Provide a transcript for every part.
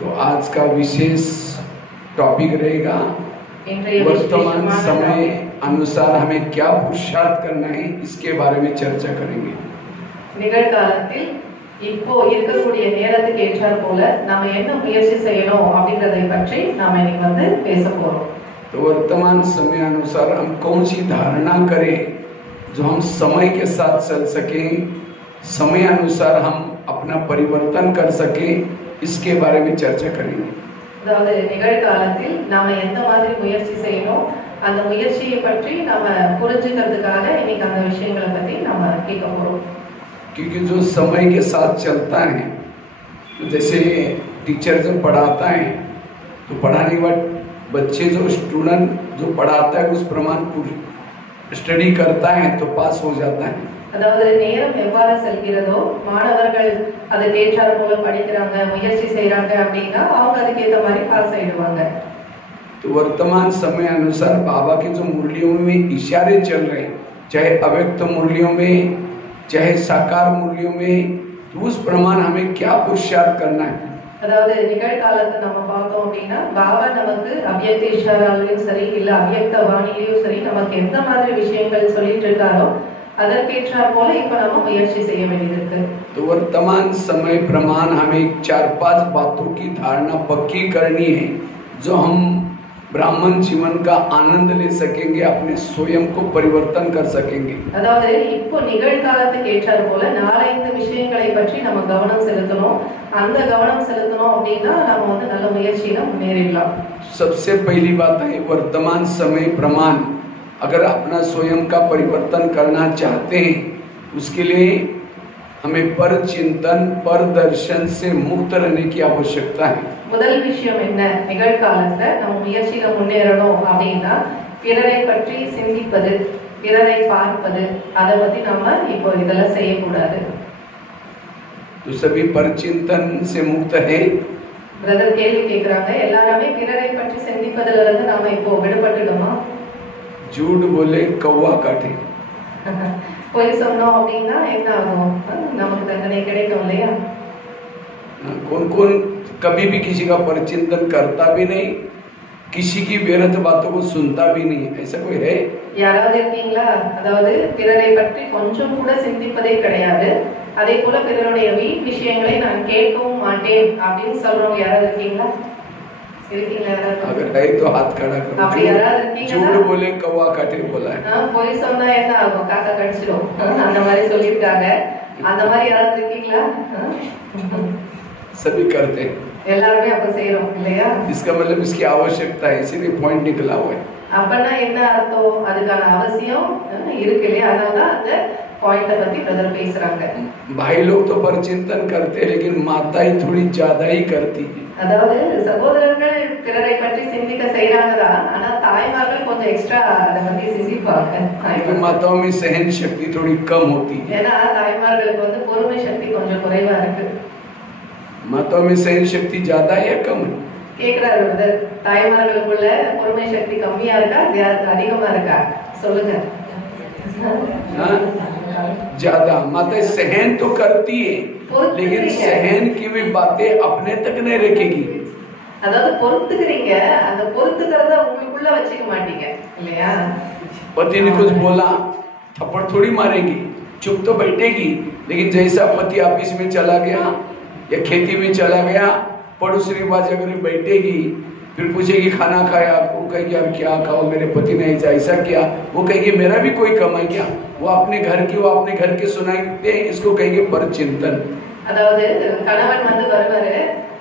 तो आज का विशेष टॉपिक रहेगा वर्तमान समय अनुसार हमें क्या पुरुषार्थ करना है, इसके बारे में चर्चा करेंगे। நிகழ்காலத்தில் இப்போ இருக்கக்கூடிய நேரத்துக்கு ஏற்றார் போல நாம என்ன முயற்சி செய்யணும் அப்படிங்கறதை பற்றி நாம இன்னைக்கு பேச போறோம்। तो वर्तमान समय अनुसार हम कौन सी धारणा करें जो हम समय के साथ चल सकें, समय अनुसार हम अपना परिवर्तन कर सकें, इसके बारे में चर्चा करेंगे। அதாவது நிகழ்காலத்தில் நாம எந்த மாதிரி முயற்சி செய்யணும், அந்த முயற்சியை பற்றி நாம புரிஞ்சுக்கிறதுக்காக இன்னைக்கு அந்த விஷயங்களை பத்தி நாம கேட்க போறோம்। क्योंकि जो समय के साथ चलता है, तो जैसे टीचर जो पढ़ाता है तो पढ़ाने के बाद बच्चे जो स्टूडेंट जो पढ़ाता है उस प्रमाण स्टडी करता है तो पास हो जाता है। அதாவது நேரம் எவ்வாறு செல்கிறதோ மாணவர்கள் அதுக்கு ஏற்றார் போல படிக்கிறாங்க, முயற்சி செய்றாங்க அப்படின்னா அவங்க அதுக்கு ஏத்த மாதிரி பாஸ் ஆயிடுவாங்க। तो वर्तमान समय अनुसार बाबा के जो मुरलियों में इशारे चल रहे हैं, चाहे अव्यक्त मुरलियों में चाहे साकार मुरलियों में, तो उस प्रमाण हमें क्या पुरुषार्थ करना है। அதாவது நிகழ்காலத்தை நம்ம பார்த்தோம் அப்படின்னா பாபா நமக்கு அவ்யக்த இஷாராலையும் சரி இல்ல அவ்யக்த வாணியிலையும் சரி நமக்கு எந்த மாதிரி விஷயங்கள் சொல்லிட்டு இருக்காரோ அதற்கேற்றார் போல இப்ப நம்ம முயற்சி செய்ய வேண்டியிருக்கு। तो वर्तमान समय प्रमाण हमें 4-5 बातों की धारणा पक्की करनी है जो हम ब्राह्मण जीवन का आनंद ले सकेंगे, अपने स्वयं को परिवर्तन कर सकेंगे। அதாவது இப்போ நிகழ்காலத்துக்கு ஏற்றார் போல 4-5 விஷயங்களை பற்றி நம்ம கவனம் செலுத்தணும்। அந்த கவனம் செலுத்தணும் அப்படின்னா நம்ம நல்ல முயற்சியில முன்னேறிடலாம்। सबसे पहली बात है वर्तमान समय प्रमाण, अगर अपना स्वयं का परिवर्तन करना चाहते हैं उसके लिए हमें पर चिंतन पर दर्शन से मुक्त रहने की आवश्यकता है। முதல் விஷயம் என்ன, நிகழ்காலத்துல நம்ம முயற்சியில முன்னேறணும் அப்படின்னா பிறரை பற்றி சிந்திப்பது, பிறரை பார்ப்பது, அதை பத்தி நாம இப்போ இதெல்லாம் செய்யக்கூடாது। तो सभी पर चिंतन से मुक्त है। பிரதர் கேள்வி கேக்குறாங்க, எல்லாருமே பிறரை பற்றி சிந்திப்பதுல இருந்து நாம இப்போ விடுபட்டுடுமா? झूठ बोले कौवा काटे। பொய் சொன்னோம் அப்படின்னா என்ன ஆகும், நமக்கு தண்டனை கிடைக்கும் இல்லையா? कौन कौन कभी भी किसी का परिचिंतन करता भी नहीं, किसी की व्यर्थ बातों को सुनता भी नहीं, ऐसा कोई है? யாராவது இருக்கீங்களா? அதாவது பிறரை பற்றி கொஞ்சம் கூட சிந்திப்பதே கிடையாது, அதே போல பிறருடைய வீண் விஷயங்களை நான் கேட்கவும் மாட்டேன் அப்படின்னு சொல்றவங்க யாராவது இருக்கீங்களா? இருக்கீங்களா யாராவது? अगर है तो हाथ खड़ा करो। அப்படி யாராவது இருக்கீங்களா? झूठ बोले कौवा काटे बोला है। பொய் சொன்னா என்ன ஆகும், காக்கா கடிச்சிடும், அந்த மாதிரி சொல்லிருக்காங்க। அந்த மாதிரி யாராவது இருக்கீங்களா? सभी करते हैं, எல்லாருமே அப்ப செய்றோம் இல்லையா? इसका मतलब इसकी आवश्यकता है, इसीलिए पॉइंट निकला हुआ है। அப்பனா என்ன அர்த்தம், அதுக்கான அவசியம் இருக்கு இல்லையா? அதனாலதான் அந்த பாயிண்ட பத்தி பிரதர் பேசுறாங்க। भाई लोग तो परिचिंतन करते हैं लेकिन माताएं थोड़ी ज्यादा ही करती है। அதாவது சகோதரர்கள் பிறரை பற்றி சிந்திக்க செய்றாங்கடா, ஆனா தாய்மார்கள் கொஞ்சம் எக்ஸ்ட்ரா அதை பத்தி சிந்திப்பாங்க। क्योंकि माताओं में सहन शक्ति थोड़ी कम होती है। ஏன்னா தாய்மார்களுக்கு பொறுமை சக்தி கொஞ்சம் குறைவா இருக்கு। माताओं में सहन शक्ति ज्यादा है या कम है? கேக்குறாரு பிரதர், தாய்மார்களுக்குள்ள பொறுமை சக்தி கம்மியா இருக்கா அதிகமா இருக்கா சொல்லுங்க। ज्यादा। माता सहन तो करती है लेकिन सहन की भी बातें अपने तक नहीं रखेगी। அதாவது பொறுத்துக்கிறீங்க, அந்த பொறுத்துக்கிறத உங்களுக்குள்ள வச்சுக்க மாட்டீங்க இல்லையா? पति ने कुछ बोला थप्पड़ थोड़ी मारेगी, चुप तो बैठेगी, लेकिन जैसा पति ऑफिस में चला गया या खेती में चला गया, पड़ोसी के पास अगर बैठेगी फिर पूछेगी खाना खाया, वो कहेगी यार क्या खाओ, मेरे पति ने ऐसा किया, वो कहेगी मेरा भी कोई कमाई क्या, वो अपने घर के सुनाते हैं, इसको कहेंगे पर चिंतन। அதாவது கணவன் வருவாரு,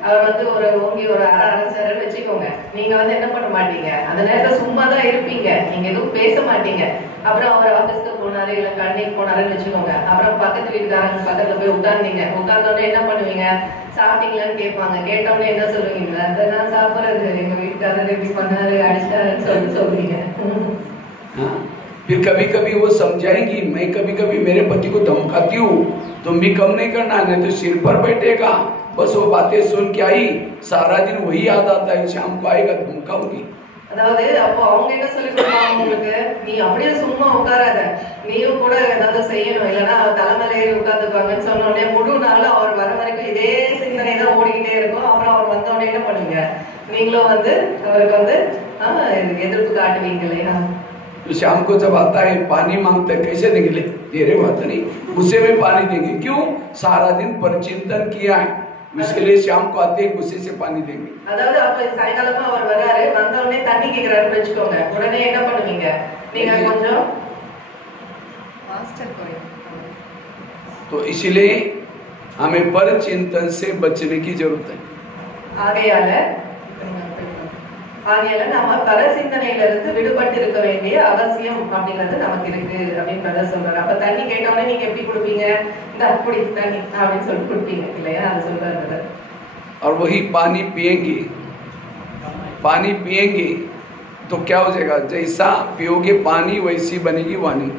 அவர் ஒரு ஓங்கி ஒரு அரைச்சாருன்னு வச்சுக்கோங்க, நீங்க என்ன பண்ண மாட்டீங்க, அந்த நேரத்துல சும்மா தான் இருப்பீங்க, நீங்க எதுவும் பேச மாட்டீங்க। அப்புறம் அவர் ஆபீஸ்க்கு போனாரு இல்ல கண்ணைக்கு போனாருன்னு வச்சுக்கோங்க, அப்புறம் பக்கத்து வீட்டுக்காரங்க பக்கத்துல போய் உட்கார்ந்தீங்க, உட்கார்ந்தோடனே என்ன பண்ணுவீங்க, சாப்பிட்டீங்களான்னு கேட்பாங்க, கேட்டோடனே என்ன சொல்லுவீங்க, அதை நான் சாப்பிடுறது, எங்க வீட்டுக்காரர் எப்படி பண்ணாரு அடிச்சாருன்னு சொல்றீங்க। फिर कभी कभी वो समझाएंगी, मैं कभी कभी मेरे पति को धमकाती हूँ, तुम भी कम नहीं करना, नहीं तो सिर पर बैठेगा, बस वो बातें सुन के आई, सारा दिन वही याद आता है, शाम को आएगा धमकाऊंगी। அதாவது அப்போ அவங்க என்ன சொல்லி கொடுப்பாங்க உங்களுக்கு, நீ அப்படியே சும்மா உட்காராத, நீயும் கூட ஏதாவது செய்யணும், இல்லைன்னா அவர் தலைமையில ஏறி உட்காந்துக்குவாங்கன்னு சொன்ன உடனே முழு நாளும் அவர் வர வரைக்கும் இதே சிந்தனை தான் ஓடிக்கிட்டே இருக்கும். அப்புறம் அவர் வந்த உடனே என்ன பண்ணுங்க, நீங்களும் வந்து அவருக்கு வந்து எதிர்ப்பு காட்டுவீங்க இல்லையா? तो शाम को जब आता है पानी मांगता है, कैसे निकले, तेरे बात नहीं, गुस्से में पानी देंगे। क्यों? सारा दिन परचिंतन किया है, इसके लिए शाम को आते ही गुस्से से पानी देंगे। அதாவது அப்ப சாயங்காலமா அவர் வராரு, வந்த உடனே தண்ணி கேக்குறாருன்னு வெச்சுக்கோங்க, உடனே என்ன பண்ணுவீங்க நீங்க? கொஞ்சம் மாஸ்டர் கோய்। तो इसलिए हमें परचिंतन से बचने की जरूरत है। ஆகையால நாம பரசிந்தனையில இருந்து விடுபட்டு இருக்க வேண்டிய அவசியம் அப்படிங்கிறது நமக்கு இருக்கு அப்படின்றத சொல்றாரு. அப்ப தண்ணி கேட்டோடனே நீங்க எப்படி கொடுப்பீங்க? இந்த அப்படி தண்ணி அப்படின்னு சொல்லி கொடுப்பீங்க இல்லையா? அது சொல்றாரு। और वही पानी पिएंगे, पानी पिएंगे तो क्या हो जाएगा, जैसा पियोगे पानी वैसी बनेगी वाणी।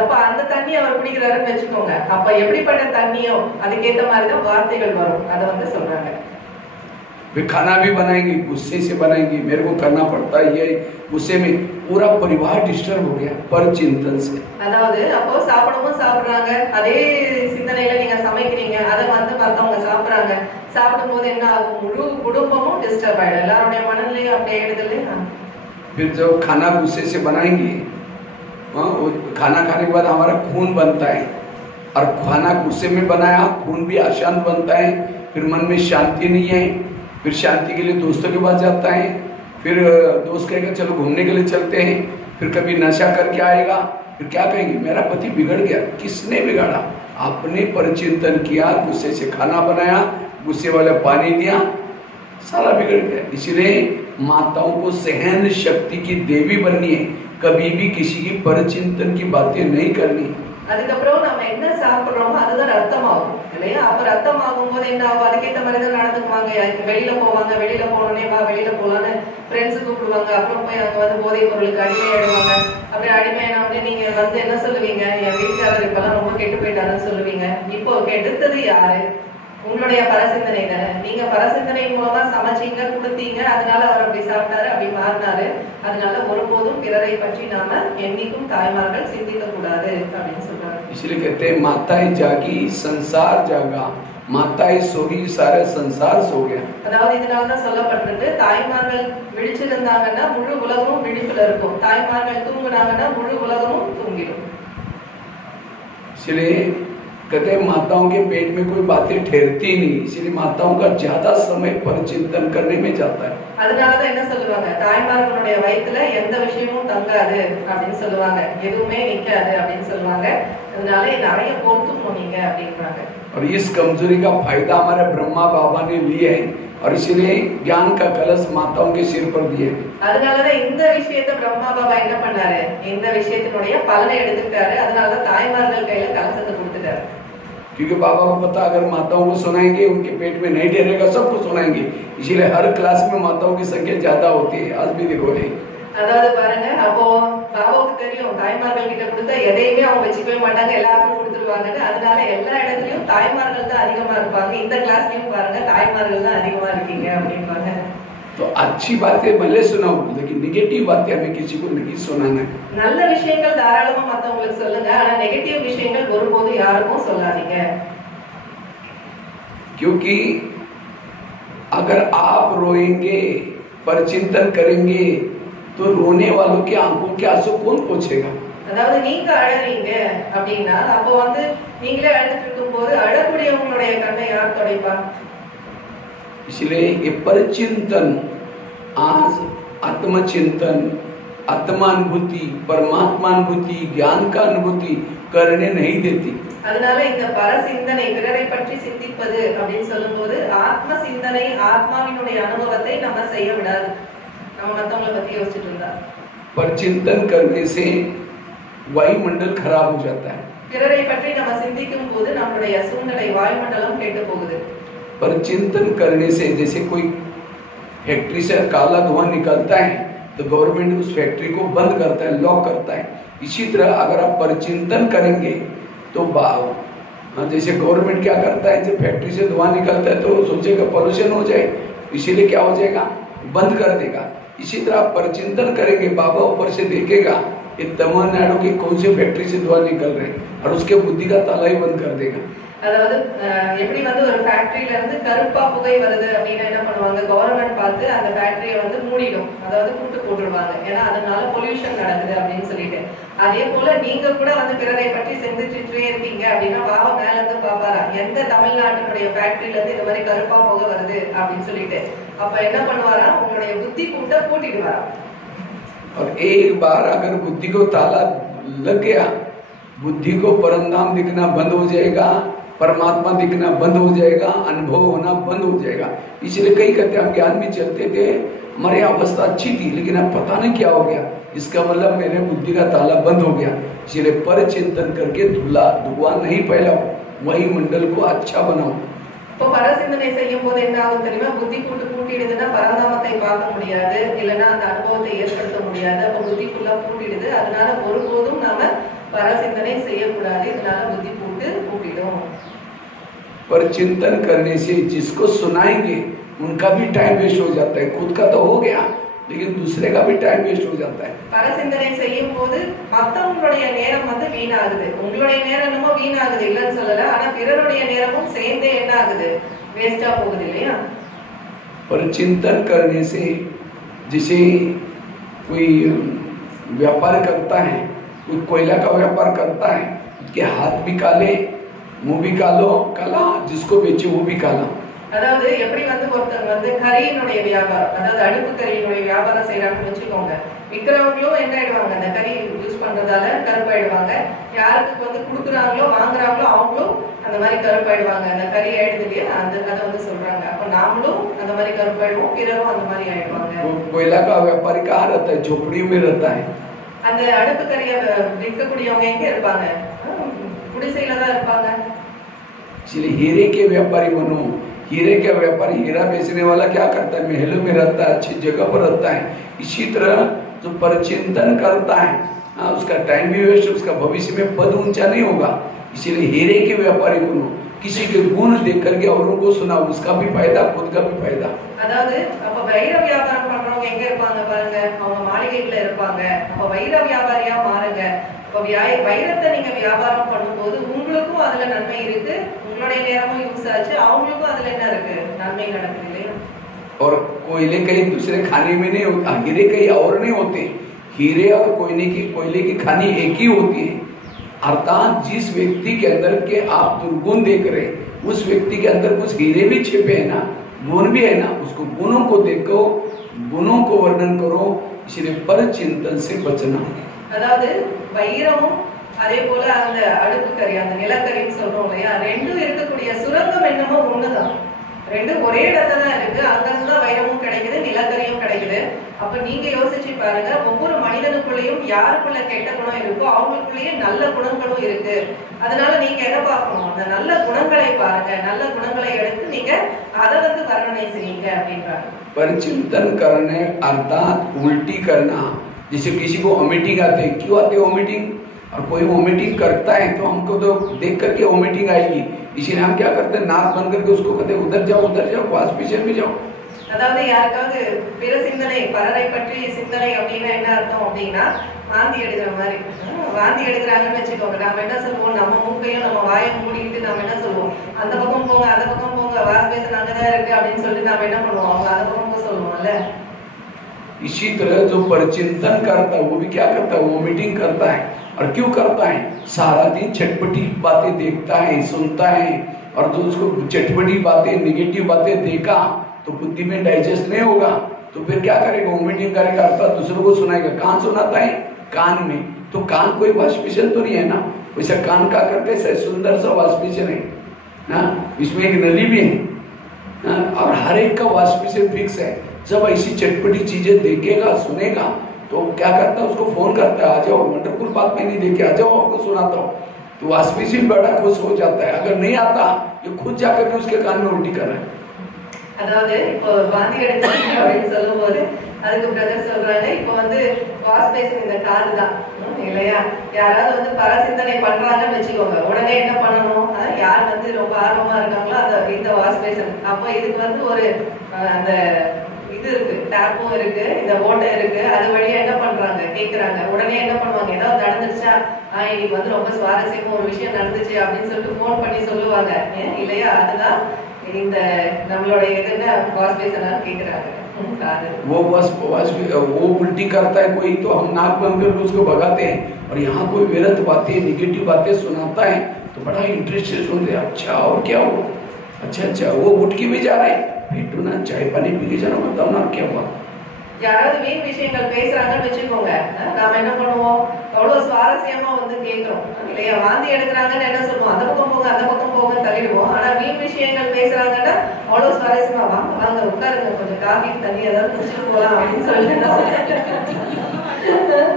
அப்ப அந்த தண்ணி அவர் குடிக்கிறாருன்னு வெச்சுக்கோங்க, அப்ப எப்படிப்பட்ட தண்ணியோ அதுக்கேத்த மாதிரி தான் வார்த்தைகள் வரும், அதை வந்து சொல்றாங்க। वे खाना भी बनाएंगे, गुस्से से बनाएंगे, मेरे को करना पड़ता है ये, गुस्से में पूरा परिवार डिस्टर्ब हो गया परचिंतन से। அதாவது அப்போ சாப்பிடவும் சாப்பிடுறாங்க, அதே சிந்தனையில நீங்க சமைக்கிறீங்க, அதை வந்து மத்தவங்க சாப்பிடுறாங்க, சாப்பிடும்போது என்ன ஆகும், முழு குடும்பமும் டிஸ்டர்ப் ஆயிடும், எல்லாருடைய மனநிலையும் அப்படியே ஆயிடுது இல்லையா? फिर जब खाना गुस्से से बनाएंगे, खाना खाने के बाद हमारा खून बनता है, और खाना गुस्से में बनाया खून भी अशांत बनता है, फिर मन में शांति नहीं है, फिर शांति के लिए दोस्तों के पास जाता है, फिर दोस्त कहेगा चलो घूमने के लिए चलते हैं, फिर कभी नशा करके आएगा, फिर क्या कहेंगे मेरा पति बिगड़ गया। किसने बिगाड़ा? आपने परचिंतन किया, गुस्से से खाना बनाया, गुस्से वाला पानी दिया, सारा बिगड़ गया। इसलिए माताओं को सहन शक्ति की देवी बननी है, कभी भी किसी की परचिंतन की बातें नहीं करनी। அதுக்கப்புறம் நம்ம என்ன சாப்பிடுறோமோ அதுதான் ரத்தமாகும் இல்லையா? அப்ப ரத்தமாகும் போது என்ன ஆகும், அதுக்கேற்ற மாதிரி தான் நடந்துக்குவாங்க, வெளியில போவாங்க, வெளியில போனோடனே வா வெளியில போலான்னு ஃப்ரெண்ட்ஸ் கூப்பிடுவாங்க, அப்புறம் போய் அவங்க வந்து போதைப் பொருளுக்கு அடிமையாயிடுவாங்க. அப்படி அடிமையான உடனே நீங்க வந்து என்ன சொல்லுவீங்க, என் வீட்டுக்காரர் இப்பெல்லாம் ரொம்ப கெட்டு போயிட்டாருன்னு சொல்லுவீங்க. இப்போ கெடுத்தது யாரு? உங்களுடைய பரசிந்தனை தானே. நீங்க பரசிந்தனை மூலமா சமைச்சீங்க, கொடுத்தீங்க, அதனால அவர் அப்படி சாப்பிட்டாரு, அப்படி மாறினாரு. அதனால ஒருபோதும் பிறரை பற்றி நாம என்னைக்கும் தாய்மார்கள் சிந்திக்க கூடாது அப்படின்னு சொல்றாரு। इसलिए कहते हैं माताएं जागी संसार जागा, माताएं सोई सारा संसार सो गया। அதாவது இதனால தான் சொல்லப்பட்டிருக்கு, தாய்மார்கள் விழிச்சிருந்தாங்கன்னா முழு உலகமும் விழிப்புல இருக்கும், தாய்மார்கள் தூங்குனாங்கன்னா முழு உலகமும் தூங்கிடும்। इसलिए कहते हैं माताओं के पेट में कोई बातें ठहरती नहीं, इसलिए माताओं का ज्यादा समय परचिंतन करने में जाता है। அதனாலதான் என்ன சொல்லுவாங்க, தாய்மார்களுடைய வயித்துல எந்த விஷயமும் தங்காது அப்படின்னு சொல்லுவாங்க, எதுவுமே நிக்காது அப்படின்னு சொல்லுவாங்க। அதனால நிறைய பொறுத்துக்கணும் நீங்க அப்படின்றாங்க। और इस कमजोरी का फायदा हमारे ब्रह्मा बाबा ने लिया है, और इसलिए ज्ञान का कलश माताओं के सिर पर दिए। அதனாலதான் இந்த விஷயத்தை பிரம்மா பாபா என்ன பண்ணாரு, இந்த விஷயத்தினுடைய பலனை எடுத்துக்கிட்டாரு, அதனாலதான் தாய்மார்கள் கையில கலசத்தை கொடுத்துட்டாரு। क्योंकि बाबा को पता अगर माताओं को सुनाएंगे उनके पेट में नहीं ठहरेगा, सबको सुनाएंगे, इसीलिए हर क्लास में माताओं की संख्या ज्यादा होती है। आज भी देखो नहीं, அதாவது பாருங்க, அப்போ பாபாவுக்கு தெரியும் தாய்மார்கள் கிட்ட கொடுத்தா எதையுமே அவங்க வச்சுக்கவே மாட்டாங்க, எல்லாருக்கும் கொடுத்துருவாங்கன்னு, அதனால எல்லா இடத்துலயும் தாய்மார்கள் தான் அதிகமா இருப்பாங்க। இந்த கிளாஸ்லயும் பாருங்க தாய்மார்கள் தான் அதிகமா இருக்கீங்க அப்படின்பாங்க। तो अच्छी बातें भले सुनाओ, लेकिन नेगेटिव बातें हमें किसी को नहीं सुनाना। நல்ல விஷயங்கள் தாராளமா மத்தவங்களுக்கு சொல்லுங்க, ஆனா நெகட்டிவ் விஷயங்கள் ஒருபோதும் யாருக்கும் சொல்லாதீங்க। क्योंकि अगर आप रोएंगे, परचिंतन करेंगे, तो रोने वालों की आंखों के आंसू कौन पोंछेगा? அதாவது நீங்க அழறீங்க அப்படின்னா அப்போ வந்து நீங்களே அழுதுட்டு இருக்கும்போது அழக்கூடியவங்களுடைய கண்ணை யார் துடைப்பா? इसलिए ये परचिंतन आज आत्मचिंतन, आत्मानुभूति, परमात्मानुभूति, ज्ञान का अनुभूति करने नहीं देती। அதனால இந்த பரசிந்தனை, பிறரை பற்றி சிந்திப்பது அப்படின்னு சொல்லும்போது ஆத்ம சிந்தனை, ஆத்மாவினுடைய அனுபவத்தை நம்ம செய்ய விடாது, நம்ம மத்தவங்களை பத்தி யோசிச்சுட்டு இருந்தா। परचिंतन करने से वायुमंडल खराब हो जाता है। பிறரை பற்றி நம்ம சிந்திக்கும் போது நம்மளுடைய சூழ்நிலை வாயுமண்டலம் கெட்டு போகுது। परचिंतन करने से जैसे कोई फैक्ट्री से काला धुआं निकलता है तो गवर्नमेंट उस फैक्ट्री को बंद करता है, लॉक करता है। इसी तरह अगर आप परचिंतन करेंगे तो जैसे गवर्नमेंट क्या करता है, जब फैक्ट्री से धुआं निकलता है तो सोचेगा पोल्यूशन हो जाए, इसीलिए क्या हो जाएगा, बंद कर देगा। इसी तरह आप परिचिंतन करेंगे, बाबा ऊपर से देखेगा ये तमिलनाडु की कौन सी फैक्ट्री से धुआं निकल रहे हैं और उसके बुद्धि का ताला ही बंद कर देगा। அதாவது எப்படி வந்து ஒரு ஃபேக்டரியில இருந்து கருப்பா புகை வருது அப்படின்னா என்ன பண்ணுவாங்க, கவர்மெண்ட் பார்த்து அந்த ஃபேக்டரியை வந்து மூடிடும், அதாவது கூட்டு போட்டுடுவாங்க, ஏன்னா அதனால பொல்யூஷன் நடக்குது அப்படின்னு சொல்லிட்டு. அதே போல நீங்க கூட வந்து பிறரை பற்றி சிந்திச்சுட்டே இருக்கீங்க அப்படின்னா பாபா மேல இருந்து பாப்பாரா எந்த தமிழ்நாட்டினுடைய ஃபேக்டரியில இருந்து இந்த மாதிரி கருப்பா புகை வருது அப்படின்னு சொல்லிட்டு. அப்ப என்ன பண்ணுவாரா, உங்களுடைய புத்தி கூட்ட பூட்டிடுவாரா. और एक बार अगर बुद्धि को ताला लग गया, बुद्धि को परमधाम दिखना बंद हो जाएगा, परमात्मा दिखना बंद हो जाएगा, अनुभव होना बंद हो जाएगा। इसलिए कई कहते हम ज्ञान में चलते थे, हमारी अवस्था अच्छी थी, लेकिन अब पता नहीं क्या हो गया, इसका मतलब मेरे बुद्धि का ताला बंद हो गया। इसलिए पर चिंतन करके धुआं नहीं फैलाओ, वही मंडल को अच्छा बनाओ। இப்போ பரசிந்தனை செய்யும் போது என்ன ஆகும் தெரியுமா, புத்தி கூட்டு பூட்டிடுதுன்னா பரந்தாமத்தை பார்க்க முடியாது, இல்லைன்னா அந்த அனுபவத்தை ஏற்படுத்த முடியாது. அப்ப புத்தி ஃபுல்லா பூட்டிடுது, அதனால ஒருபோதும் நாம பரசிந்தனை செய்யக்கூடாது, இதனால புத்தி கூட்டு பூட்டிடும். पर चिंतन करने से जिसको सुनाएंगे उनका भी टाइम वेस्ट हो जाता है, खुद का तो हो गया लेकिन दूसरे का भी टाइम वेस्ट हो जाता है। பரசிந்தனை செய்யும் போது மத்தவங்களுடைய நேரம் வந்து வீணாகுது, உங்களுடைய நேரம் என்னமோ வீணாகுது இல்லைன்னு சொல்லல, ஆனா பிறருடைய நேரமும் சேர்ந்தே என்ன ஆகுது, வேஸ்டா போகுது இல்லையா. पर चिंतन करने से जैसे कोई व्यापार करता है, कोई कोयला का व्यापार करता है, उसके हाथ भी काले मुंह भी काला, जिसको बेचे वो भी काला। அதாவது எப்படி வந்து ஒருத்தர் வந்து கரியினுடைய வியாபாரம், அதாவது அடுப்பு கரியினுடைய வியாபாரம் செய்யறாங்கன்னு வச்சுக்கோங்க, விற்கிறவங்களும் என்ன ஆயிடுவாங்க, அந்த கறி யூஸ் பண்றதால கருப்பாயிடுவாங்க, யாருக்கு வந்து கொடுக்குறாங்களோ வாங்குறாங்களோ அவங்களும் அந்த மாதிரி கருப்பாயிடுவாங்க, அந்த கறி ஆயிடுது இல்லையா, அந்த கதை வந்து சொல்றாங்க. அப்ப நாமளும் அந்த மாதிரி கருப்பாயிடுவோம், பிறரும் அந்த மாதிரி ஆயிடுவாங்க. कोयला का व्यापारी कहाँ रहता है, झोपड़ी में रहता है। அந்த அடுப்பு கறியை விற்கக்கூடியவங்க எங்க இருப்பாங்க, குடிசையில தான் இருப்பாங்க. इसलिए हीरे के व्यापारी बनो। हीरे का व्यापारी, हीरा बेचने वाला क्या करता है, महलों में रहता है, अच्छी जगह पर रहता है। इसी तरह जो परचिंतन करता है उसका टाइम भी वेस्ट, उसका भविष्य में पद ऊंचा नहीं होगा। इसीलिए हीरे के व्यापारी बनो, किसी के गुण देख करके औरों को सुनाओ, उसका भी फायदा खुद का भी फायदा। அதாவது அப்ப வைர வியாபாரம் பண்றவங்க எங்க இருப்பாங்க பாருங்க, அவங்க மாளிகைக்குள்ள இருப்பாங்க. அப்ப வைர வியாபாரியா மாறுங்க. அப்ப வைரத்தை நீங்க வியாபாரம் பண்ணும்போது உங்களுக்கும் அதுல நன்மை இருக்கு, உங்களுடைய நேரமும் யூஸ் ஆச்சு, அவங்களுக்கும் அதுல என்ன இருக்கு, நன்மை நடக்குது இல்லையா. और कोयले कहीं दूसरे खाने में नहीं होता, हीरे कहीं और नहीं होते। हीरे और कोयले की खानी एक ही होती है। अर्थात जिस व्यक्ति के अंदर के आप दुर्गुण देख रहे, उस व्यक्ति के अंदर कुछ हीरे भी छिपे है ना, गुण भी है ना, उसको गुणों को देखो, गुणों को वर्णन करो। इसलिए पर चिंतन से बचना। அதாவது வைரமும் அதே போல அந்த அடுப்பு கறி, அந்த நிலக்கரின்னு சொல்றோம் இல்லையா, ரெண்டும் இருக்கக்கூடிய சுரங்கம் என்னமோ ஒண்ணுதான், ரெண்டும் ஒரே இடத்துல தான் இருக்கு, அங்கிருந்து வைரமும் கிடைக்குது, நிலக்கரியும் கிடைக்குது. அப்ப நீங்க யோசிச்சு பாருங்க, ஒவ்வொரு மனிதனுக்குள்ளேயும் யாருக்குள்ள கெட்ட குணம் இருக்கோ அவங்களுக்குள்ளேயே நல்ல குணங்களும் இருக்கு. அதனால நீங்க எதை பார்க்கணும், அந்த நல்ல குணங்களை பாருங்க, நல்ல குணங்களை எடுத்து நீங்க அதை வந்து வர்ணனை செய்யுங்க அப்படின்றாங்க. परिचिंतन करने अर्थात उल्टी करना। जैसे किसी को वोमिटिंग आते है, क्यों आते वोमिटिंग, और कोई वोमिटिंग करता है तो हमको तो देख करके वोमिटिंग आएगी, इसीलिए हम क्या करते हैं, नाक बंद करके उसको कहते हैं उधर जाओ वाशपेशन में जाओ। அதாவது யாருக்காவது பிற சிந்தனை, பலரை பற்றி சிந்தனை அப்படின்னா என்ன அர்த்தம் அப்படின்னா, வாந்தி எடுக்கிற மாதிரி. வாந்தி எடுக்கிறாங்கன்னு வச்சுக்கோங்க, நாம என்ன சொல்லுவோம், நம்ம மூக்கையும் நம்ம வாயை மூடிக்கிட்டு நாம என்ன சொல்லுவோம், அந்த பக்கம் போங்க அந்த பக்கம் போங்க, வாஷ்பேஷன் அங்கதான் இருக்கு அப்படின்னு சொல்லிட்டு நாம என்ன பண்ணுவோம், அவங்க அந்த பக்கம் போக சொல்லுவோம்ல. इसी तरह जो परिचिंतन करता है वो भी क्या करता है, वोमिटिंग करता है। और क्यों करता है, सारा दिन चटपटी बातें देखता है, सुनता है, और जो उसको चटपटी बातें, निगेटिव बातें देखा तो बुद्धि में डाइजेस्ट नहीं होगा, तो फिर क्या करेगा, वोमिटिंग करेगा, अर्थात दूसरों को सुनाएगा। कान सुनाता है, कान में तो कान कोई वाशपेशन तो नहीं है ना, वैसा कान का करके सुंदर सा वाशपेशन है ना, इसमें एक नली भी है ना, और हर एक का वाशपेशन फिक्स है। जब ऐसी चटपटी चीजें देखेगा, सुनेगा, तो क्या करता है, उसको फोन करता है, आ जाओ वंडरफुल बात मैंने देखी, आ जाओ आपको सुनाता हूँ, तो वाशपेशन बड़ा खुश हो जाता है। अगर नहीं आता ये खुद जाकर के उसके कान में उल्टी कर रहा है। அதாவது இப்போ வாந்தி எடுக்கிறாங்க அப்படின்னு சொல்லும் போது அதுக்கு பிரதர் சொல்றாங்க, இப்போ வந்து வாஷ்பேஷன் இந்த காது தான் இல்லையா, யாராவது வந்து பரசிந்தனை பண்றாங்கன்னு வச்சுக்கோங்க, உடனே என்ன பண்ணணும், யார் வந்து ரொம்ப ஆர்வமா இருக்காங்களோ அந்த இந்த வாஷ்பேஷன், அப்போ இதுக்கு வந்து ஒரு அந்த இது இருக்கு, டேப்பும் இருக்கு, இந்த ஓட்டை இருக்கு. அது வழியா என்ன பண்றாங்க, கேக்குறாங்க. உடனே என்ன பண்ணுவாங்க, ஏதாவது நடந்துச்சா, இன்னைக்கு வந்து ரொம்ப சுவாரஸ்யமா ஒரு விஷயம் நடந்துச்சு அப்படின்னு சொல்லிட்டு போன் பண்ணி சொல்லுவாங்க இல்லையா? அதுதான் இந்த நம்மளோட இது என்ன வாஷ் பேசனா கேக்குறாங்க. वो उल्टी करता है कोई तो हम नाक बंद करके उसको भगाते हैं, और यहाँ कोई गलत बातें निगेटिव बातें सुनाता है तो बड़ा इंटरेस्ट से सुनते हैं। अच्छा और क्या हो, अच्छा वो उठ के भी जा रहे हैं, बेटू ना चाय पानी पी के जाना, बताओ ना क्या हुआ। யாராவது வீண் விஷயங்கள் பேசுறாங்கன்னு வச்சுக்கோங்க, நாம என்ன பண்ணுவோம், அவ்வளவு சுவாரஸ்யமா வந்து கேட்கிறோம் இல்லையா? வாந்தி எடுக்கிறாங்கன்னு என்ன சொல்லுவோம், அந்த பக்கம் போங்க அந்த பக்கம் போங்க தள்ளிடுவோம். ஆனா வீண் விஷயங்கள் பேசுறாங்கன்னா அவ்வளவு சுவாரஸ்யமா, வாங்க வாங்க உட்காருங்க, கொஞ்சம் காஃபி தண்ணி ஏதாவது குடிச்சிட்டு போலாம் அப்படின்னு சொல்லிட்டு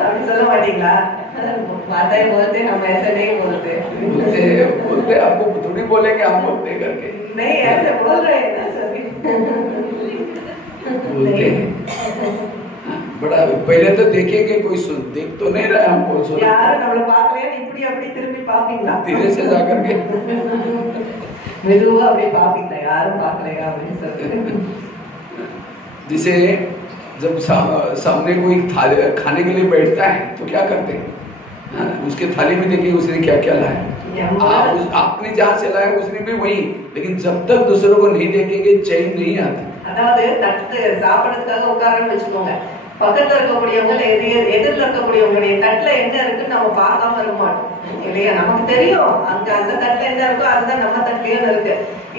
அப்படின்னு சொல்ல மாட்டீங்களா? माता बोलते हम ऐसे नहीं बोलते। बोलते आपको थोड़ी बोलेंगे, हम बोलते करके नहीं, ऐसे बोल रहे हैं ना सभी बोलते हैं। बड़ा पहले तो देखेंगे, कोई सुन देख तो नहीं रहा हम बोल सुन यार, நம்மள பார்க்கலையா, இப்படி அப்படி திரும்பி பாப்பீங்களா, धीरे से जा करके மெதுவா அப்படியே பாப்பீங்களா, யாரும் பார்க்கலையா அப்படின்னு சொல்லிட்டு। जिसे जब सामने कोई थाली खाने के लिए बैठता है तो क्या करते हैं, उसके थाली में देखिए उसने क्या क्या लाया, आपने जहाँ से लाया उसने भी वही, लेकिन जब तक दूसरों को नहीं देखेंगे चैन नहीं आता। அதாவது தட்டு சாப்பிடறதுக்காக உட்காரன்னு வச்சுக்கோங்க, பக்கத்துல இருக்கக்கூடியவங்க எதிரில் இருக்கக்கூடியவங்களுடைய தட்டுல என்ன இருக்குன்னு நம்ம பார்க்காம இருக்க மாட்டோம் இல்லையா? நமக்கு தெரியும் அங்க அந்த தட்டுல என்ன இருக்கோ அதுதான் நம்ம தட்டுலயும் இருக்கு,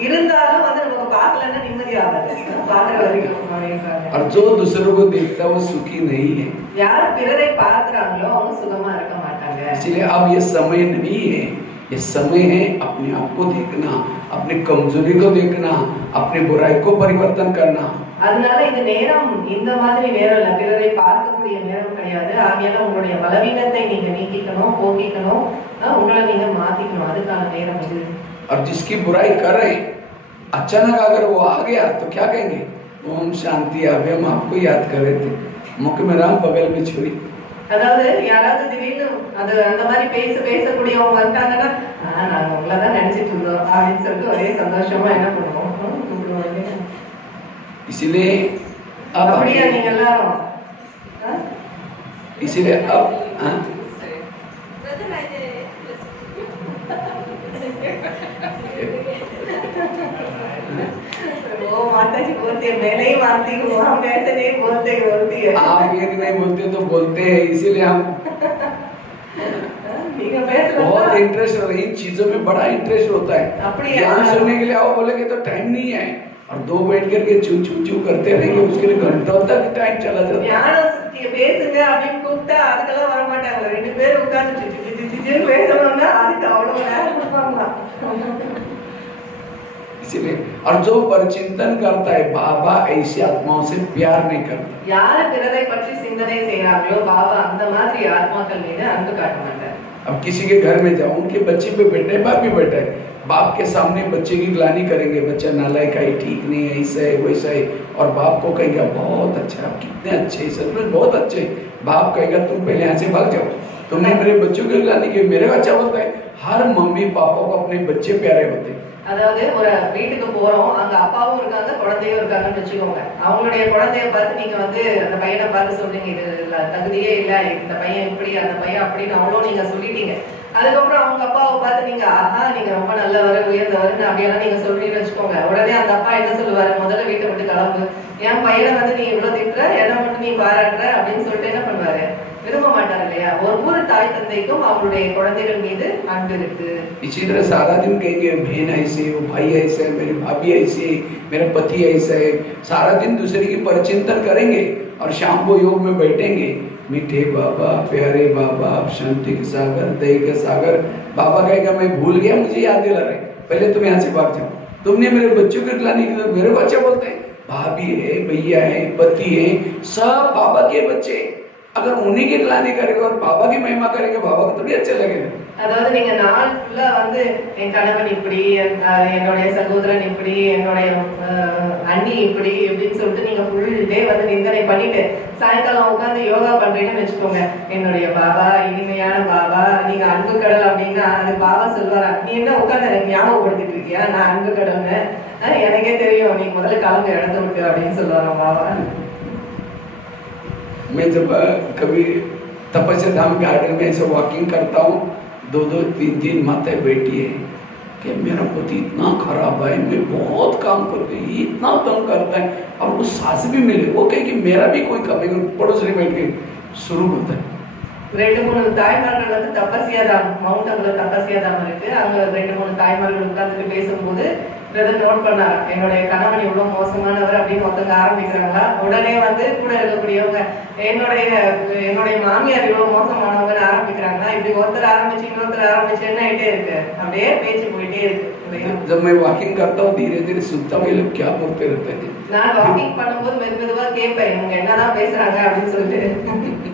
இருந்தாலும் வந்து நமக்கு பார்க்கலன்னா நிம்மதியாகாது, பார்க்கற வரைக்கும் அப்படின்றாங்க। और जो दूसरों को देखता है वो सुखी नहीं है। யார் பிறரை பார்க்கறாங்களோ அவங்க சுகமா இருக்க மாட்டாங்க। इसलिए अब ये समय नहीं है, ये समय है अपने आप को देखना, अपनी कमजोरी को देखना, अपनी बुराई को परिवर्तन करना। அதனால இந்த நேரம் இந்த மாதிரி நேரம் இல்ல, பிறரை பார்க்கக்கூடிய நேரம் கிடையாது। ஆகையால உங்களுடைய பலவீனத்தை நீங்க நீக்கிக்கணும், போக்கிக்கணும், உங்களை நீங்க மாத்திக்கணும், அதுக்கான நேரம் இது। और जिसकी बुराई कर रहे अचानक अगर वो आ गया तो क्या कहेंगे, ओम शांति। अभी हम आपको याद कर रहे थे, मुख में राम बगल में छुरी। அதாவது யாராவது திடீர்னு அது அந்த மாதிரி பேசக்கூடியவங்க வந்தாங்கன்னா, நாங்க உங்களதான் நினைச்சிட்டு இருந்தோம் அப்படின்னு சொல்லிட்டு ஒரே சந்தோஷமா என்ன பண்ணுவோம், கூப்பிடுவாங்க। इसीलिए अब அப்படியா நீங்க எல்லாரும், इसीलिए अब वो माता जी बोलती है, मैं नहीं मानती हूँ, हम ऐसे नहीं बोलते, बोलती है। आप ये नहीं बोलते तो बोलते हैं, इसीलिए हम बहुत इंटरेस्ट होता है इन चीजों में, बड़ा इंटरेस्ट होता है। ज्ञान सुनने के लिए आओ बोलेंगे तो टाइम नहीं है, और दो बैठ करके चू चू चू करते रहेंगे, उसके लिए घंटों तक टाइम चला जाता है। பேசுங்க அப்படின்னு கூப்பிட்டா அதுக்கெல்லாம் வர மாட்டாங்க, ரெண்டு பேரும் உட்கார்ந்து பேசணும்னா அதுக்கு அவ்வளவு நேரம் கொடுப்பாங்களா। इसीलिए और जो परिचिंतन करता है, बाबा ऐसी आत्माओं से प्यार नहीं करता। யார் பிறரை பற்றி சிந்தனை செய்றாங்களோ பாபா அந்த மாதிரி ஆத்மாக்கள் மீது அன்பு காட்ட மாட்டார்। अब किसी के घर में जाओ, उनके बच्चे पे बैठे, बाप भी बैठा है, बाप के सामने बच्चे की ग्लानि करेंगे, बच्चा नालायक है, ठीक नहीं है, ऐसा है वैसा है, और बाप को कहेगा बहुत अच्छा, आप कितने अच्छे, सच में बहुत अच्छे। बाप कहेगा तुम पहले यहाँ से भाग जाओ, तुमने मेरे बच्चों की ग्लानि की, मेरे बच्चा होता है। हर मम्मी पापा को अपने बच्चे प्यारे होते हैं। அதாவது ஒரு வீட்டுக்கு போறோம், அங்க அப்பாவும் இருக்காங்க குழந்தையும் இருக்காங்கன்னு வச்சுக்கோங்க, அவங்களுடைய குழந்தைய பார்த்து நீங்க வந்து அந்த பையனை பார்த்து சொல்றீங்க, இது தகுதியே இல்ல, இந்த பையன் இப்படி அந்த பையன் அப்படின்னு அவ்வளவு நீங்க சொல்லிட்டீங்க। அதுக்கப்புறம் அவங்க அப்பாவை பார்த்து நீங்க ஆஹா நீங்க ரொம்ப நல்லவர் உயர்ந்தவர்னு அப்படியெல்லாம் நீங்க சொல்றீங்கன்னு வச்சுக்கோங்க, உடனே அந்த அப்பா என்ன சொல்லுவாரு, முதல்ல வீட்டை விட்டு கிளம்பு, என் பையனை வந்து நீ இவ்வளவு திட்டுற, என்ன மட்டும் நீ பாராட்டுற அப்படின்னு சொல்லிட்டு என்ன பண்ணுவாரு, விரும்ப மாட்டார் இல்லையா? ஒவ்வொரு தாய் தந்தைக்கும் அவருடைய குழந்தைகள் மீது அன்பு இருக்கு। इसी तरह सारा दिन कहेंगे बहन ऐसे, वो भाई ऐसे, मेरी भाभी ऐसे, मेरा पति ऐसा है, सारा दिन दूसरे की परिचिंतन करेंगे, और शाम को योग में बैठेंगे, मीठे बाबा, प्यारे बाबा, शांति के सागर, दया के सागर। बाबा कहेगा मैं भूल गया, मुझे याद दिला रहे, पहले तुम यहाँ से भाग जाओ, तुमने मेरे बच्चों के ग्लानि की। मेरे बच्चे बोलते हैं भाभी है, भैया है, पति है, सब बाबा के बच्चे। अगर उन्हीं की ग्लानि करेगा और बाबा की महिमा करेंगे, बाबा को थोड़ी अच्छा लगेगा। அதாவது நீங்க நாள் ஃபுல்லா வந்து என் கணவன் இப்படி, என்னுடைய சகோதரன் இப்படி, என்னுடைய அண்ணி இப்படி இப்படின்னு சொல்லிட்டு நீங்க ஃபுல் டே வந்து நிந்தனை பண்ணிட்டு சாயங்காலம் உட்காந்து யோகா பண்றீங்கன்னு வச்சுக்கோங்க, என்னுடைய பாபா இனிமையான பாபா, நீங்க அன்பு கடல் அப்படின்னா அது பாபா சொல்வாரா, நீ என்ன உட்காந்து எனக்கு ஞாபகப்படுத்திட்டு இருக்கியா நான் அன்பு கடல்னு, எனக்கே தெரியும் நீ முதல்ல கிளம்பு இடத்த விட்டு அப்படின்னு சொல்லுவாராம் பாபா. मैं जब कभी तपस्या धाम गार्डन में ऐसे वॉकिंग करता हूँ, 2-2, 3-3 माताएं बैठी है कि मेरा पति इतना खराब है, मैं बहुत काम करती हूँ, इतना तंग करता है, और वो सास भी मिले, वो कहे कि मेरा भी कोई कमी, पड़ोस में बैठ के शुरू होता है. 2-3 தாய்மார்கள் வந்து தபஸ்யா தாம், மவுண்ட் அபுல தபஸ்யா தாம் இருக்கு, அங்க 2-3 தாய்மார்கள் உட்கார்ந்துட்டு பேசும்போது பிரதர் நோட் பண்ணார், என்னுடைய கணவன் இவ்வளவு மோசமானவர் அப்படின்னு ஒருத்தங்க ஆரம்பிக்கிறாங்க. உடனே வந்து கூட இருக்கக்கூடியவங்க என்னுடைய மாமியார் இவ்வளவு மோசமானவங்க ஆரம்பிக்கிறாங்க. இப்படி ஒருத்தர் ஆரம்பிச்சு இன்னொருத்தர் ஆரம்பிச்சு என்ன ஆயிட்டே இருக்கு, அப்படியே பேச்சு போயிட்டே இருக்கு. जब मैं वॉकिंग करता हूँ धीरे धीरे सुनता हूँ ये लोग क्या बोलते रहते हैं. நான் வாக்கிங் பண்ணும்போது மெதுவா கேட்பேன் இவங்க என்னதான் பேசுறாங்க அப்படின்னு சொல்லிட்டு.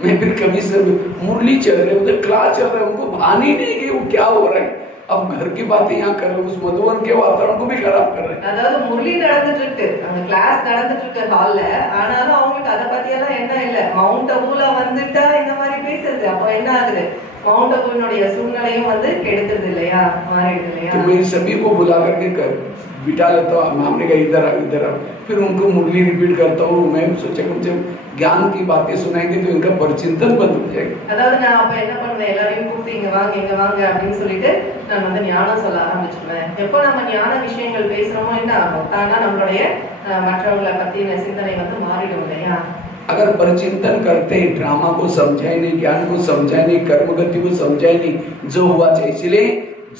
मैं फिर कभी से मुरली चल रहे उधर क्लास चल रहे, उनको भान ही नहीं कि वो क्या हो रहा है. अब घर की बातें यहाँ कर रहे, उस मधुवन के वातावरण को भी खराब कर रहे. அதாவது முரளி நடந்துட்டு இருக்கு, அந்த கிளாஸ் நடந்துட்டு இருக்கு ஹால்ல, ஆனாலும் அவங்களுக்கு அதை பத்தி எல்லாம் என்ன இல்ல. மவுண்ட் அபுல வந்துட்டா இந்த மாதிரி பேசுறது, அப்ப என்ன ஆகுது, மவுண்ட் அபுனுடைய சூழ்நிலையும் வந்து கெடுத்துது இல்லையா, மாறிடுது இல்லையா. तो मैं सभी को बुला करके बिठा लेता हूँ, हमने कहा इधर आओ इधर आओ, फिर उनको मुरली रिपीट करता हूँ. मैं सोचा कम से कम ज्ञान की बातें सुनाएंगे तो इनका परिचिंतन बंद हो जाएगा. அதாவது நான் அப்ப என்ன பண்ணுவேன், எல்லாரையும் கூப்பிட்டு இங்க வாங்க அப்படின்னு சொல்லிட்டு நான் வந்து ஞானம் சொல்ல ஆரம்பிச்சுடுவேன். எப்போ நம்ம ஞான விஷயங்கள் பேசுறோமோ என்ன ஆகும், தானா நம்மளுடைய மற்றவங்களை பத்தின சிந்தனை வந்து மாறிடும் இல்லையா. अगर परिचिंतन करते हैं, ड्रामा को समझाए नहीं, ज्ञान को समझाए नहीं, कर्म गति को समझाए नहीं, जो हुआ चाहिए. इसलिए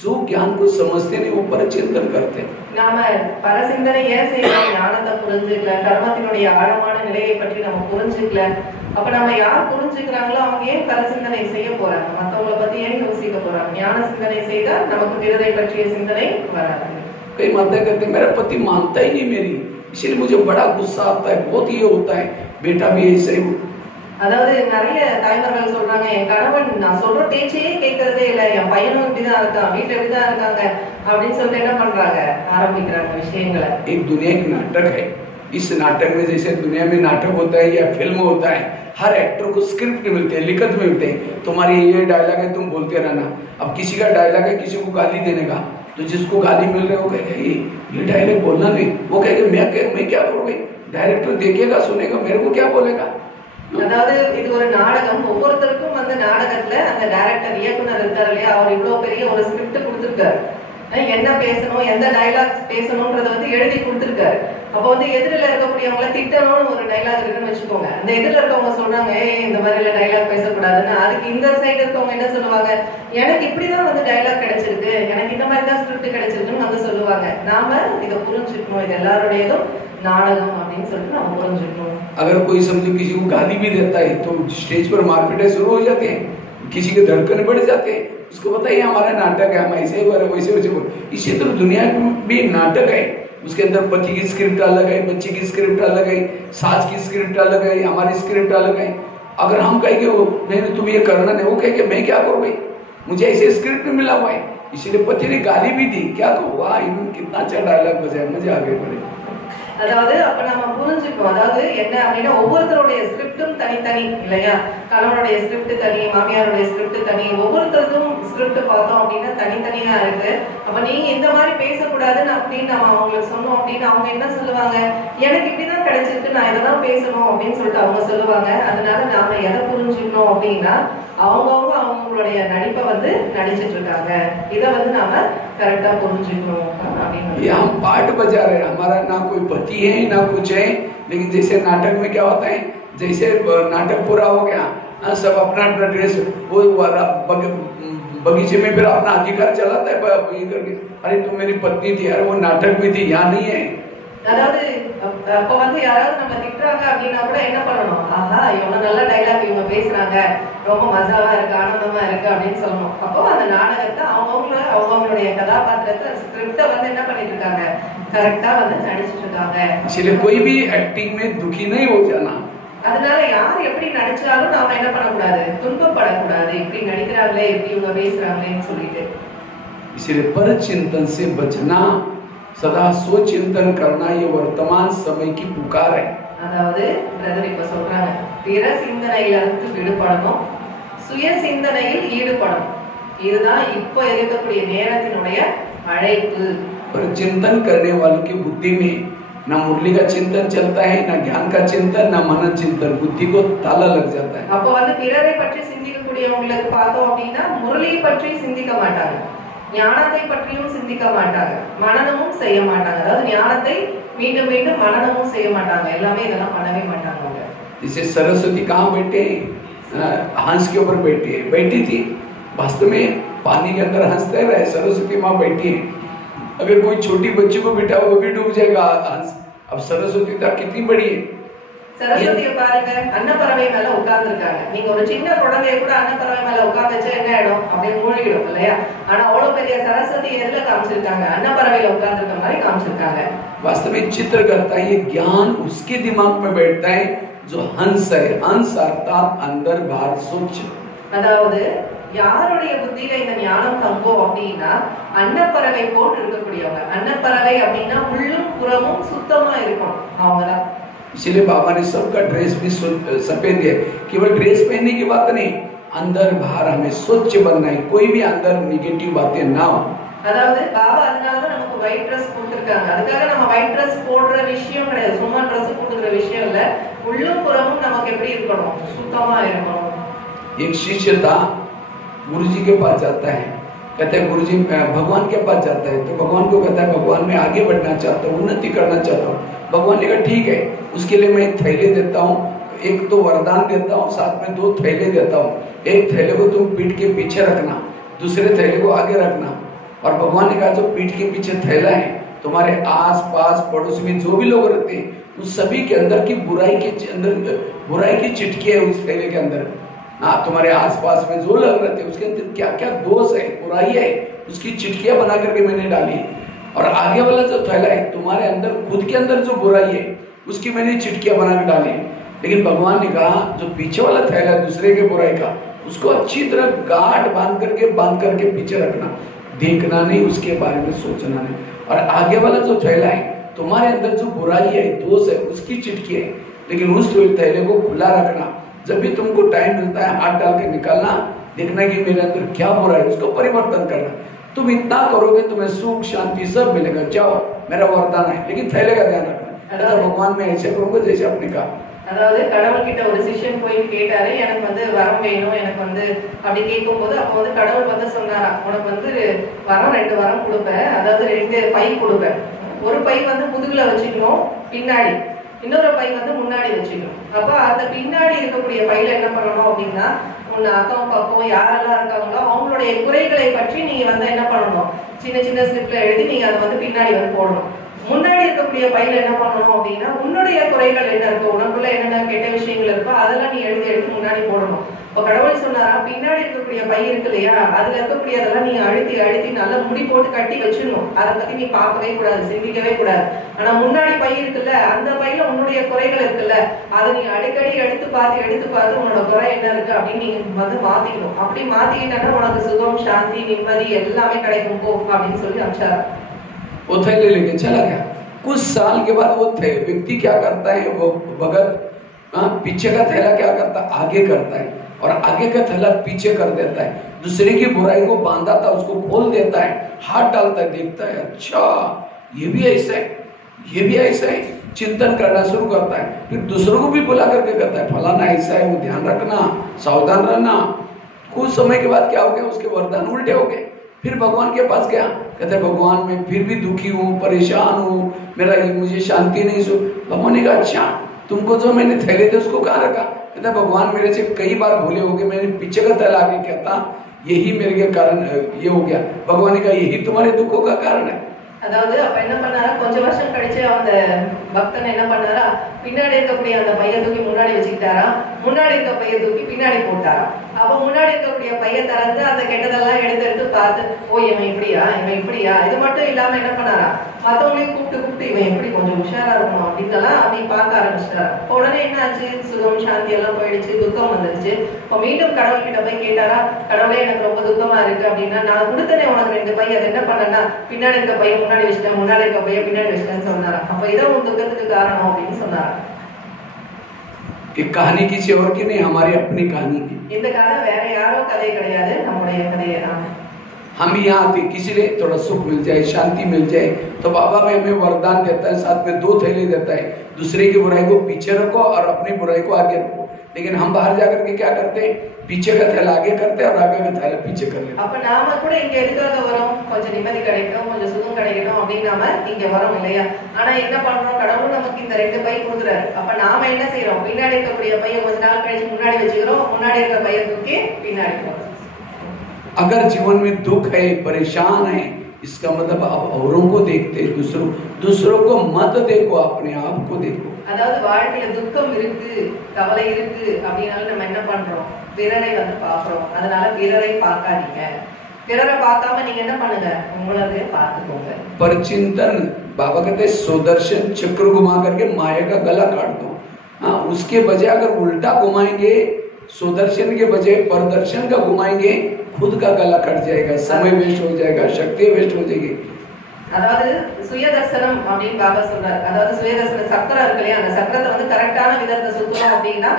जो ज्ञान को समझते नहीं वो परिचिंतन करते हैं. நாம பரசிந்தனை ஏன் செய்யணும், ஞானத்தை புரிஞ்சுக்கல, கர்மத்தினுடைய ஆழமான நிலையை பற்றி நம்ம புரிஞ்சுக்கல. அப்ப நம்ம யார் புரிஞ்சுக்கிறாங்களோ அவங்க ஏன் பரசிந்தனை செய்ய போறாங்க, மத்தவங்களை பத்தி ஏன் யோசிக்க போறாங்க. ஞான சிந்தனை செய்தா நமக்கு பிறரை பற்றிய சிந்தனை வராது. कई माता कहते मेरा पति मानता ही नहीं मेरी, इसलिए मुझे बड़ा गुस्सा आता है, बहुत ये होता है, बेटा भी ऐसे ही. அதாவது நிறைய தாய்மார்கள் சொல்றாங்க, என் கணவன் நான் சொல்ற பேச்சையே கேட்கறதே இல்ல, என் பையனும் இப்படிதான் இருக்கான், வீட்டுல இப்படிதான் இருக்காங்க அப்படின்னு சொல்லிட்டு என்ன பண்றாங்க, ஆரம்பிக்கிறாங்க விஷயங்களை. एक दुनिया एक नाटक है, इस नाटक में जैसे दुनिया में नाटक होता है या फिल्म होता है, हर एक्टर को स्क्रिप्ट मिलते हैं, लिखत मिलते हैं, तुम्हारी ये डायलॉग है तुम बोलते रहना. अब किसी का डायलॉग है किसी को गाली देने का, तो जिसको गाली मिल रहे हो कहेगा ये डायलॉग बोलना नहीं, वो कहेगा मैं क्या करूँ, डायरेक्टर देखेगा सुनेगा मेरे को क्या बोलेगा. அதாவது இது ஒரு நாடகம், ஒவ்வொருத்தருக்கும் வந்து நாடகத்துல அந்த டைரக்டர் இயக்குனர் இருக்காரு இல்லையா, அவர் இவ்வளவு பெரிய ஒரு ஸ்கிரிப்ட் கொடுத்திருக்காரு, என்ன பேசணும் எந்த டைலாக் பேசணும்ன்றத வந்து எழுதி கொடுத்திருக்காரு. அப்போ வந்து எதிரில இருக்கக்கூடியவங்களை திட்டணும்னு ஒரு டைலாக் இருக்குன்னு வச்சுக்கோங்க, அந்த எதிரில இருக்கவங்க சொல்றாங்க இந்த மாதிரி எல்லாம் டைலாக் பேசக்கூடாதுன்னு, அதுக்கு இந்த சைடு இருக்கவங்க என்ன சொல்லுவாங்க, எனக்கு இப்படிதான் வந்து டைலாக் கிடைச்சிருக்கு, எனக்கு இந்த மாதிரி தான் ஸ்கிரிப்ட் கிடைச்சிருக்குன்னு வந்து சொல்லுவாங்க. நாம இதை புரிஞ்சுக்கணும், இது எல்லாருடையதும் நாடகம் அப்படின்னு சொல்லிட்டு நம்ம புரிஞ்சுக்கணும். अगर कोई समझो किसी को गाली भी देता है तो स्टेज पर मारपीटें शुरू हो जाते हैं, किसी के धड़कन बढ़ जाते हैं, उसको पता है हमारा नाटक है, हम ऐसे वैसे वैसे. इसी तरह दुनिया में भी नाटक है, उसके अंदर पति की स्क्रिप्ट अलग है, बच्चे की स्क्रिप्ट अलग है, सास की स्क्रिप्ट अलग है, हमारी स्क्रिप्ट अलग है. अगर हम कहेंगे वो नहीं तुम ये करना नहीं, वो कहेंगे मैं क्या करूँ भाई, मुझे ऐसे स्क्रिप्ट मिला हुआ है. इसलिए पति ने गाली भी दी, क्या कहूँ वाह इन्होंने कितना अच्छा डायलॉग बजाया, मुझे आगे बढ़े. அதாவது அப்ப நம்ம புரிஞ்சுக்கணும், அதாவது என்ன அப்படின்னா ஒவ்வொருத்தருடைய ஸ்கிரிப்டும் தனித்தனி இல்லையா, கணவனுடைய ஸ்கிரிப்ட் தனி, மாமியாருடைய ஸ்கிரிப்ட் தனி, ஒவ்வொருத்தருக்கும் ஸ்கிரிப்ட் பார்த்தோம் அப்படின்னா தனித்தனியா இருக்கு. அப்ப நீங்க இந்த மாதிரி பேசக்கூடாதுன்னு அப்படின்னு நம்ம அவங்களுக்கு சொன்னோம் அப்படின்னா அவங்க என்ன சொல்லுவாங்க, எனக்கு இப்படிதான் கிடைச்சிருக்கு, நான் இதெல்லாம் பேசணும் அப்படின்னு சொல்லிட்டு அவங்க சொல்லுவாங்க. அதனால நாம எதை புரிஞ்சுக்கணும் அப்படின்னா அவங்களுடைய நடிப்பை வந்து நடிச்சிட்டு இருக்காங்க, இதை வந்து நாம करेक्टा ये हम पार्ट बजा रहे हैं, हमारा ना कोई पति है ना कुछ है. लेकिन जैसे नाटक में क्या होता है, जैसे नाटक पूरा हो गया सब अपना अपना ड्रेस वो बगीचे में फिर अपना अधिकार चलाता है इधर, अरे तुम मेरी पत्नी थी, अरे वो नाटक में थी, यहाँ नहीं है. அதாவது அப்ப வந்து யாராவது நம்ம திட்டுறாங்க அப்படின்னா கூட என்ன பண்ணணும், ஆஹா இவங்க நல்ல டைலாக் இவங்க பேசுறாங்க, ரொம்ப மசாவா இருக்கு, ஆனந்தமா இருக்கு அப்படின்னு சொல்லணும். அப்போ அந்த நாடகத்தை அவங்களுடைய கதாபாத்திரத்தை ஸ்கிரிப்ட வந்து என்ன பண்ணிட்டு இருக்காங்க, கரெக்டா வந்து நடிச்சிட்டு இருக்காங்க. इसलिए कोई भी एक्टिंग में दुखी नहीं हो जाना. அதனால யார் எப்படி நடிச்சாலும் நாம என்ன பண்ணக்கூடாது, துன்பப்படக்கூடாது, இப்படி நடிக்கிறாங்களே இப்படி இவங்க பேசுறாங்களேன்னு சொல்லிட்டு. इसलिए परचिंतन से बचना सदा स्वचिंतन करना ये वर्तमान समय की पुकार है। அதாவது பிரதர் இப்ப சொல்றாங்க, பிற சிந்தனையில இருந்து விடுபடணும், சுய சிந்தனையில் ஈடுபடணும். இதுதான் இப்ப இருக்கக்கூடிய நேரத்தினுடைய அழைப்பு. और चिंतन करने वालों की बुद्धि में ना मुरली का चिंतन चलता है, ना ज्ञान का चिंतन, ना मनन चिंतन, बुद्धि को ताला लग जाता है। அப்போ வந்து பிறரை பற்றி சிந்திக்கக்கூடியவங்களுக்கு பார்த்தோம் அப்படின்னா முரளியை பற்றி சிந்திக்க மாட்டாங்க, ஞானத்தை பற்றியும் சிந்திக்க மாட்டாங்க, மனனமும் செய்ய மாட்டாங்க. அதாவது ஞானத்தை மீண்டும் மீண்டும் மனனமும் செய்ய மாட்டாங்க, எல்லாமே இதெல்லாம் பண்ணவே மாட்டாங்க. जैसे सरस्वती कहाँ बैठे, हंस के ऊपर बैठी थी। वास्तव में पानी के अंदर हंसते रहे, सरस्वती माँ बैठी है। अगर कोई छोटी बच्ची को बिठा वो भी डूब जाएगा हंस। अब सरस्वती तक कितनी बड़ी है। சரஸ்வதியை பாருங்க, அன்னப்பறவை மேல உட்கார்ந்து இருக்காங்க. நீங்க ஒரு சின்ன குழந்தைய கூட அன்னப்பறவை மேல உட்கார்ந்து வச்சா என்ன ஆயிடும், அப்படியே மூழ்கிடும் இல்லையா? ஆனா அவ்வளவு பெரிய சரஸ்வதி எதுல காமிச்சிருக்காங்க, அன்னப்பறவையில உட்கார்ந்து இருக்க மாதிரி காமிச்சிருக்காங்க. वास्तव में चित्र करता है, ये ज्ञान उसके दिमाग में बैठता है जो हंस है। हंस अर्थात अंदर बाहर सोच। அதாவது யாருடைய புத்தியில இந்த ஞானம் தங்கும் அப்படின்னா அன்னப்பறவை போட்டு இருக்கக்கூடியவங்க. அன்னப்பறவை அப்படின்னா உள்ளும் புறமும் சுத்தமா இருக்கும் அவங்கதான். इसलिए बाबा ने सबका ड्रेस भी सफेद है। केवल ड्रेस पहनने की बात नहीं, अंदर बाहर हमें स्वच्छ बनना है, कोई भी अंदर नेगेटिव बातें ना हो। அதாவது பாபா அதனாலதான் நமக்கு ஒயிட் ட்ரெஸ் போட்டுருக்காங்க. அதுக்காக நம்ம ஒயிட் ட்ரெஸ் போடுற விஷயம் கிடையாது, சும்மா ட்ரெஸ் போட்டுக்கிற விஷயம் இல்ல. உள்ளும் புறமும் நமக்கு எப்படி இருக்கணும், சுத்தமா இருக்கணும். एक शिष्य था, गुरु जी के पास जाता है, कहता है गुरु जी भगवान के पास जाता है, तो भगवान को कहता है भगवान मैं आगे बढ़ना चाहता हूँ, उन्नति करना चाहता हूँ। भगवान ने कहा ठीक है, उसके लिए मैं थैले देता हूँ, एक तो वरदान देता हूँ, साथ में 2 थैले देता हूँ। एक थैले को तुम पीठ के पीछे रखना, दूसरे थैले को आगे रखना। और भगवान ने कहा जो पीठ के पीछे थैला है, तुम्हारे आस पास पड़ोस में जो भी लोग रहते हैं उस सभी के अंदर की बुराई की चिटकी है उस थैले के अंदर। तुम्हारे आसपास में जो लोग रहते हैं उसके अंदर क्या क्या दोष है, बुराई है, उसकी चिटकियां बना करके मैंने डाली। और आगे वाला जो थैला है तुम्हारे अंदर खुद के अंदर जो बुराई है उसकी मैंने चिटकियां बना कर डाली। लेकिन भगवान ने कहा जो पीछे वाला थैला है दूसरे के बुराई का, उसको अच्छी तरह गांठ बांध करके पीछे रखना, देखना नहीं, उसके बारे में सोचना नहीं। और आगे वाला जो थैला है तुम्हारे अंदर जो बुराई है, दोष है, उसकी चिटकी है, लेकिन उस थैले को खुला रखना। जब भी तुमको टाइम मिलता है हाथ डाल के निकालना, देखना कि मेरे अंदर क्या बुरा है, उसको परिवर्तन करना। तुम इतना करोगे तुम्हें सुख शांति सब मिलेगा। जाओ मेरा वरदान है, लेकिन थैले का ध्यान रखना। तो भगवान मैं ऐसे करूंगा जैसे आपने कहा। அதாவது கடவுள் கிட்ட ஒரு சிஷ்யன் போய் கேட்டாரு, எனக்கு வந்து வரம் வேணும், எனக்கு வந்து அப்படி கேட்கும் போது அப்போ வந்து கடவுள் வந்து சொன்னாரா, உனக்கு வந்து வரம் 2 வரம் கொடுப்பேன், அதாவது 2 பை கொடுப்பேன். ஒரு பை வந்து முதுகுல வச்சுக்கணும் பின்னாடி, இன்னொரு பை வந்து முன்னாடி வச்சுக்கணும். அப்ப அந்த பின்னாடி இருக்கக்கூடிய பையில என்ன பண்ணணும் அப்படின்னா உன் அக்கம் பக்கம் யாரெல்லாம் இருக்காங்களோ அவங்களுடைய குறைகளை பற்றி நீங்க வந்து என்ன பண்ணணும், சின்ன சின்ன ஸ்லிப்ல எழுதி நீங்க அதை வந்து பின்னாடி வந்து போடணும். முன்னாடி இருக்கக்கூடிய பையில என்ன பண்ணணும் அப்படின்னா உன்னுடைய குறைகள் என்ன இருக்கோ, உனக்குள்ள என்னென்ன கெட்ட விஷயங்கள் இருக்கோ அதெல்லாம் நீ எடுத்து முன்னாடி போடணும். இப்ப கடவுள் சொன்னாரா, பின்னாடி இருக்கக்கூடிய பை இருக்கு இல்லையா, அதுல இருக்கக்கூடியதெல்லாம் நீ அழுத்தி நல்லா முடி போட்டு கட்டி வச்சிடணும். அதை பத்தி நீ பார்க்கவே கூடாது, சிந்திக்கவே கூடாது. ஆனா முன்னாடி பை இருக்குல்ல, அந்த பையில உன்னுடைய குறைகள் இருக்குல்ல, அதை நீ அடிக்கடி எடுத்து பார்த்து உன்னோட குறை என்ன இருக்கு அப்படின்னு நீ வந்து மாத்திக்கணும். அப்படி மாத்திக்கிட்டா உனக்கு சுகம் சாந்தி நிம்மதி எல்லாமே கிடைக்கும் போ அப்படின்னு சொல்லி அனுப்பிச்சாரு. वो थैले लेके चला गया। कुछ साल के बाद वो व्यक्ति क्या करता है, वो भगत पीछे का थैला क्या करता है, आगे करता है, और आगे का थैला पीछे कर देता है। दूसरे की बुराई को बांधा था उसको खोल देता है, हाथ डालता है, देखता है अच्छा ये भी ऐसा है, ये भी ऐसा है, चिंतन करना शुरू करता है। फिर दूसरों को भी बुला करके कहता है फलाना ऐसा है, वो ध्यान रखना, सावधान रहना। कुछ समय के बाद क्या हो गया, उसके वरदान उल्टे हो गए। फिर भगवान के पास गया, कहते भगवान मैं फिर भी दुखी हूँ, परेशान हूँ, मुझे शांति नहीं सो। भगवान ने कहा अच्छा तुमको जो मैंने थैले थे उसको कहाँ रखा? कहता भगवान मेरे से कई बार भूले हो गए, मैंने पीछे का थैला आगे कहता, यही मेरे के कारण ये हो गया। भगवान ने कहा यही तुम्हारे दुखों का कारण है। அதாவது அப்ப என்ன பண்ணாரா, கொஞ்சம் வருஷம் கழிச்சு அந்த பக்தன் என்ன பண்ணாரா, பின்னாடி இருக்கக்கூடிய அந்த பைய தூக்கி முன்னாடி வச்சுக்கிட்டாரா, முன்னாடி இருக்க பைய தூக்கி பின்னாடி போட்டாரா. அப்ப முன்னாடி இருக்கக்கூடிய பைய திறந்து அந்த கெட்டதெல்லாம் எடுத்து பார்த்து, ஓ இவன் இப்படியா இவன் இப்படியா. இது மட்டும் இல்லாம என்ன பண்ணாரா, மத்தவங்களையும் கூப்பிட்டு இவன் எப்படி கொஞ்சம் உஷாரா இருக்கணும் அப்படின்லாம் அப்படி பார்க்க ஆரம்பிச்சிட்டாரா. உடனே என்ன ஆச்சு, சுகம் சாந்தி எல்லாம் போயிடுச்சு, துக்கம் வந்துருச்சு. இப்போ மீண்டும் கடவுள் கிட்ட போய் கேட்டாரா, கடவுளே எனக்கு ரொம்ப துக்கமா இருக்கு அப்படின்னா, நான் கொடுத்தனே உனக்கு 2 பை, அது என்ன பண்ணனா, பின்னாடி இருக்க பையன் முன்னாடி வச்சுட்டேன், முன்னாடி இருக்க பையன் பின்னாடி வச்சுட்டேன்னு சொன்னாரா. அப்ப இதான் உன் துக்கத்துக்கு காரணம் அப்படின்னு சொன்னாரா. ये कहानी किसी और की नहीं, हमारी अपनी कहानी की. இந்த கதை வேற யாரோ கதை கிடையாது, நம்முடைய கதையே தான். हम यहाँ आते किसी लिए थोड़ा सुख मिल जाए, शांति मिल जाए, तो बाबा में हमें वरदान देता है, साथ में 2 थैले देता है. दूसरे की बुराई को पीछे रखो और अपनी बुराई को आगे रखो. लेकिन हम बाहर जाकर के क्या करते हैं, पीछे का थैला आगे करते हैं और आगे का थैला पीछे कर लेते. அப்ப நாம கூட இங்க எதுக்காக வரோம், கொஞ்சம் நிம்மதி கிடைக்கும், கொஞ்சம் சுகம் கிடைக்கணும் அப்படின்னு நாம இங்க வரோம் இல்லையா. ஆனா என்ன பண்றோம், கடவுள் நமக்கு இந்த 2 பை கொடுக்குறாரு. அப்ப நாம என்ன செய்யறோம், பின்னாடி இருக்கக்கூடிய பையன் கொஞ்ச நாள் கழிச்சு முன்னாடி வச்சுக்கிறோம், முன்னாடி இருக்க பையன் தூக்கி பின்னாடி போறோம். अगर जीवन में दुख है, परेशान है, इसका मतलब आप औरों को देखते, दूसरों को मत देखो, अपने आप को देखो. அதாவது வாழ்க்கையில துக்கம் இருக்கு, கவலை இருக்கு அப்படினால நம்ம என்ன பண்றோம், பிறரை வந்து பாக்குறோம். அதனால பிறரை பார்க்காதீங்க. பிறரை பார்க்காம நீங்க என்ன பண்ணுங்க, உங்களவே பார்த்துக்கோங்க. परचिंतन बाबा कहते सुदर्शन चक्र घुमा करके माया का गला काट दो. हाँ, उसके बजाय अगर उल्टा घुमाएंगे, सुदर्शन के बजाय परदर्शन का घुमाएंगे, खुद का गला कट जाएगा, समय वेस्ट हो जाएगा, शक्ति वेस्ट हो जाएगी. அதாவது சுயதர்சனம் அப்படின்னு பாபா சொல்றாரு. அதாவது சுயதர்சன சக்கரம் இருக்கு இல்லையா, அந்த சக்கரத்தை வந்து கரெக்டான விதத்தை சுத்தணும் அப்படின்னா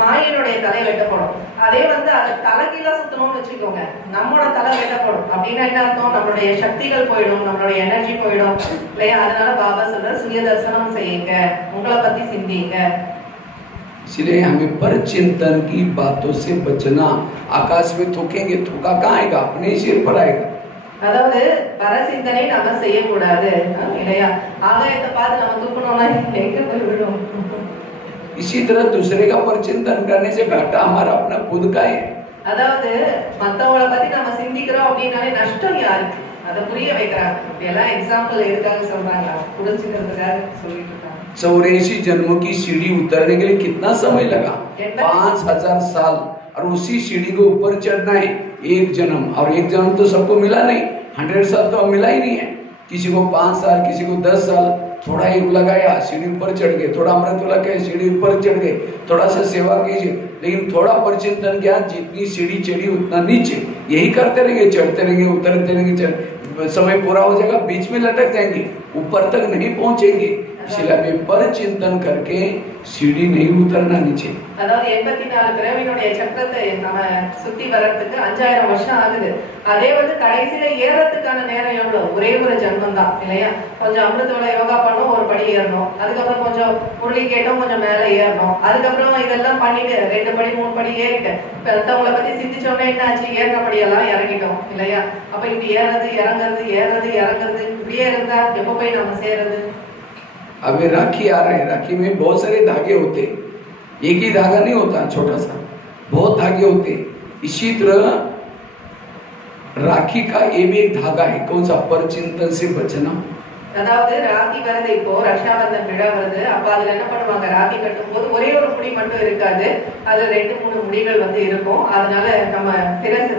மாயனுடைய தலை வெட்டப்படும். அதே வந்து அதை தலைகீழா சுத்தணும்னு வச்சுக்கோங்க, நம்மளோட தலை வெட்டப்படும். அப்படின்னா என்ன அர்த்தம், நம்மளுடைய சக்திகள் போயிடும், நம்மளுடைய எனர்ஜி போயிடும் இல்லையா. அதனால பாபா சொல்றாரு சுயதர்சனம் செய்யுங்க, உங்களை பத்தி சிந்திங்க. इसलिए हमें पर चिंतन की बातों से बचना. आकाश में थूकेंगे, थूका कहाँ आएगा, अपने सिर पर आएगा. அதாவது பரசிந்தனை நம்ம செய்யக்கூடாது இல்லையா. ஆகாயத்தை பார்த்து நம்ம தூக்கணும்னா எங்க போய் விடும். इसी तरह दूसरे का पर चिंतन करने से घाटा हमारा अपना खुद का है. அதாவது மத்தவங்களை பத்தி நம்ம சிந்திக்கிறோம் அப்படின்னாலே நஷ்டம் யாருக்கு, அதை புரிய வைக்கிறாங்க. இப்படியெல்லாம் எக்ஸாம்பிள் எதுக்காக சொல்றாங்க, புரிஞ்சுக்கிறதுக்காக சொல்லிட்டு இருக்காங்க. 84 जन्मों की सीढ़ी उतरने के लिए कितना समय लगा, 5000 साल. और उसी सीढ़ी को ऊपर चढ़ना है 1 जन्म. और 1 जन्म तो सबको मिला नहीं, 100 साल तो मिला ही नहीं है. किसी को 5 साल, किसी को 10 साल. थोड़ा एक लगाया, सीढ़ी ऊपर चढ़ गए, थोड़ा अमृत लगाया, सीढ़ी ऊपर चढ़ गए, थोड़ा सा सेवा कीजिए. लेकिन थोड़ा परिचिंतन किया, जितनी सीढ़ी चढ़ी उतना नीचे. यही करते रहेंगे, चढ़ते रहेंगे, उतरते रहेंगे, समय पूरा हो जाएगा, बीच में लटक जाएंगे, ऊपर तक नहीं पहुंचेंगे. इसलिए पर चिंतन करके सीढ़ी नहीं उतरना नीचे. அதாவது 84 பிறவியினுடைய சக்கரத்தை நம்ம சுத்தி வர்றதுக்கு 5000 வருஷம் ஆகுது. அதே வந்து கடைசியில ஏறதுக்கான நேரம் எவ்வளவு, ஒரே ஒரு ஜென்மம் தான் இல்லையா. கொஞ்சம் அமிர்தோட யோகா பண்ணோம், ஒரு படி ஏறணும். அதுக்கப்புறம் கொஞ்சம் முரளி கேட்டோம், கொஞ்சம் மேல ஏறணும். அதுக்கப்புறம் இதெல்லாம் பண்ணிட்டு 2 படி 3 படி ஏறிட்டு பெருத்தவங்களை பத்தி சிந்திச்சோன்னே என்ன ஆச்சு, ஏறின படியெல்லாம் இறங்கிட்டோம் இல்லையா. அப்ப இப்படி ஏறது இறங்குறது ஏறது இறங்குறது இப்படியே இருந்தா எப்ப போய் நம்ம சேருது. अभी राखी आ रहे हैं, राखी में बहुत सारे धागे होते हैं, एक ही धागा नहीं होता छोटा सा, बहुत धागे होते हैं. इसी तरह राखी का ये भी एक धागा है. कौन सा, पर चिंतन से बचना. அதாவது ராக்கி வருது, இப்போ ரக்ஷாபந்தன் விழா வருது. அப்ப அதுல என்ன பண்ணுவாங்க, ராக்கி கட்டும் போது ஒரே ஒரு முடி மட்டும் இருக்காது, அதுல 2-3 முடிகள் வந்து இருக்கும். அதனால நம்ம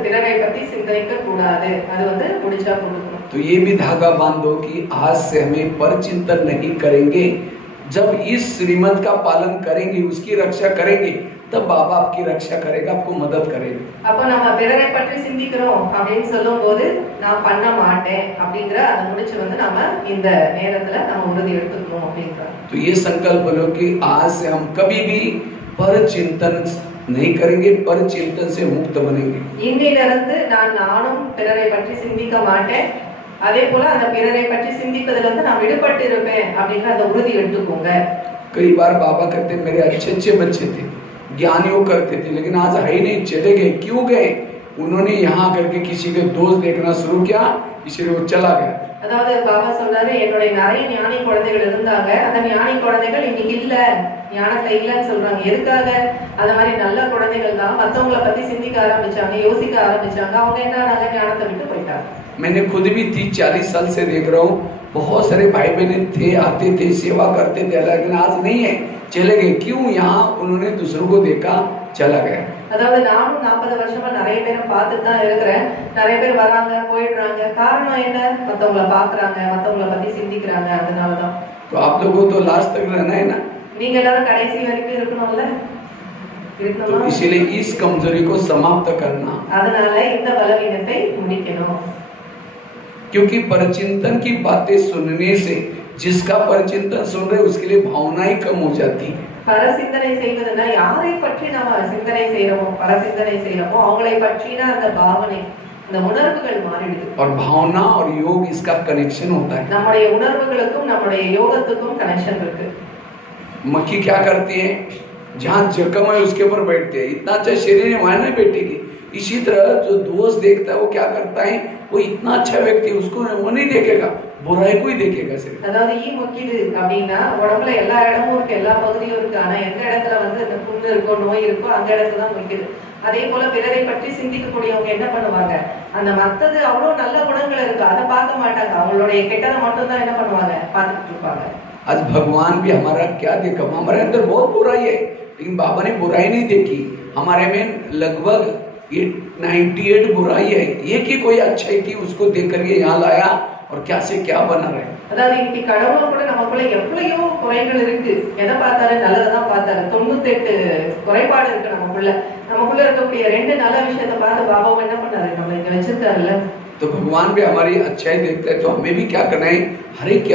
பிறரை பத்தி சிந்திக்க கூடாது, அது வந்து முடிச்சா கொடுக்கணும். तो ये भी धागा बांधो कि आज से हमें पर चिंतन नहीं करेंगे. जब इस श्रीमत का पालन करेंगे, उसकी रक्षा करेंगे, तब बाबा आपकी रक्षा करेगा, आपको मदद करेगा. அப்ப நம்ம பிறரை பற்றி சிந்திக்கிறோம் அப்படின்னு சொல்லும் போது நான் பண்ண மாட்டேன் அப்படிங்கிற அதை முடிச்சு வந்து நம்ம இந்த நேரத்துல நம்ம உறுதி எடுத்துக்கணும் அப்படின்றாங்க. तो ये संकल्प लो कि आज से हम कभी भी पर चिंतन नहीं करेंगे, पर चिंतन से मुक्त बनेंगे. இன்னிலிருந்து நானும் பிறரை பற்றி சிந்திக்க மாட்டேன், அதே போல அந்த பிறரை பற்றி சிந்திப்பதிலிருந்து வந்து நான் விடுபட்டு இருப்பேன் அப்படிங்கிற அந்த உறுதி எடுத்துக்கோங்க. कई बार बाबा कहते मेरे अच्छे बच्चे थे, ज्ञानियों करते थे, लेकिन आज है ही नहीं, चले गए. क्यों गए, उन्होंने यहाँ करके किसी के दोष देखना शुरू किया, इसलिए वो चला गया. அதாவது பாபா சொல்றாரு, என்னுடைய நிறைய ஞானி குழந்தைகள் இருந்தாங்க, அந்த ஞானி குழந்தைகள் இன்னைக்கு இல்ல, ஞானத்தை இல்லைன்னு சொல்றாங்க. எதுக்காக? அந்த மாதிரி நல்ல குழந்தைகள் தான் மத்தவங்களை பத்தி சிந்திக்க ஆரம்பிச்சாங்க, யோசிக்க ஆரம்பிச்சாங்க. அவங்க என்ன ஆனாங்க? ஞானத்தை விட்டு போயிட்டாங்க. मैंने खुद भी 30-40 साल से देख रहा हूँ, बहुत सारे भाई बहन थे, आते थे, सेवा करते थे, लेकिन आज नहीं है, चले गए। क्यों? यहाँ उन्होंने दूसरों को देखा, चला गया। அதாவது நானும் 40 வருஷமா நிறைய பேரை பார்த்துட்டு தான் இருக்கிறேன். நிறைய பேர் வராங்க, போயிடுறாங்க. காரணம் என்ன? மத்தவங்களை பாக்குறாங்க, மத்தவங்களை பத்தி சிந்திக்கிறாங்க, அதனாலதான். तो आप लोगों को लास्ट तक रहना है ना, நீங்க எல்லாரும் கடைசி வரைக்கும் இருக்கணும்ல, तो इसलिए इस कमजोरी को समाप्त करना, அதனால இந்த பலவீனத்தை முடிக்கணும். क्योंकि परचिंतन की बातें सुनने से जिसका परचिंतन सुन रहे उसके लिए भावनाएं कम हो जाती है। பரசிந்தனை செய்வதுன்னா யாரை பற்றி நாம சிந்தனை செய்யறோமோ, பரசிந்தனை செய்யறோமோ அவங்களை பற்றின அந்த பாவனை, அந்த உணர்வுகள் மாறிடுது. और भावना और योग इसका कनेक्शन होता है। நம்முடைய உணர்வுகளுக்கும் நம்முடைய யோகத்துக்கும் கனெக்ஷன் இருக்கு. मक्खी क्या करती है? जहाँ जख्म है उसके ऊपर बैठती है, इतना अच्छा शरीर है वहां नहीं बैठेगी। इसी तरह जो दोष देखता है वो क्या करता है? वो इतना अच्छा व्यक्ति उसको वो नहीं देखेगा, बुराई को ही देखेगा सिर्फ। அதாவது ஈ முக்கிது அப்படின்னா உடம்புல எல்லா இடமும் இருக்கு, எல்லா பகுதியும் இருக்கு. ஆனா எந்த இடத்துல வந்து இந்த புண்ணு இருக்கோ, நோய் இருக்கோ, அந்த இடத்துல தான் முக்கிது. அதே போல பிறரை பற்றி சிந்திக்கக்கூடியவங்க என்ன பண்ணுவாங்க? அந்த மத்தது அவ்வளவு நல்ல குணங்கள் இருக்கு, அதை பார்க்க மாட்டாங்க. அவங்களுடைய கெட்டதை மட்டும் தான் என்ன பண்ணுவாங்க? பார்த்துட்டு இருப்பாங்க. आज भगवान भी हमारा क्या देखा? हमारे अंदर बहुत बुराई है, लेकिन बाबा ने बुराई नहीं देखी। हमारे में लगभग 98 बुराई है, एक ही कोई अच्छाई थी, उसको देख करके यहाँ लाया और क्या से क्या बना रहे। அதாவது இன்னைக்கு கடவுள் கூட நமக்குள்ள எவ்வளவோ குறைகள் இருக்கு, எதை பார்த்தாலும் நல்லதான் பார்த்தாரு. 98 குறைபாடு இருக்கு நமக்குள்ள. நமக்குள்ள இருக்கக்கூடிய 2 நல்ல விஷயத்தை பார்த்து பாபாவும் என்ன பண்ணாரு? நம்ம இங்க வச்சிருக்காருல்ல. तो भगवान भी हमारी अच्छाई देखते हैं, तो हमें भी क्या करना है? हर एक की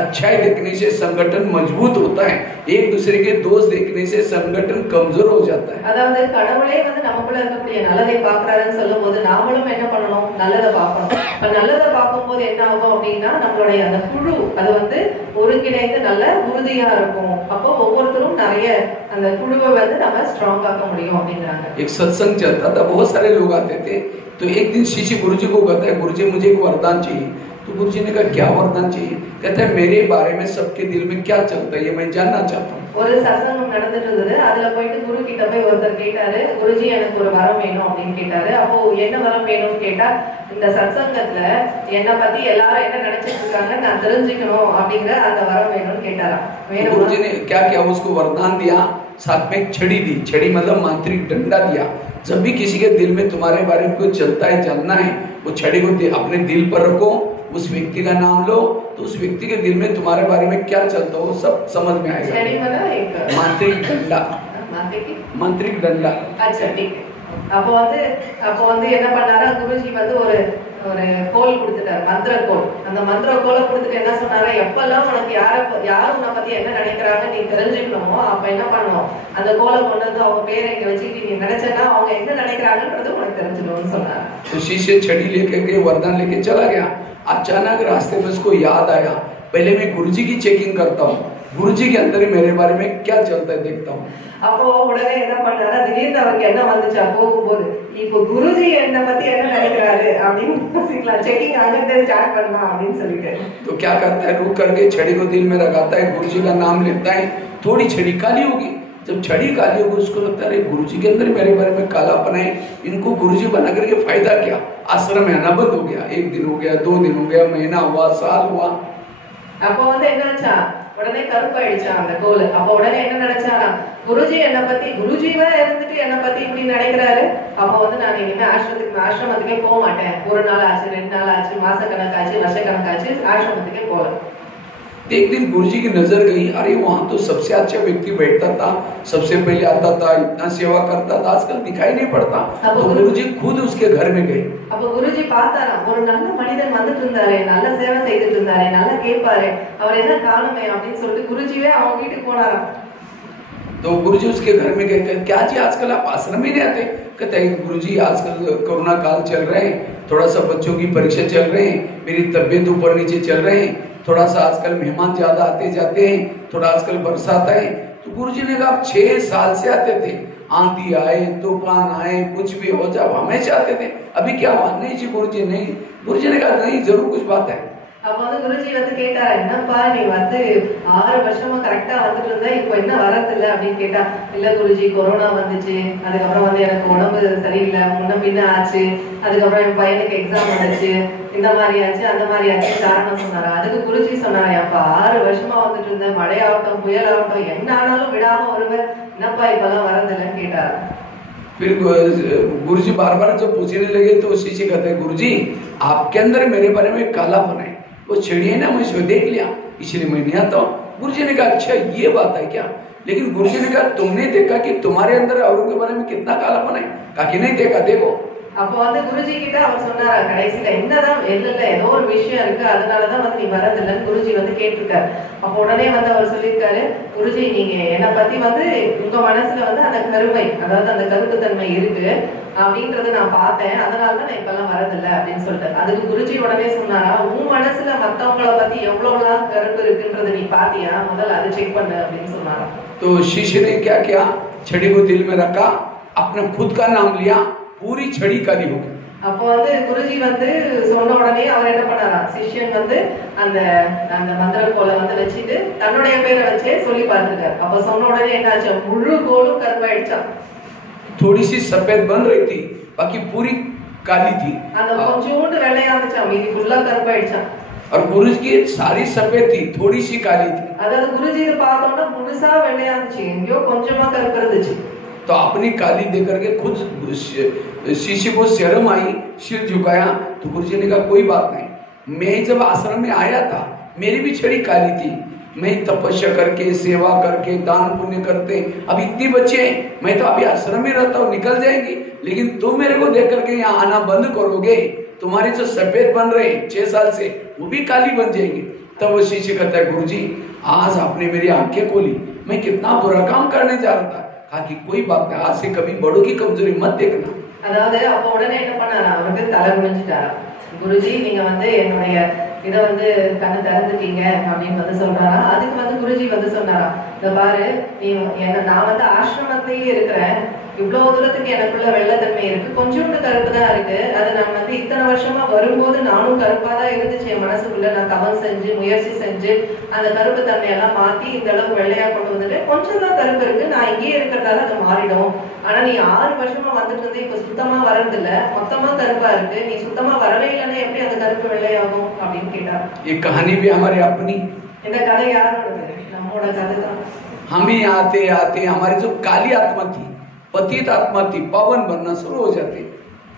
अच्छाई देखने से संगठन मजबूत होता है, एक दूसरे के दोष देखने से संगठन कमजोर हो जाता है। அதாவது கடவுளே வந்து நமக்குள்ள இருக்கக்கூடிய நல்லதை பார்க்கறாருன்னு சொல்லும்போது நாமளும் என்ன பண்ணணும்? நல்லதை பார்க்கணும். இப்ப நல்லதை பார்க்கும்போது என்ன ஆகும் அப்படின்னா நம்மளுடைய அந்த குழு அது வந்து ஒருங்கிணைந்து நல்ல உறுதியா இருக்கும். அப்போ ஒவ்வொருத்தரும் நிறைய அந்த குழுவை வந்து நம்ம ஸ்ட்ராங் ஆக்க முடியும் அப்படிங்கறாங்க. एक सत्संग चलता था, बहुत सारे लोग आते थे, तो एक दिन शिष्य गुरुजी को कहता है, गुरुजी मुझे एक वरदान चाहिए। तो गुरुजी ने कहा क्या वरदान चाहिए? कहता है मेरे बारे में सबके दिल में क्या चलता है ये मैं जानना चाहता हूँ। ஒரு சத்சங்கம் நடந்துட்டு இருந்தது. அதுல போயிட்டு குரு கிட்ட போய் ஒருத்தர் கேட்டாரு, குருஜி எனக்கு ஒரு வரம் வேணும் அப்படின்னு கேட்டாரு. அப்போ என்ன வரம் வேணும்னு கேட்டா, இந்த சத்சங்கத்துல என்ன பத்தி எல்லாரும் என்ன நினைச்சிட்டு இருக்காங்க நான் தெரிஞ்சுக்கணும் அப்படிங்கிற அந்த வரம் வேணும்னு கேட்டாராம். गुरुजी ने क्या किया? उसको वरदान दिया, साथ में एक छड़ी दी। छड़ी मतलब मांत्रिक डंडा दिया। जब भी किसी के दिल में तुम्हारे बारे में कुछ चलता है, जानना है, वो छड़ी को अपने दिल पर रखो, उस व्यक्ति का नाम लो, तो उस व्यक्ति के दिल में तुम्हारे बारे में क्या चलता हो सब समझ में आएगा। छड़ी मतलब एक मांत्रिक डंडा, मांत्रिक डंडा। अच्छा ठीक है। அப்போ வந்து என்ன பண்ணாரா? குருஜி வந்து ஒரு கோல் கொடுத்துட்டாரு, மந்திர கோல். அந்த மந்திர கோலை கொடுத்துட்டு என்ன சொன்னாரா? எப்பெல்லாம் உனக்கு யாரும் உன்னை பத்தி என்ன நினைக்கிறாங்க நீ தெரிஞ்சுக்கணுமோ அப்ப என்ன பண்ணணும்? அந்த கோலை கொண்டு வந்து அவங்க பேரை இங்க வச்சுக்கிட்டு நீ நினைச்சேன்னா அவங்க என்ன நினைக்கிறாங்கன்றது உனக்கு தெரிஞ்சிடும்னு சொன்னாரு. तो शिष्य छड़ी लेके गए, वरदान लेके चला गया। अचानक रास्ते में उसको याद आया, पहले मैं गुरुजी की चेकिंग करता हूँ, गुरुजी के अंदर मेरे बारे में क्या चलता है देखता हूँ। அப்போ உடனே என்ன பண்ணாரா? திடீர்னு அவருக்கு என்ன வந்துச்சா போகும்போது, இப்போ குருஜி என்ன பத்தி என்ன நினைக்கிறாரு அப்படின்னு செக்கிங் அங்கிருந்து ஸ்டார்ட் பண்ணலாம் அப்படின்னு சொல்லிட்டு. तो क्या करता है? रुक करके छड़ी को दिल में लगाता है, गुरुजी का नाम लेता है, थोड़ी छड़ी काली होगी। जब छड़ी काली होगी उसको लगता है गुरुजी के अंदर मेरे बारे में कालापन है, इनको गुरुजी बना करके फायदा क्या? आश्रम में आना बंद हो गया। 1 दिन हो गया, 2 दिन हो गया, महीना हुआ, साल हुआ। அப்போ வந்து என்ன நினைச்சா? உடனே கருப்பாயிடுச்சா அந்த கோல். அப்போ உடனே என்ன நினைச்சானா? குருஜி என்ன பத்தி, குருஜிவா இருந்துட்டு என்ன பத்தி இப்படி நினைக்கிறாரு. அப்போ வந்து நான் இனிமே ஆசிரமத்துக்கே போக மாட்டேன். 1 நாள் ஆச்சு, 2 நாள் ஆச்சு, மாச கணக்காச்சு, வருஷ கணக்காச்சு, ஆசிரமத்துக்கே போல. एक दिन गुरुजी की नजर गई, अरे वहां तो सबसे अच्छा व्यक्ति बैठता था, सबसे पहले आता था, इतना सेवा करता था, आजकल दिखाई नहीं पड़ता। तो गुरुजी खुद उसके घर में गए। அப்ப குருஜி பார்த்தாரா, ஒரு நல்ல மனிதன் வந்துட்டு இருந்தாரே, நல்ல சேவை செய்துட்டு இருந்தாரே, நல்லா கேட்பாரு, அவர் என்ன காணுமே அப்படின்னு சொல்லிட்டு குருஜிவே அவங்க வீட்டுக்கு போனாராம். तो गुरुजी उसके घर में गए, क्या जी आजकल आप आश्रम में नहीं आते? कहते हैं गुरुजी आजकल कोरोना काल चल रहे हैं, थोड़ा सा बच्चों की परीक्षा चल रहे हैं, मेरी तबीयत ऊपर नीचे चल रहे हैं, थोड़ा सा आजकल मेहमान ज्यादा आते जाते हैं, थोड़ा आजकल बरसात है। तो गुरुजी ने कहा आप 6 साल से आते थे, आंधी आए, तूफान आए, कुछ भी हो जाए हमेशा आते थे, अभी क्या हुआ? नहीं जी गुरुजी नहीं। गुरुजी ने कहा नहीं, जरूर कुछ बात है। அப்ப வந்து குருஜி வந்து கேட்டாரு, என்னப்பா நீ வந்து 6 வருஷமா கரெக்டா வந்துட்டு இருந்த, இப்ப என்ன வரதில்ல அப்படின்னு கேட்டா, இல்ல குருஜி கொரோனா வந்துச்சு, அதுக்கப்புறம் வந்து எனக்கு உடம்பு சரியில்லை, முன்ன பின்ன ஆச்சு, அதுக்கப்புறம் என் பையனுக்கு எக்ஸாம் வந்துச்சு, இந்த மாதிரி ஆச்சு அந்த மாதிரி ஆச்சு காரணம் சொன்னாரா. அதுக்கு குருஜி சொன்னாரு, அப்ப 6 வருஷமா வந்துட்டு இருந்த, மழையாகட்டும் புயலாகட்டும் என்ன ஆனாலும் விடாம வருவேன், என்னப்பா இப்பெல்லாம் வரதில்லைன்னு கேட்டாரு. फिर गुरुजी बार बार जब पूछने लगे तो शिष्य कहते हैं, गुरुजी आपके अंदर मेरे बारे में कालापन है, वो चिड़िया ना मैं इसको देख लिया इसलिए मैं नहीं आता हूँ। गुरुजी ने कहा अच्छा ये बात है क्या, लेकिन गुरुजी ने कहा तुमने देखा कि तुम्हारे अंदर औरों के बारे में कितना कालापन है, कहा कि नहीं देखा, देखो। அப்போ வந்து குருஜி கிட்ட அவர் சொன்னாரா, கடைசியில என்னதான் இல்ல ஏதோ ஒரு விஷயம் இருக்கு அதனாலதான் வந்து நீ வரதில்லைன்னு குருஜி வந்து கேட்டிருக்காரு. அப்போ உடனே வந்து அவர் சொல்லியிருக்காரு, குருஜி நீங்க என்னை பத்தி வந்து உங்க மனசுல வந்து அந்த கருமை, அதாவது அந்த கருப்புத்தன்மை இருக்கு அப்படின்றத நான் பார்த்தேன், அதனாலதான் நான் இப்பெல்லாம் வரதில்லை அப்படின்னு சொல்லிட்டு. அதுக்கு குருஜி உடனே சொன்னாரா, உன் மனசுல மத்தவங்களை பத்தி எவ்வளவுலாம் கருப்பு இருக்குன்றத நீ பாத்தியா, முதல்ல அதை செக் பண்ணு அப்படின்னு சொன்னாரா. तो शिष्य ने क्या किया, छड़ी को दिल में रखा, अपने खुद का नाम लिया, पूरी छड़ी काली हो गई। அப்போ வந்து குருஜி வந்து சொன்ன உடனே அவர் என்ன பண்ணாரா, சிஷ்யன் வந்து அந்த அந்த மந்திர கோலை வந்து வச்சுட்டு தன்னுடைய பேரை வச்சே சொல்லி பார்த்திருக்காரு. அப்ப சொன்ன உடனே என்னாச்சு, முழு கோலும் கருப்பாயிடுச்சான். थोड़ी सी सफेद बन रही थी, बाकी पूरी काली थी। அந்த கொஞ்சோண்டு வெள்ளையா இருந்துச்சான், மீதி ஃபுல்லா கருப்பாயிடுச்சான். और गुरुजी की सारी सफेद थी, थोड़ी सी काली थी। அதாவது குருஜி பார்த்தோம்னா முழுசா வெள்ளையா இருந்துச்சு, எங்கேயோ கொஞ்சமா கருப்பு இருந்துச்சு. तो अपनी काली देकर के खुद शिष्य को शर्म आई, सिर झुकाया। तो गुरुजी ने कहा कोई बात नहीं, मैं जब आश्रम में आया था मेरी भी छड़ी काली थी, मैं तपस्या करके सेवा करके दान पुण्य करते, अब इतनी बच्चे हैं, मैं तो अभी आश्रम में रहता हूँ, निकल जाएंगी, लेकिन तुम मेरे को देख करके यहाँ आना बंद करोगे, तुम्हारे जो सफेद बन रहे 6 साल से वो भी काली बन जाएंगे। तब वो शिष्य कहता है, गुरुजी आज आपने मेरी आंखें खोली, मैं कितना बुरा काम करने जा रहा था। कहा कि कोई बात नहीं, आज से कभी बड़ों की कमजोरी मत देखना। அதாவது அப்ப உடனே என்ன பண்ணாரா, அவருக்கு தலை குனிஞ்சிட்டாரா, குருஜி நீங்க வந்து என்னுடைய இதை வந்து கண்ணு திறந்துட்டீங்க அப்படின்னு வந்து சொல்றாரா. அதுக்கு வந்து குருஜி வந்து சொன்னாரா, இந்த பாரு நீ என்ன, நான் வந்து ஆசிரமத்திலேயே இருக்கிறேன், இவ்வளவு தூரத்துக்கு எனக்குள்ள வெள்ளத்தன்மை இருக்கு, கொஞ்சோண்டு கருப்பு தான் இருக்கு, அது நான் வந்து இத்தனை வருஷமா வரும்போது நானும் கருப்பா தான் இருந்துச்சு, என் மனசுக்குள்ள நான் தவம் செஞ்சு முயற்சி செஞ்சு அந்த கருப்பு தன்மையெல்லாம் மாத்தி இந்த அளவுக்கு வெள்ளையா கொண்டு வந்துட்டு கொஞ்சம் தான் கருப்பு இருக்கு, நான் இங்கேயே இருக்கிறதால அது மாறிடும். ஆனா நீ 6 வருஷமா வந்துட்டு இருந்து இப்ப சுத்தமா வர்றது இல்ல, மொத்தமா கருப்பா இருக்கு, நீ சுத்தமா வரவே இல்லைன்னா எப்படி அந்த கருப்பு வெள்ளையாகும் அப்படின்னு கேட்டா. ये कहानी भी हमारी अपनी, இந்த கதை யாரோடது, நம்மோட கதை தான். हम ही आते आते हमारी जो काली आत्मा थी, पतित आत्मा थी, पावन बनना शुरू हो जाते।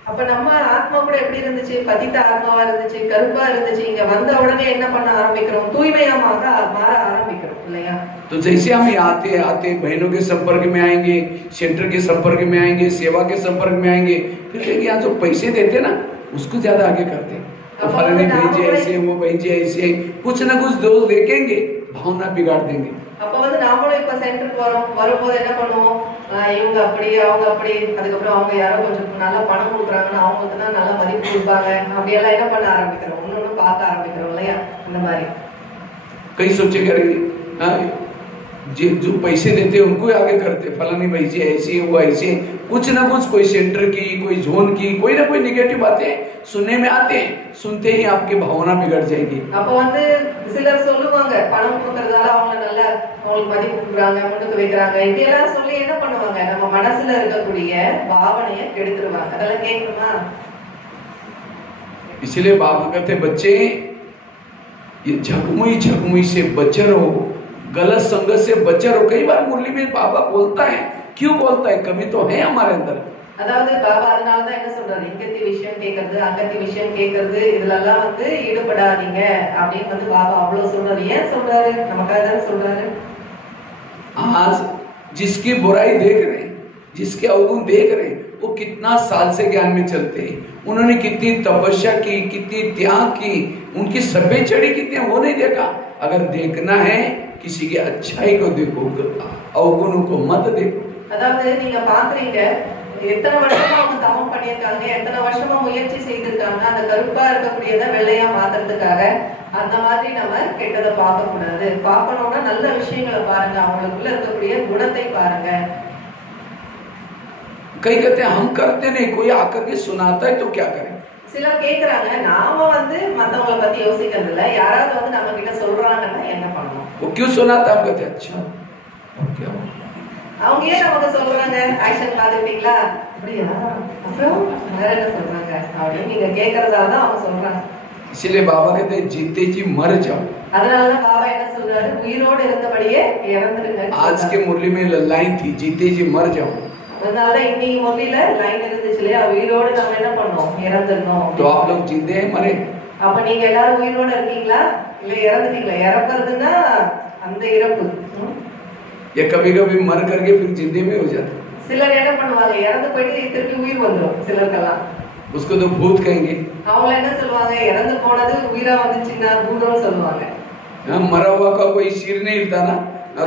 அப்ப நம்ம ஆத்மா கூட எப்படி இருந்துச்சு, பதித்த ஆத்மாவா இருந்துச்சு, கருப்பா இருந்துச்சு, இங்க வந்த உடனே என்ன பண்ண ஆரம்பிக்கிறோம், தூய்மையமாக மாற ஆரம்பிக்கிறோம் இல்லையா. तो जैसे हम आते आते बहनों के संपर्क में आएंगे, सेंटर के संपर्क में आएंगे, सेवा के संपर्क में आएंगे, फिर यहाँ जो पैसे देते ना उसको ज्यादा आगे करते, तो फलाने भाई जी ऐसे, वो भाई जी ऐसे, कुछ ना कुछ दोष देखेंगे, भावना बिगाड़ देंगे। அப்ப வந்து நாமளும் இப்ப சென்டருக்கு வரும்போது என்ன பண்ணுவோம், இவங்க அப்படி அவங்க அப்படி, அதுக்கப்புறம் அவங்க யாரோ கொஞ்சம் நல்லா பணம் கொடுக்குறாங்கன்னா அவங்களுக்கு தான் நல்லா மதிப்பு கொடுப்பாங்க, அப்படியெல்லாம் என்ன பண்ண ஆரம்பிக்கிறோம், ஒன்னொன்னு பார்க்க ஆரம்பிக்கிறோம் இல்லையா. இந்த மாதிரி कई सोचे करेंगे, जो पैसे देते हैं उनको आगे करते, फलानी भाई जी ऐसे वो ऐसे, कुछ ना कुछ कोई सेंटर की कोई जोन की कोई ना कोई निगेटिव बातें सुनने में आते हैं, सुनते ही आपकी भावना बिगड़ जाएगी। அப்ப வந்து சிலர் சொல்லுவாங்க, பணம் கொடுக்கறதால அவங்க நல்லா அவங்களுக்கு மதிப்பு கொடுக்குறாங்க, முன்னுக்கு வைக்கிறாங்க, இப்படியெல்லாம் சொல்லி என்ன பண்ணுவாங்க, நம்ம மனசுல இருக்கக்கூடிய பாவனையை கெடுத்துருவாங்க. அதெல்லாம் கேட்கணுமா. इसलिए बाबा कहते बच्चे ये झकमुई से बचे रहो, गलत संगत से बचे रहो। कई बार मुरली में बाबा बोलता है, क्यों बोलता है, कमी तो है हमारे अंदर। அதாவது பாபா அதனாலதான் என்ன சொல்றாரு, இங்கத்தி விஷயம் கேட்கறது அங்கத்தி விஷயம் கேட்கறது இதுல எல்லாம் வந்து ஈடுபடாதீங்க அப்படின்னு வந்து பாபா அவ்வளவு சொல்றாரு. ஏன் சொல்றாரு, நமக்காக தானே சொல்றாரு. आज जिसकी बुराई देख रहे हैं, जिसके अवगुण देख रहे हैं, वो कितना साल से ज्ञान में चलते हैं, उन्होंने कितनी तपस्या की, कितनी त्याग की, उनकी सफेद चढ़ी कितनी, वो नहीं देखा। अगर देखना है किसी की अच्छाई को देखो, अवगुणों को मत देखो। அதாவது நீங்க பாக்குறீங்க எத்தனை வருஷமா அவங்க தவம் பண்ணியிருக்காங்க, எத்தனை வருஷமா முயற்சி செய்திருக்காங்க, அந்த கருப்பா இருக்கக்கூடியத வெள்ளையா மாத்துறதுக்காக. அந்த மாதிரி நம்ம கெட்டதை பார்க்க கூடாது. பார்க்கணும்னா நல்ல விஷயங்களை பாருங்க, அவங்களுக்குள்ள இருக்கக்கூடிய குணத்தை பாருங்க. कई कहते हैं हम करते नहीं, कोई आकर के सुनाता है तो क्या करें। சிலர் கேக்குறாங்க, நாம வந்து மத்தவங்கள பத்தி யோசிக்கிறது இல்ல, யாராவது வந்து நம்ம கிட்ட சொல்றாங்கன்னா என்ன பண்ணணும்? वो क्यों सुनाता है? हम कहते अच्छा क्या அவங்க ஏன் நமக்கு சொல்றாங்க? ஆக்ஷன் பாத்துட்டீங்களா? அப்படியா? அப்புறம் வேற என்ன சொல்றாங்க அப்படின்னு நீங்க கேக்குறதால தான் அவங்க சொல்றாங்க. इसलिए बाबा कहते हैं जीते जी मर जाओ. அதனாலதான் பாபா என்ன சொல்றாரு, உயிரோடு இருந்தபடியே இறந்துருங்க. आज के मुरली में लाइन थी जीते जी मर जाओ. அதனாலதான் இன்னைக்கு முரளியில லைன் இருந்துச்சு இல்லையா, உயிரோடு நம்ம என்ன பண்ணோம், இறந்துடணும். तो आप लोग जिंदे हैं मरे? அப்ப நீங்க எல்லாரும் உயிரோட இருக்கீங்களா இல்ல இறந்துட்டீங்களா? இறக்குறதுன்னா அந்த இறப்பு. या कभी कभी मर करके फिर जिंदे में हो जाते. சிலர் என்ன பண்ணுவாங்க, இறந்து போயிட்டு திருப்பி உயிர் வந்துடும் சிலருக்கெல்லாம். उसको तो भूत कहेंगे. அவங்க என்ன சொல்லுவாங்க, இறந்து போனது உயிரா வந்துச்சுன்னா பூதம்னு சொல்லுவாங்க. मरा हुआ का कोई सिर नहीं हिलता ना,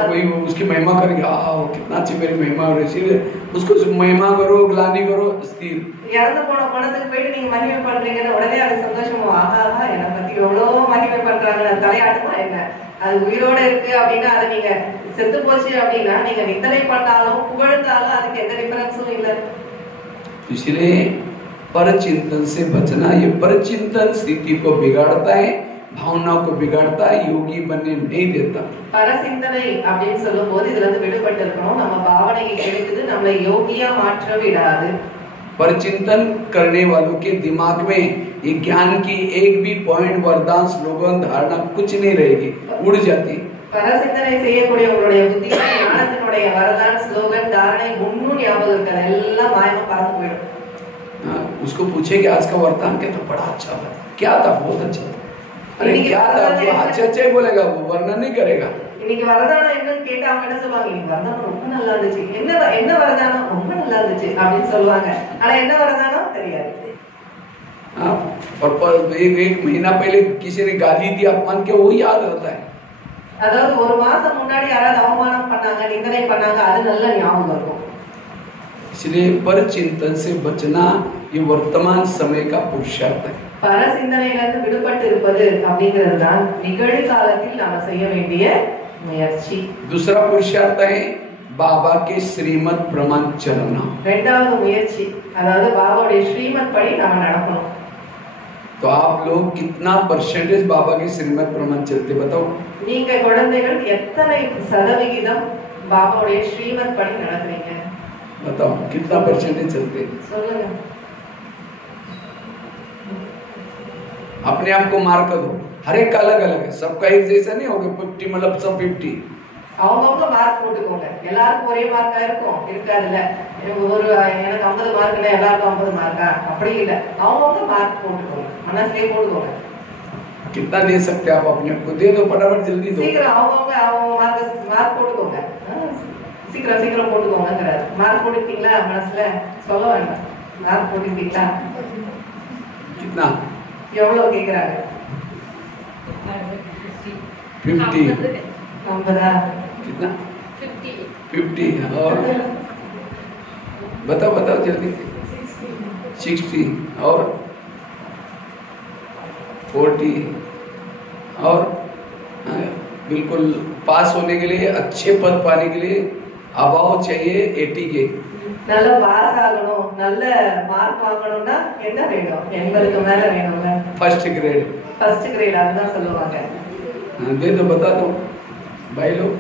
कोई उसकी महिमा करेंगे, वो कितना अच्छी मेरी महिमा हो रही है, उसको महिमा करो, ग्लानी करो, स्थिर. இறந்து போன பணத்துக்கு போயிட்டு நீங்க மகிமை பண்றீங்கன்னு உடனே அது சந்தோஷமா, ஆஹா என்னை பத்தி எவ்வளவு மகிமை பண்றாங்க, தலையாட்டுமா என்ன? அது உயிரோட இருக்கு அப்படின்னா, அதை நீங்க செத்து போச்சு அப்படின்னா நீங்க நிந்தனை பண்ணாலும் புகழ்ந்தாலும் அதுக்கு எந்த டிஃபரன்ஸும் இல்லை. इसलिए पर चिंतन से बचना, ये पर चिंतन स्थिति को बिगाड़ता है, भावना को बिगाड़ता है, योगी बनने नहीं देता. பரசிந்தனை அப்படின்னு சொல்லும் போது இதுல இருந்து விடுபட்டு இருக்கணும். நம்ம பாவனைக்கு கிடைக்குது, நம்மளை யோகியா மாற்ற விடாது. पर चिंतन करने वालों के दिमाग में ये ज्ञान की एक भी पॉइंट, वरदान, स्लोगन, धारणा कुछ नहीं रहेगी, उड़ जाती. பரசிந்தனை செய்யக்கூடியவங்களுடைய புத்தியில ஞானத்தினுடைய வரதான ஸ்லோகன் தாரணை ஒன்னும் ஞாபகம் இருக்காது, எல்லாம் மாயமா பறந்து போயிடும். उसको पूछे कि आज का वरदान क्या था? बड़ा अच्छा था. क्या था? बहुत अच्छा था. अरे क्या था? वो अच्छा अच्छा ही बोलेगा, वो वर्णन नहीं करेगा. இன்னைக்கு வரதானம் என்னன்னு கேட்டா அவங்க என்ன சொல்லுவாங்க, இன்னைக்கு வரதானம் ரொம்ப நல்லா இருந்துச்சு. என்ன வரதானம்? ரொம்ப நல்லா இருந்துச்சு அப்படின்னு சொல்லுவாங்க. ஆனா என்ன வரதானம் தெரியாது. और एक महीना पहले किसी ने गाली दी, अपमान किया, वो याद रहता है. அதாவது ஒரு மாசம் முன்னாடி யாராவது அவமானம் பண்ணாங்க, நிந்தனை பண்ணாங்க, அது நல்ல ஞாபகம் இருக்கும். इसलिए पर चिंतन से बचना ये वर्तमान समय का पुरुषार्थ है. பரசிந்தனையிலிருந்து விடுபட்டு இருப்பது அப்படிங்கிறது தான் நிகழ்காலத்தில் நாம செய்ய வேண்டிய முயற்சி. दूसरा पुरुषार्थ है बाबा के श्रीमत प्रमाण चलना. இரண்டாவது முயற்சி, அதாவது பாபாவுடைய ஸ்ரீமத் படி நாம நடக்கணும். तो आप लोग कितना परसेंटेज बाबा के श्रीमत प्रमाण चलते बताओ? நீங்க குழந்தைகள் எத்தனை சதவிகிதம் பாபாவுடைய ஸ்ரீமத் படி நடக்கிறீங்க? बताओ कितना परसेंटेज चलते? சொல்லுங்க. अपने आप को मार्क दो. हर एक का अलग अलग है, सबका एक जैसा नहीं होगा. 50 मतलब सब 50. அவங்கவுங்க மார்க் போட்டுக்கோங்க. எல்லாருக்கும் ஒரே மார்க்கா இருக்கும் இருக்காதுல்ல. ஒரு எனக்கு 50 மார்க்னா எல்லாருக்கும் 50 மார்க்கா அப்படி இல்ல. அவங்கவுங்க மார்க் போட்டுக்கோங்க, மனசுலயே போட்டுக்கோங்க. कितना दे सकते आप अपने को? दे दो फटाफट, जल्दी दो. சீக்கிரம் அவங்க மார்க் போட்டுக்கோங்க. சீக்கிரம் போட்டுக்கோங்கங்கறாரு. மார்க் போட்டுட்டீங்களா? மனசுல சொல்ல வேண்டாம். மார்க் போட்டுட்டீங்களா? कितना? எவ்வளவு கேக்குறாங்க? 50. 50. कितना? 50. और बताओ जल्दी. 60 और 40 और बिल्कुल पास होने के लिए, अच्छे पद पाने के लिए अभाव चाहिए 80 के. நல்ல பாஸ் ஆகணும், நல்ல மார்க் வாங்கணும்னா என்ன வேணும்? 80க்கு மேல வேணும்ல. First grade. ஃபர்ஸ்ட் கிரேட் அதுதான் சொல்லுவாங்க. दे दो, बता दो भाई लोग.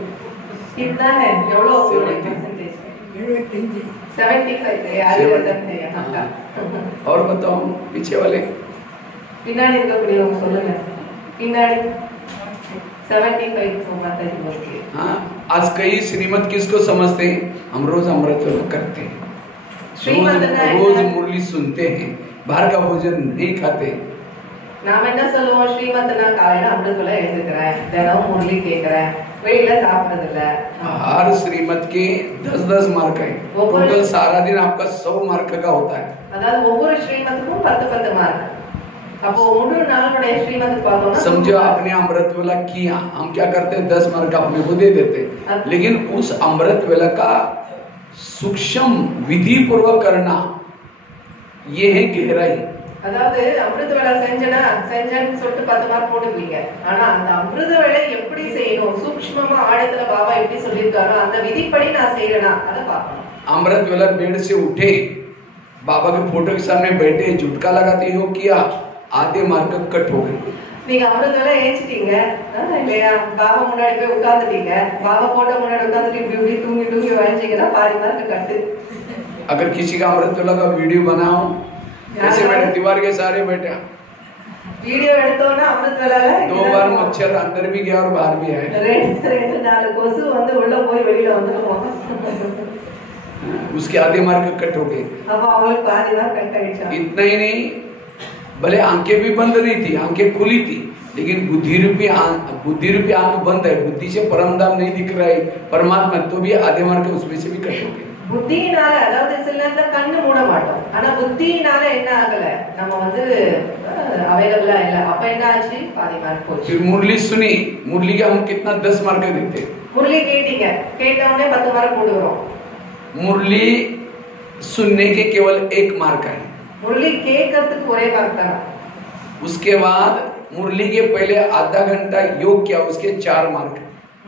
कितना है? எவ்வளவு परसेंटेज? 75 है. आगे बढ़ते हैं यहां. और बताओ पीछे वाले. பின்னாடி இருக்கக்கூடியவங்க சொல்லுங்க. பின்னாடி 75 को माताजी बोलती है. हाँ, आज कई श्रीमत किसको समझते हैं? हम रोज अमृत वेला करते हैं, रोज मुरली सुनते हैं, बाहर का भोजन नहीं खाते. நாம என்ன சொல்லுவோம்? ஸ்ரீமத்னா காலையில அமிர்தத்துல எழுந்துக்கிறேன், தினமும் முரளி கேட்கிறேன், வெளியில சாப்பிடுறது இல்ல. हर श्रीमत के 10-10 मार्क है. टोटल सारा दिन आपका 100 मार्क का होता है. அதாவது ஒவ்வொரு ஸ்ரீமத்துக்கும் 10 மார்க். அப்போ முழு நாளுடைய ஸ்ரீமத் பார்த்தோம்னா समझो आपने अमृत वेला किया, हम क्या करते हैं 10 मार्क अपने को दे देते हैं. लेकिन उस अमृत वेला का सूक्ष्म विधि पूर्वक करना, ये है गहराई. அதாவது அமிர்த வேலை செஞ்சேன்னு சொல்லிட்டு 10 மார்க் போட்டுப்பீங்க. ஆனா அந்த அமிர்த வேலை எப்படி செய்யணும், சூக்ஷ்மமா ஆழத்துல பாபா எப்படி சொல்லியிருக்காரோ அந்த விதிப்படி நான் செய்யறேனா அதை பார்க்கணும். अमृत वेला बेड से उठे, बाबा के फोटो के सामने बैठे, झुटका लगाते योग किया, आधे मार्ग कट हो गए। நீங்க அமிர்தத்துல ஏச்சிட்டீங்க இல்லையா, பாபா முன்னாடி போய் உட்கார்ந்துட்டீங்க, பாபா போட்டோ முன்னாடி உட்கார்ந்துட்டு இப்படி இப்படி தூங்கி தூங்கி வாங்கிச்சீங்கன்னா பாதி மார்க் கட்டு। अगर किसी का अमृतवेला का वीडियो बनाओ, ऐसे बैठे दीवार के सारे बैठे, वीडियो எடுத்தோம்னா அமிர்தவேளால 2 बार मच्छर अंदर भी गया और बाहर भी आया, ரெண்டு நாலு கொசு வந்து உள்ள போய் வெளியில வந்துருவாங்க, उसके आधे मार्ग कट हो गए। அப்ப அவங்களுக்கு பாதி மார்க் கட் ஆயிடுச்சு। इतना ही नहीं, भले आंखें भी बंद नहीं थी, आंखें खुली थी, लेकिन बुद्धि रूपी आंख बंद है, बुद्धि से परम धाम नहीं दिख रहा है परमात्मा, तो भी आधे मार्ग उसमें से भी कट हो गए। புத்தியினால, அதாவது சில நேரத்துல கண்ணு மூட மாட்டோம், ஆனா புத்தியினால என்ன ஆகல, நம்ம வந்து அவைலபிளா இல்ல, அப்ப என்ன ஆச்சு, பாதி மார்க் போச்சு। फिर मुरली सुनी, मुरली का हम कितना 10 मार्क देते, मुरली கேட்டீங்க, கேட்ட उन्हें 10 मार्क போடுறோம்। मुरली सुनने के केवल 1 मार्क है, मुरली கேட்கிறதுக்கு ஒரே மார்க் தான்। उसके बाद मुरली के पहले आधा घंटा योग किया, उसके 4 मार्क।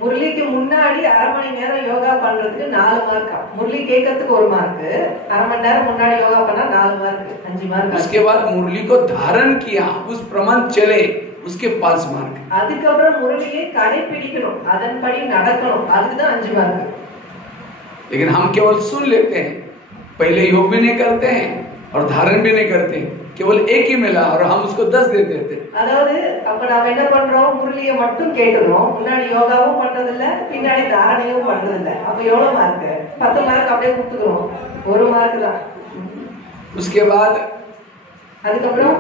मुरलीக்கு முன்னாடி அரை மணி நேரம் யோகா பண்றதுக்கு 4 மார்க், முரளி கேட்கிறதுக்கு 1 மார்க், அரை மணி நேரம் முன்னாடி யோகா பண்ணா 4 மார்க், 5 மார்க்। उसके बाद मुरली को धारण किया, उस प्रमाण चले, उसके 5 मार्क। அதுக்கப்புறம் முரளியை கடைபிடிக்கணும், அதன்படி நடக்கணும், அதுக்கு தான் 5 மார்க்। लेकिन हम केवल सुन लेते हैं, पहले योग भी नहीं करते हैं और धारण भी नहीं करते, केवल एक ही मिला और हम उसको 10 दे देते। அதாவது அப்ப நாம என்ன பண்றோம், முரளியை மட்டும் கேட்கிறோம், முன்னாடி யோகாவும் பண்றது இல்ல, பின்னாடி தாரணையும் பண்றது இல்ல, அப்ப எவ்வளவு மார்க், 10 மார்க் அப்படியே கொடுத்துக்கிறோம், 1 மார்க் தான்। उसके बाद அதுக்கப்புறம்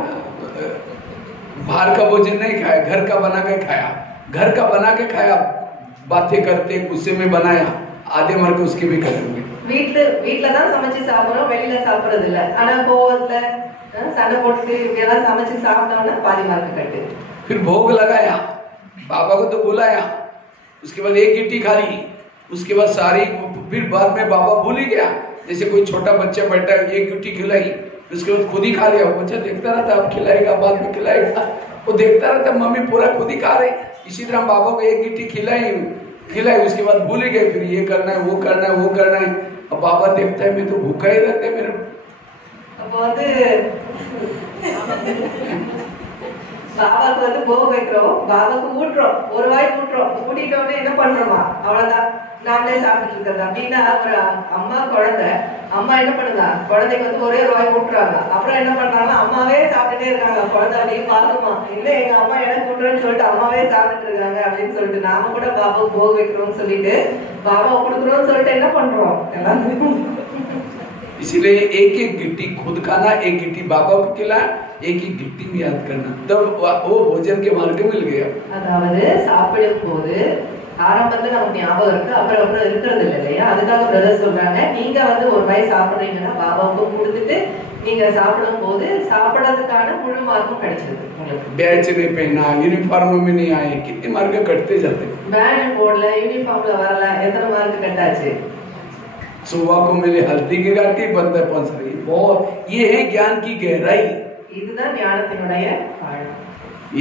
बाहर का भोजन नहीं खाया, घर का बना के खाया, घर का बना के खाया, बातें करते गुस्से में बनाया, आधे मार्क उसके भी करेंगे। வீட்ல தான் சமைச்சு சாப்பிடுறோம், வெளியில சாப்பிடுறது இல்ல, ஆனா கோவத்துல சண்டை போட்டு இப்படி எல்லாம் சமைச்சு சாப்பிட்டோம்னா பாதி மார்க் கட்டு। फिर भोग लगाया, बाबा को तो बुलाया, उसके बाद 1 गिट्टी खा ली, उसके बाद सारी, फिर बाद में बाबा भूल ही गया, जैसे कोई छोटा बच्चा बैठा है 1 गिट्टी खिलाई, उसके बाद खुद ही खा लिया, बच्चा देखता रहता अब खिलाएगा बाद में खिलाएगा, वो देखता रहता मम्मी पूरा खुद ही खा रहे। इसी तरह बाबा को 1 गिट्टी खिलाई, उसके बाद भूल ही गए, फिर ये करना है वो करना है वो करना है, अब बाबा देखता है मैं तो भूखा ही रहता है मेरे। அப்ப வந்து பாபாக்கு வந்து போக வைக்கிறோம், பாபாக்கு ஊட்டுறோம், ஒரு வாய் ஊட்டுறோம், ஊட்டிட்டோடனே என்ன பண்றோமா, அவ்வளவுதான் நாமளே சாப்பிட்டு இருக்கிறது அப்படின்னா, ஒரு அம்மா குழந்தை, அம்மா என்ன பண்ணுங்க, குழந்தைக்கு வந்து ஒரே ஒரு வாய் ஊட்டுறாங்க, அப்புறம் என்ன பண்றாங்க, அம்மாவே சாப்பிட்டுட்டே இருக்காங்க, குழந்தை அப்படியே பாக்குமா, இல்ல எங்க அம்மா எனக்கு ஊட்டுறேன்னு சொல்லிட்டு அம்மாவே சாப்பிட்டு இருக்காங்க அப்படின்னு சொல்லிட்டு, நாம கூட பாபாவுக்கு போக வைக்கிறோம்னு சொல்லிட்டு பாபா கொடுக்குறோம்னு சொல்லிட்டு என்ன பண்றோம் எல்லாரும்। इसलिए एक एक गिट्टी खुद खाना, 1 गिट्टी बाबा को खिलाना, 1 ही गिट्टी में याद करना, तब वो भोजन के मार्ग मिल गया। அதாவது சாப்பிடும் போது ஆரம்பத்துல நமக்கு ஞாபகம் இருக்கு, அப்புறம் அப்புறம் இருக்கிறது இல்லையா, அதுக்காக பிரதர் சொல்றாங்க, நீங்க வந்து ஒரு வாய் சாப்பிடுறீங்கன்னா பாபாவுக்கும் கொடுத்துட்டு நீங்க சாப்பிடும் போது சாப்பிடறதுக்கான முழு மார்க்கும் கிடைச்சது உங்களுக்கு। बैच नहीं पहना, यूनिफॉर्म में नहीं आए, कितने मार्क कटते जाते, பேட்ச் போடல, யூனிஃபார்ம்ல வரல, எத்தனை மார்க் கட்டாச்சு। सुबह को मिले हल्दी की गाठी बंदर पंस रही, बहुत ये है ज्ञान की गहराई। இதுதான் ஞானத்தினுடைய ஆழம்।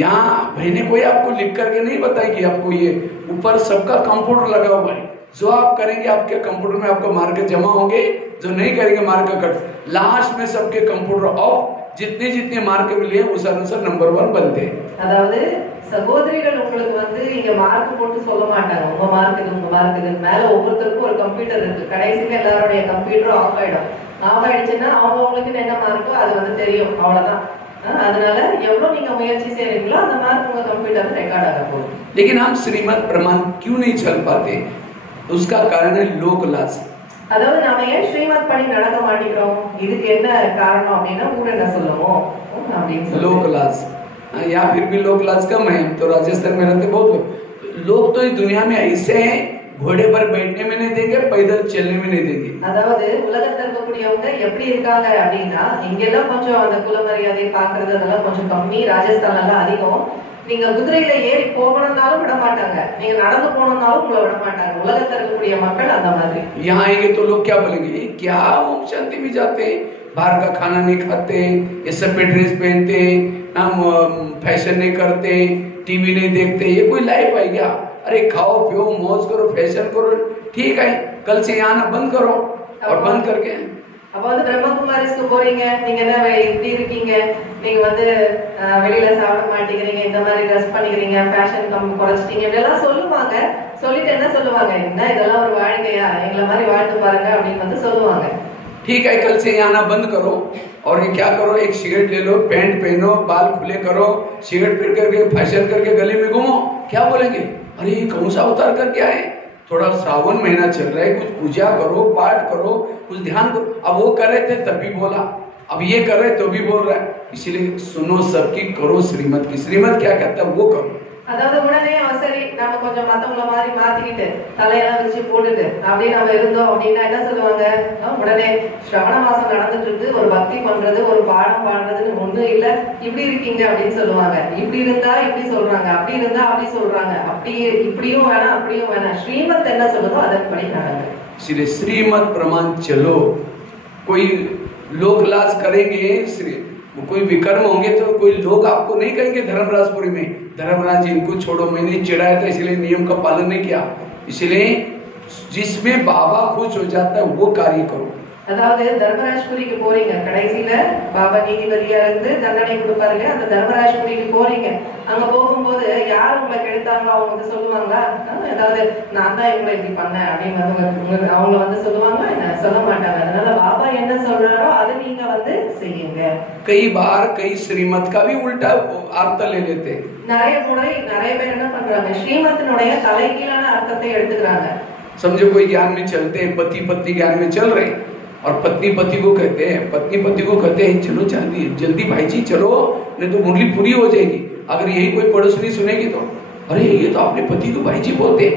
यहाँ बहने कोई आपको लिख करके नहीं बताएगी, आपको ये ऊपर सबका कंप्यूटर लगा हुआ है, जो आप करेंगे आपके कंप्यूटर में आपको मार्क जमा होंगे, जो नहीं करेंगे मार्क कट, लास्ट में सबके कंप्यूटर ऑफ, जितने जितने मार्क मिले उस अनुसार नंबर 1 बनते हैं। அதாவது சகோதரிகள் உங்களுக்கு வந்து இங்க மார்க் போட்டு சொல்ல மாட்டாங்க, உங்க மார்க் இது உங்க மார்க் இது, மேல ஒவ்வொருத்தருக்கும் ஒரு கம்ப்யூட்டர் இருக்கு, கடைசியில எல்லாருடைய கம்ப்யூட்டரும் ஆஃப் ஆயிடும், ஆஃப் ஆயிடுச்சுன்னா அவங்களுக்கு என்ன மார்க்கோ அது வந்து தெரியும், அவ்வளவுதான்। அதனால எவ்வளவு நீங்க முயற்சி செய்றீங்களோ அந்த மார்க் உங்க கம்ப்யூட்டர்ல ரெக்கார்ட் ஆக போகுது। लेकिन हम श्रीमद प्रमाण क्यों नहीं चल पाते, उसका कारण है लोक लाज। அதாவது நாம ஏன் ஸ்ரீமத் படி நடக்க மாட்டேங்கிறோம், இதுக்கு என்ன காரணம் அப்படின்னா ஊர் என்ன சொல்லுமோ அப்படின்னு लोक लाज। यहाँ फिर भी लोक लाज कम है, तो राजस्थान में रहते बहुत लोग तो इस दुनिया में ऐसे हैं, घोड़े पर बैठने में नहीं देंगे, पैदल चलने में नहीं देंगे। அதாவது உலகத்துல இருக்கக்கூடியவங்க எப்படி இருக்காங்க அப்படின்னா, இங்கெல்லாம் கொஞ்சம் அந்த குலமரியாதை பாக்குறது அதெல்லாம் கொஞ்சம் கம்மி, ராஜஸ்தான் எல்லாம் அதிகம், நீங்க குதிரையில ஏறி போகணும்னாலும் விட மாட்டாங்க, நீங்க நடந்து போகணும்னாலும் உங்களை விட மாட்டாங்க, உலகத்துல இருக்கக்கூடிய மக்கள் அந்த மாதிரி। यहाँ आएंगे तो लोग क्या बोलेंगे, क्या ओम शांति में जाते, बाहर का खाना नहीं खाते, ये सब पे ड्रेस पहनते, हम फैशन नहीं करते, टीवी नहीं देखते, ये कोई लाइफ है क्या? अरे खाओ पियो मौज करो फैशन करो, ठीक है, कल से यहाँ आना बंद करो और बंद करके அப்ப வந்து பிரம்மகுமாரிஸ்க்கு போறீங்க, நீங்க என்ன இப்படி இருக்கீங்க, நீங்க வந்து வெளியில சாப்பிட மாட்டேங்கிறீங்க, இந்த மாதிரி ட்ரெஸ் பண்ணிக்கிறீங்க, ஃபேஷன் குறைச்சிட்டீங்க, இப்படியெல்லாம் சொல்லுவாங்க. சொல்லிட்டு என்ன சொல்லுவாங்க, என்ன இதெல்லாம் ஒரு வாழ்க்கையா, எங்களை மாதிரி வாழ்ந்து பாருங்க அப்படின்னு வந்து சொல்லுவாங்க. ठीक है, कल से यहाँ आना बंद करो और ये क्या करो, एक सिगरेट ले लो, पैंट पहनो, बाल खुले करो, सिगरेट पीट करके फैशन करके गली में घूमो, क्या बोलेंगे, अरे कौन सा अवतार करके आए। थोड़ा सावन महीना चल रहा है, कुछ पूजा करो, पाठ करो, कुछ ध्यान करो। अब वो कर रहे थे तभी बोला, अब ये कर रहे तो भी बोल रहा है। इसलिए सुनो सबकी, करो श्रीमत की। श्रीमत क्या कहता है वो करो। அதாவது உடனே சரி நம்ம கொஞ்சம் மத்தவங்கள மாதிரி மாத்திக்கிட்டு தலையெல்லாம் வச்சு போட்டுட்டு அப்படி நம்ம இருந்தோம் அப்படின்னா என்ன சொல்லுவாங்க, உடனே ஸ்ரவண மாசம் நடந்துட்டு இருக்கு, ஒரு பக்தி பண்றது, ஒரு பாடம் பாடுறதுன்னு ஒண்ணும் இல்ல, இப்படி இருக்கீங்க அப்படின்னு சொல்லுவாங்க. இப்படி இருந்தா இப்படி சொல்றாங்க, அப்படி இருந்தா அப்படி சொல்றாங்க, அப்படி இப்படியும் வேணாம் அப்படியும் வேணாம், ஸ்ரீமத் என்ன சொல்லுதோ அதன்படி நடங்க। इसलिए श्रीमत प्रमाण चलो। कोई लोक लाज करेंगे, कोई विकर्म होंगे तो कोई लोग आपको नहीं कहेंगे धर्मराजपुरी में, धर्मराज इनको छोड़ो, मैंने चिढ़ाया था इसलिए नियम का पालन नहीं किया। इसलिए जिसमें बाबा खुश हो जाता है वो कार्य करो। அதாவது தர்மராஜ்புரிக்கு போறீங்க, கடைசியில பாபா நீதிபதியா இருந்து தண்டனை கொடுப்பாரு, அந்த தர்மராஜ்புரிக்கு போறீங்க. அங்க போகும்போது யார் உங்களை கெடுத்தாங்களோ அவங்க வந்து சொல்லுவாங்க, ஏதாவது நான் தான் இவங்களை இப்படி பண்ணேன் அப்படின்னு அவங்க வந்து சொல்லுவாங்க, என்ன சொல்ல மாட்டாங்க। அதனால பாபா என்ன சொல்றாரோ அதை நீங்க வந்து செய்யுங்க। कई बार कई श्रीमत का भी उल्टा अर्थ ले लेते हैं। நிறைய முறை நிறைய பேர் என்ன பண்றாங்க, ஸ்ரீமத்தினுடைய தலைகீழான அர்த்தத்தை எடுத்துக்கிறாங்க। समझो कोई ज्ञान में चलते हैं, पति पत्नी ज्ञान में चल रहे हैं और पत्नी पति को कहते हैं, पत्नी पति को कहते हैं चलो जल्दी जल्दी भाई जी चलो, नहीं तो मुरली पूरी हो जाएगी। अगर यही कोई पड़ोसनी सुनेगी तो अरे ये तो अपने पति को भाई जी बोलते हैं।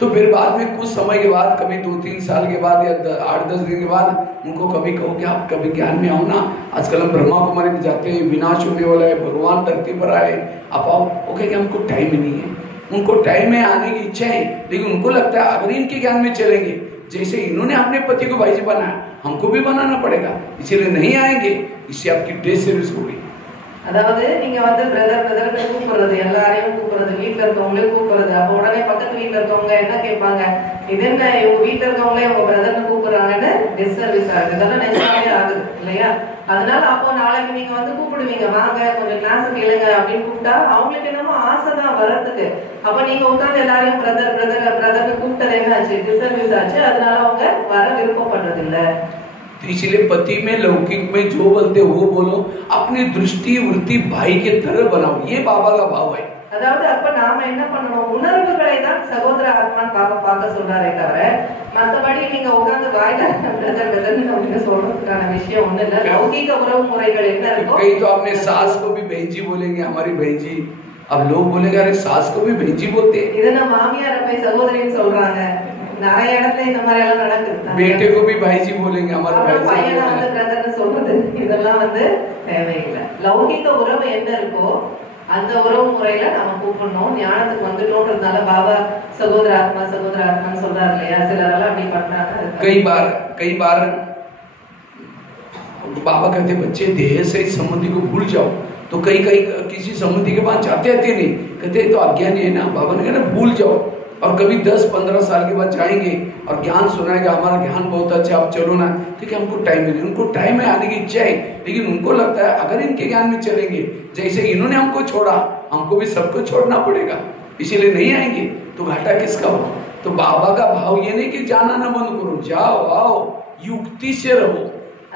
तो फिर बाद में कुछ समय के बाद, कभी 2-3 साल के बाद या 8-10 दिन के बाद उनको कभी कहो कि आप कभी ज्ञान में आओ ना, आजकल हम ब्रह्मा कुमारी में जाते हैं, विनाश होने वाला है, भगवान धरती पर आए, आप आओ। वो कहेंगे हमको टाइम ही नहीं है। उनको टाइम में आने की इच्छा है, लेकिन उनको लगता है अगर इनके ज्ञान में चलेंगे, जैसे इन्होंने अपने पति को भाई जी बनाया, हमको भी बनाना पड़ेगा, इसीलिए नहीं आएंगे। इससे आपकी डे सर्विस होगी। அதாவது நீங்க வந்து பிரதர் பிரதர்னு கூப்பிடுறது, எல்லாரையும் கூப்பிடுறது, வீட்டுல இருக்கவங்களையும் கூப்பிடுறது, அப்ப உடனே பக்கத்து வீட்டுல இருக்கவங்க என்ன கேட்பாங்க, இது என்ன இவங்க வீட்டுல இருக்கவங்களே உங்க பிரதர்னு கூப்பிடுறாங்கன்னு டிஸ்சர்வீஸ் ஆகுது, இதெல்லாம் நிஜமாவே ஆகுது இல்லையா? அதனால அப்போ நாளைக்கு நீங்க வந்து கூப்பிடுவீங்க, வாங்க கொஞ்சம் கிளாஸ் கேளுங்க அப்படின்னு கூப்பிட்டா அவங்களுக்கு என்னமோ ஆசைதான் வர்றதுக்கு, அப்ப நீங்க உட்காந்து எல்லாரையும் பிரதர் பிரதர் பிரதர்னு கூப்பிட்டது என்ன ஆச்சு, டிஸ்சர்வீஸ் ஆச்சு, அதனால அவங்க வர விருப்பப்படுறது இல்ல। इसलिए पति में लौकिक में जो बोलते वो बोलो, अपनी दृष्टि वृत्ति भाई के तरह बनाओ, ये बाबा का भाव है। அதாவது அப்ப நாம என்ன பண்ணணும், உணர்வுகளை தான் சகோதர ஆத்மான் பாபா பார்க்க சொல்றாரே தவிர மத்தபடி நீங்க உட்கார்ந்து வாயில பிரதர் பிரதர் அப்படின்னு சொல்றதுக்கான விஷயம் ஒண்ணு இல்ல। லௌகிக உறவு முறைகள் என்ன இருக்கோ, कहीं तो अपने सास को भी बहन जी बोलेंगे, हमारी बहन जी। अब लोग बोलेंगे अरे सास को भी बहन जी बोलते हैं, இதுனா மாமியார போய் சகோதரின்னு சொல்றாங்க, நிறைய இடத்துல இந்த மாதிரி எல்லாம் நடக்குது। बेटे को भी भाई जी बोलेंगे, हमारा भाई जी பையனை வந்து பிரதர்னு சொல்றது, இதெல்லாம் வந்து தேவையில்லை। லௌகிக உறவு என்ன இருக்கோ அந்த உறவு முறையில நம்ம கூப்பிடணும்। ஞானத்துக்கு வந்துட்டோம்ன்றதுனால பாபா சகோதர ஆத்மான்னு சொல்றாரு இல்லையா, சிலரெல்லாம் அப்படி பண்றாங்க। कई बार बाबा कहते बच्चे देह से संबंधी को भूल जाओ, तो कई किसी संबंधी के पास जाते नहीं, कहते तो अज्ञानी है ना। बाबा ने कहा भूल जाओ, और कभी 10-15 साल के बाद जाएंगे और ज्ञान सुनाएगा, हमारा ज्ञान बहुत अच्छा, आप चलो ना, ठीक है हमको टाइम नहीं, उनको टाइम में आने की इच्छा है, लेकिन उनको लगता है अगर इनके ज्ञान में चलेंगे, जैसे इन्होंने हमको छोड़ा हमको भी सबको छोड़ना पड़ेगा, इसीलिए नहीं आएंगे, तो घाटा किसका हो। तो बाबा का भाव ये नहीं कि जाना ना बंद करो, जाओ आओ, युक्ति से रहो।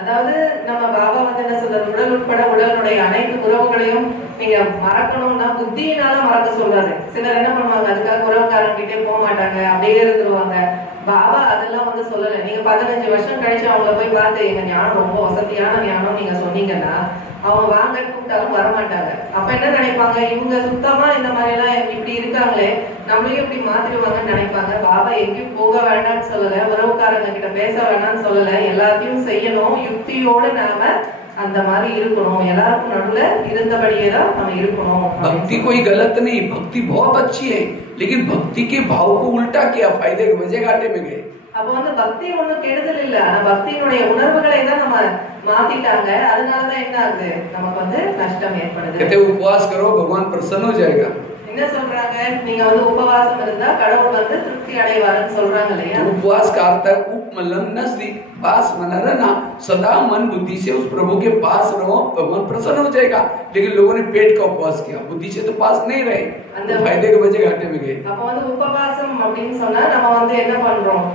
அதாவது நம்ம பாபா வந்து என்ன சொல்றாரு, உடல் உட்பட உடலுடைய அனைத்து உறவுகளையும் நீங்க மறக்கணும்னா புத்தியினால மறக்க சொல்றாரு। சிலர் என்ன பண்ணுவாங்க, அதுக்காக உறவுக்காரங்க கிட்டே போக மாட்டாங்க, அப்படியே இருந்துருவாங்க। பாபா அதெல்லாம் வந்து சொல்லல, நீங்க 15 வருஷம் கழிச்சு அவங்கள போய் பார்த்து எங்க ஞானம் ரொம்ப வசதியான ஞானம் நீங்க சொன்னீங்கன்னா அவங்க வாங்க கூப்பிட்டாலும் வரமாட்டாங்க। அப்ப என்ன நினைப்பாங்க, இவங்க சுத்தமா இந்த மாதிரி எல்லாம் இப்படி இருக்காங்களே, நம்மளையும் இப்படி மாத்திடுவாங்கன்னு நினைப்பாங்க। பாபா எங்கேயும் போக வேண்டாம்னு சொல்லல, உறவுக்காரங்க கிட்ட பேச வேண்டாம்னு சொல்லல, எல்லாத்தையும் செய்யணும், யுக்தியோடு நாம அந்த மாதிரி இருக்கணும், எல்லாருக்கும் நடுவுல இருந்தபடியே தான் நம்ம இருக்கணும்। भक्ति कोई गलत नहीं, भक्ति बहुत अच्छी है, लेकिन भक्ति के भाव को उल्टा किया, फायदे के वजह घाटे में गए। அப்ப வந்து பக்தி ஒண்ணும் கெடுதல் இல்ல, ஆனா பக்தியினுடைய உணர்வுகளை தான் நம்ம மாத்திட்டாங்க, அதனாலதான் என்ன ஆகுது, நமக்கு வந்து நஷ்டம் ஏற்படுது। कहते उपवास करो भगवान प्रसन्न हो जाएगा। என்ன சொல்றாங்க, நீங்க வந்து உபவாசம் இருந்தா கடவுள் வந்து திருப்தி அடைவாருன்னு சொல்றாங்க இல்லையா? उपवास का अर्थ है उप मतलब नजदीक, पास मना रहना, सदा मन बुद्धि से उस प्रभु के पास रहो, भगवान प्रसन्न हो जाएगा। लेकिन लोगों ने पेट का उपवास किया, बुद्धि से तो पास नहीं रहे, फायदे के बजे घाटे में गए। அப்ப வந்து உபவாசம் அப்படின்னு சொன்னா நம்ம வந்து என்ன பண்றோம்,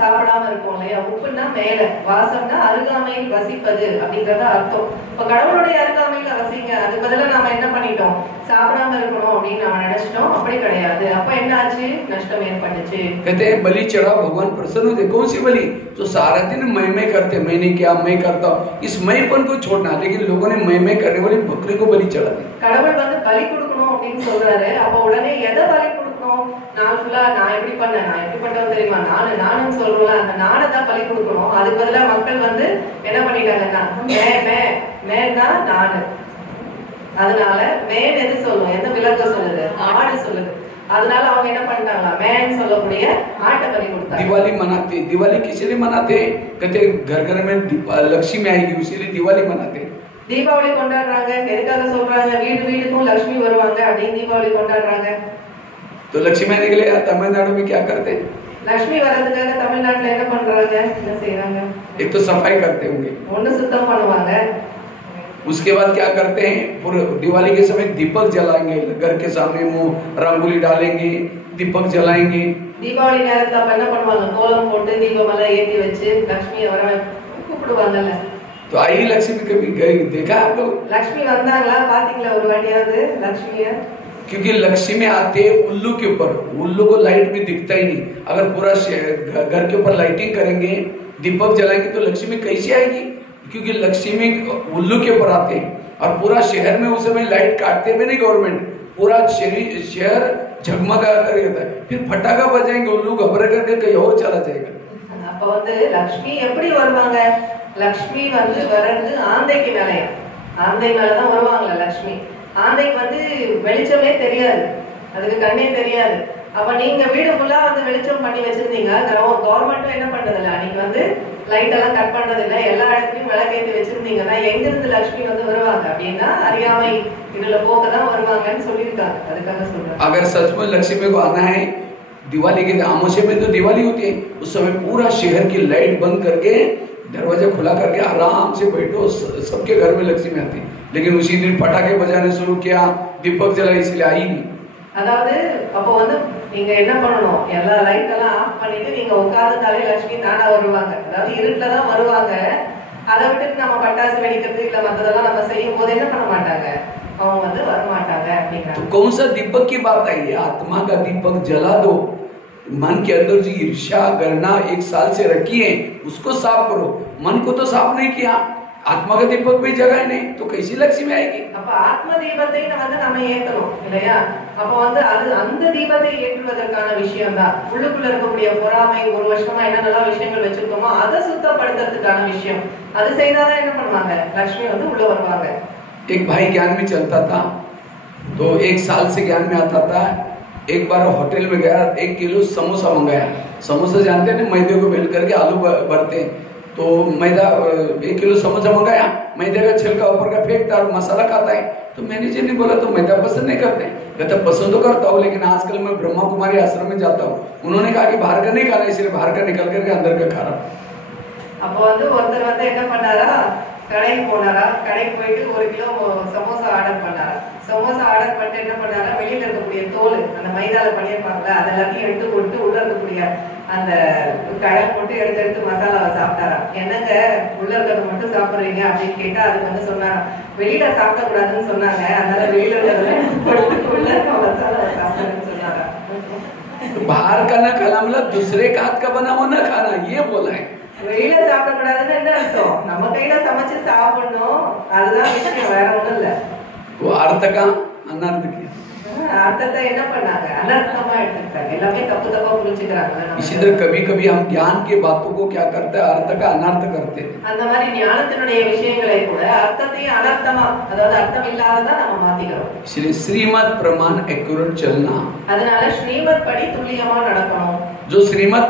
சாப்பிடாம இருக்கோம் இல்லையா? உப்புன்னா மேல, வாசம்னா அருகாமையில் வசிப்பது அப்படிங்கறத அர்த்தம். இப்ப கடவுளுடைய அருகாமையில வசிங்க, அதுக்கு பதிலா நாம என்ன பண்ணிட்டோம், சாப்பிடாம இருக்கணும் அப்படின்னு நாம நினைச்சிட்டோம். அப்படி கிடையாது. அப்ப என்ன ஆச்சு, நஷ்டம் ஏற்பட்டுச்சு। कहते हैं बलि चढ़ा, भगवान प्रसन्न होते। कौन सी बलि? जो सारा दिन मैं करते, मैंने क्या, मैं करता हूँ, इस मैंपन को छोड़ना। लेकिन लोगों ने मैं करने वाली बकरी को बलि चढ़ा दी। கடவுள் வந்து பலி கொடுக்கணும் அப்படின்னு சொல்றாரு. அப்ப உடனே எதை பலி கொடுக்கணும், நான் ஃபுல்லா நான் எப்படி பண்ணேன், நான் எப்படி பண்ணேன் தெரியுமா, நானுன்னு சொல்றோம்ல, அந்த நானை தான் பலி கொடுக்கணும். அதுக்கு பதிலா மக்கள் வந்து என்ன பண்ணிட்டாங்கன்னா, மேன் தான் நானு. அதனால மேன் எது சொல்லும், எந்த விலங்கு சொல்லுது, ஆடு சொல்லுது. அதனால அவங்க என்ன பண்ணிட்டாங்க, மேன் சொல்லக்கூடிய ஆட்டை பலி கொடுத்தாங்க। दिवाली मनाते, दिवाली किस लिए मनाते? कहते घर घर में लक्ष्मी आएगी, इसीलिए दिवाली मनाते। தீபாவளி கொண்டாடுறாங்க, எதுக்காக சொல்றாங்க, வீடு வீடுக்கும் லட்சுமி வருவாங்க அப்படின்னு தீபாவளி கொண்டாடுறாங்க। तो लक्ष्मी आने के लिए तमिलनाडु में क्या करते? லட்சுமி வர்றதுக்காக தமிழ்நாட்டுல என்ன பண்றாங்க, என்ன செய்யறாங்க? एक तो सफाई करते होंगे, ஒண்ணு சுத்தம் பண்ணுவாங்க। उसके बाद क्या करते हैं, पूरे दिवाली के समय दीपक जलाएंगे, घर के सामने मुंह रंगोली डालेंगे, दीपक जलाएंगे। தீபாவளி நேரத்துல அப்ப என்ன பண்ணுவாங்க, கோலம் போட்டு தீபம் எல்லாம் ஏத்தி வச்சு லட்சுமியை வர கூப்பிடுவாங்கல்ல। तो आई लक्ष्मी कभी गई, देखा आप लोग? லட்சுமி வந்தாங்களா, பாத்தீங்களா ஒரு வாட்டியாவது லட்சுமிய? क्योंकि लक्ष्मी आते उल्लू के ऊपर, उल्लू को लाइट में दिखता ही नहीं। अगर पूरा घर के ऊपर लाइटिंग करेंगे, दीपक जलाएंगे, तो लक्ष्मी कैसे आएगी? क्योंकि लक्ष्मी उल्लू के ऊपर आते हैं और पूरा शहर में उस समय लाइट काटते भी नहीं गवर्नमेंट, पूरा शहर झगमगा कर रहता है। फिर फटाका बजाएंगे, उल्लू घबरा करके कहीं और चला जाएगा। அப்ப வந்து லட்சுமி எப்படி வருவாங்க, லட்சுமி வந்து வர்றது ஆந்தைக்கு மேலையா, ஆந்தை மேலதான் வருவாங்களா லட்சுமி? ஆந்தைக்கு வந்து வெளிச்சமே தெரியாது, அதுக்கு கண்ணே தெரியாது. அப்ப நீங்க வீடு ஃபுல்லா வந்து வெளிச்சம் பண்ணி வச்சிருந்தீங்க, கவர்மெண்ட்டும் என்ன பண்றது இல்ல, நீங்க வந்து லைட் எல்லாம் கட் பண்றது இல்ல, எல்லா இடத்துலயும் விளக்கேத்தி வச்சிருந்தீங்கன்னா எங்க இருந்து லட்சுமி வந்து வருவாங்க அப்படின்னா அறியாமை இதுல போக்கதான் வருவாங்கன்னு சொல்லியிருக்காங்க। அதுக்காக சொல்றேன், अगर सच में लक्ष्मी को आना है, दिवाली के अमावस्या में तो दिवाली होती है, उस समय पूरा शहर की लाइट बंद करके दरवाजा खुला करके आराम से बैठो, सबके घर में लक्ष्मी आती। लेकिन उसी दिन पटाखे बजाने शुरू किया, दीपक जलाए, इसलिए आई नहीं। அதாவது அப்ப வந்து நீங்க என்ன பண்ணணும், எல்லா லைட் எல்லாம் ஆஃப் பண்ணிட்டு நீங்க உட்கார்ந்தாலே லட்சுமி தானா வருவாங்க। அதாவது இருட்டுல தான் வருவாங்க, அதை விட்டுட்டு நம்ம பட்டாசு வெடிக்கிறது இல்ல மத்ததெல்லாம் நம்ம செய்யும் போது என்ன பண்ண மாட்டாங்க, அவங்க வந்து வர மாட்டாங்க அப்படிங்கிறாங்க। तो कौन सा दीपक की बात आई है? आत्मा का दीपक जला दो, मन के अंदर जो ईर्ष्या करना 1 साल से रखी है उसको साफ करो। मन को तो साफ नहीं किया, आत्मा का दीपक भी जगाए नहीं, तो कैसी लक्ष्मी आएगी? அப்ப ஆத்ம தீபத்தை வந்து நம்ம ஏத்தணும் இல்லையா? அப்ப வந்து அது அந்த தீபத்தை ஏற்றுவதற்கான விஷயம் தான், உள்ளுக்குள்ள இருக்கக்கூடிய பொறாமை, ஒரு வருஷமா என்னென்னலாம் விஷயங்கள் வச்சிருக்கோமோ அதை சுத்தப்படுத்துறதுக்கான விஷயம்। அது செய்தாதான் என்ன பண்ணுவாங்க, லட்சுமி வந்து உள்ள வருவாங்க। एक भाई ज्ञान में चलता था, तो 1 साल से ज्ञान में आता था। एक बार होटल में गया, 1 किलो समोसा मंगाया। समोसा जानते हैं ना, मैदे को बेल करके आलू भरते हैं, तो मैदा 1 किलो समोसा मंगाया, मैदे का छिलका ऊपर का फेंकता और मसाला खाता है। तो मैनेजर ने बोला तो मैदा पसंद नहीं करते? कहता पसंद तो करता हूँ, लेकिन आजकल मैं ब्रह्मा कुमारी आश्रम में जाता हूँ, उन्होंने कहा कि बाहर का नहीं खाना, इसलिए बाहर का निकल करके अंदर का खा रहा। அப்போ வந்து ஒருத்தர் வந்து என்ன பண்ணாரா, கடைக்கு போனாரா, கடைக்கு போயிட்டு 1 கிலோ சமோசா ஆர்டர் பண்ணாரா। சமோசா ஆர்டர் பண்ணிட்டு என்ன பண்ணாரா, வெளியில இருக்கக்கூடிய தோல், அந்த மைதால பண்ணியிருப்பாங்கல்ல, அதெல்லாத்தையும் எடுத்து போட்டு உள்ள இருக்கக்கூடிய அந்த கடல் போட்டு எடுத்து மசாலாவை சாப்பிட்டாரா। என்னங்க உள்ள இருக்கிறத மட்டும் சாப்பிடுறீங்க அப்படின்னு கேட்டா அதுக்கு வந்து சொன்னாரா, வெளியில சாப்பிடக்கூடாதுன்னு சொன்னாங்க, அதனால வெளியில இருக்கிறத உள்ள இருக்க மசாலாவை சாப்பிடுறேன்னு சொன்னாரா। बाहर का ना खाना मतलब दूसरे का हाथ का बना हुआ ना खाना, ये बोला है। வெளியில சாப்பிடக்கூடாதுன்னு என்ன அர்த்தம், நம்ம கையில சமைச்சு சாப்பிடணும், அதுதான் விஷயம், வேற ஒண்ணும் இல்ல। वो अर्थ का अनर्थ किया। அர்த்தத்தை என்ன பண்ணாங்க, அனர்த்தமா எடுத்துக்கிட்டாங்க, எல்லாமே தப்பு தப்பா புரிஞ்சுக்கிறாங்க। इसी तरह कभी कभी हम ज्ञान की बातों को क्या करते हैं, अर्थ का अनर्थ करते हैं। அந்த மாதிரி ஞானத்தினுடைய விஷயங்களை கூட அர்த்தத்தையும் அனர்த்தமா, அதாவது அர்த்தம் இல்லாததா நம்ம மாத்திக்கிறோம்। इसलिए श्रीमत प्रमाण एक्यूरेट चलना, அதனால ஸ்ரீமத் படி துல்லியமா நடக்கணும்। जो श्रीमत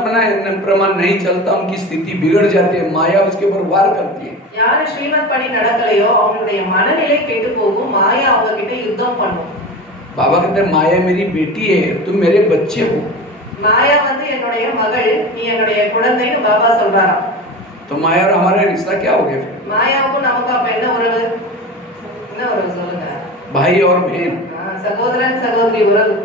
प्रमाण नहीं चलता उनकी स्थिति बिगड़ जाती है, माया उसके ऊपर वार करती है। யாரு ஸ்ரீமத் படி நடக்கலையோ அவங்களுடைய மனநிலை கெட்டு போகும், மாயா அவங்க கிட்ட யுத்தம் பண்ணும்। बाबा कहते हैं माया मेरी बेटी है, तुम मेरे बच्चे हो। மாயா வந்து என்னுடைய மகள், நீ என்னுடைய குழந்தைன்னு பாபா சொல்றாராம். तो माया और हमारा रिश्ता क्या हो गया फिर? மாயாவுக்கும் நமக்கும் அப்ப என்ன உறவு? என்ன உறவு சொல்லுங்க? भाई और बहन, சகோதரன் சகோதரி உறவு.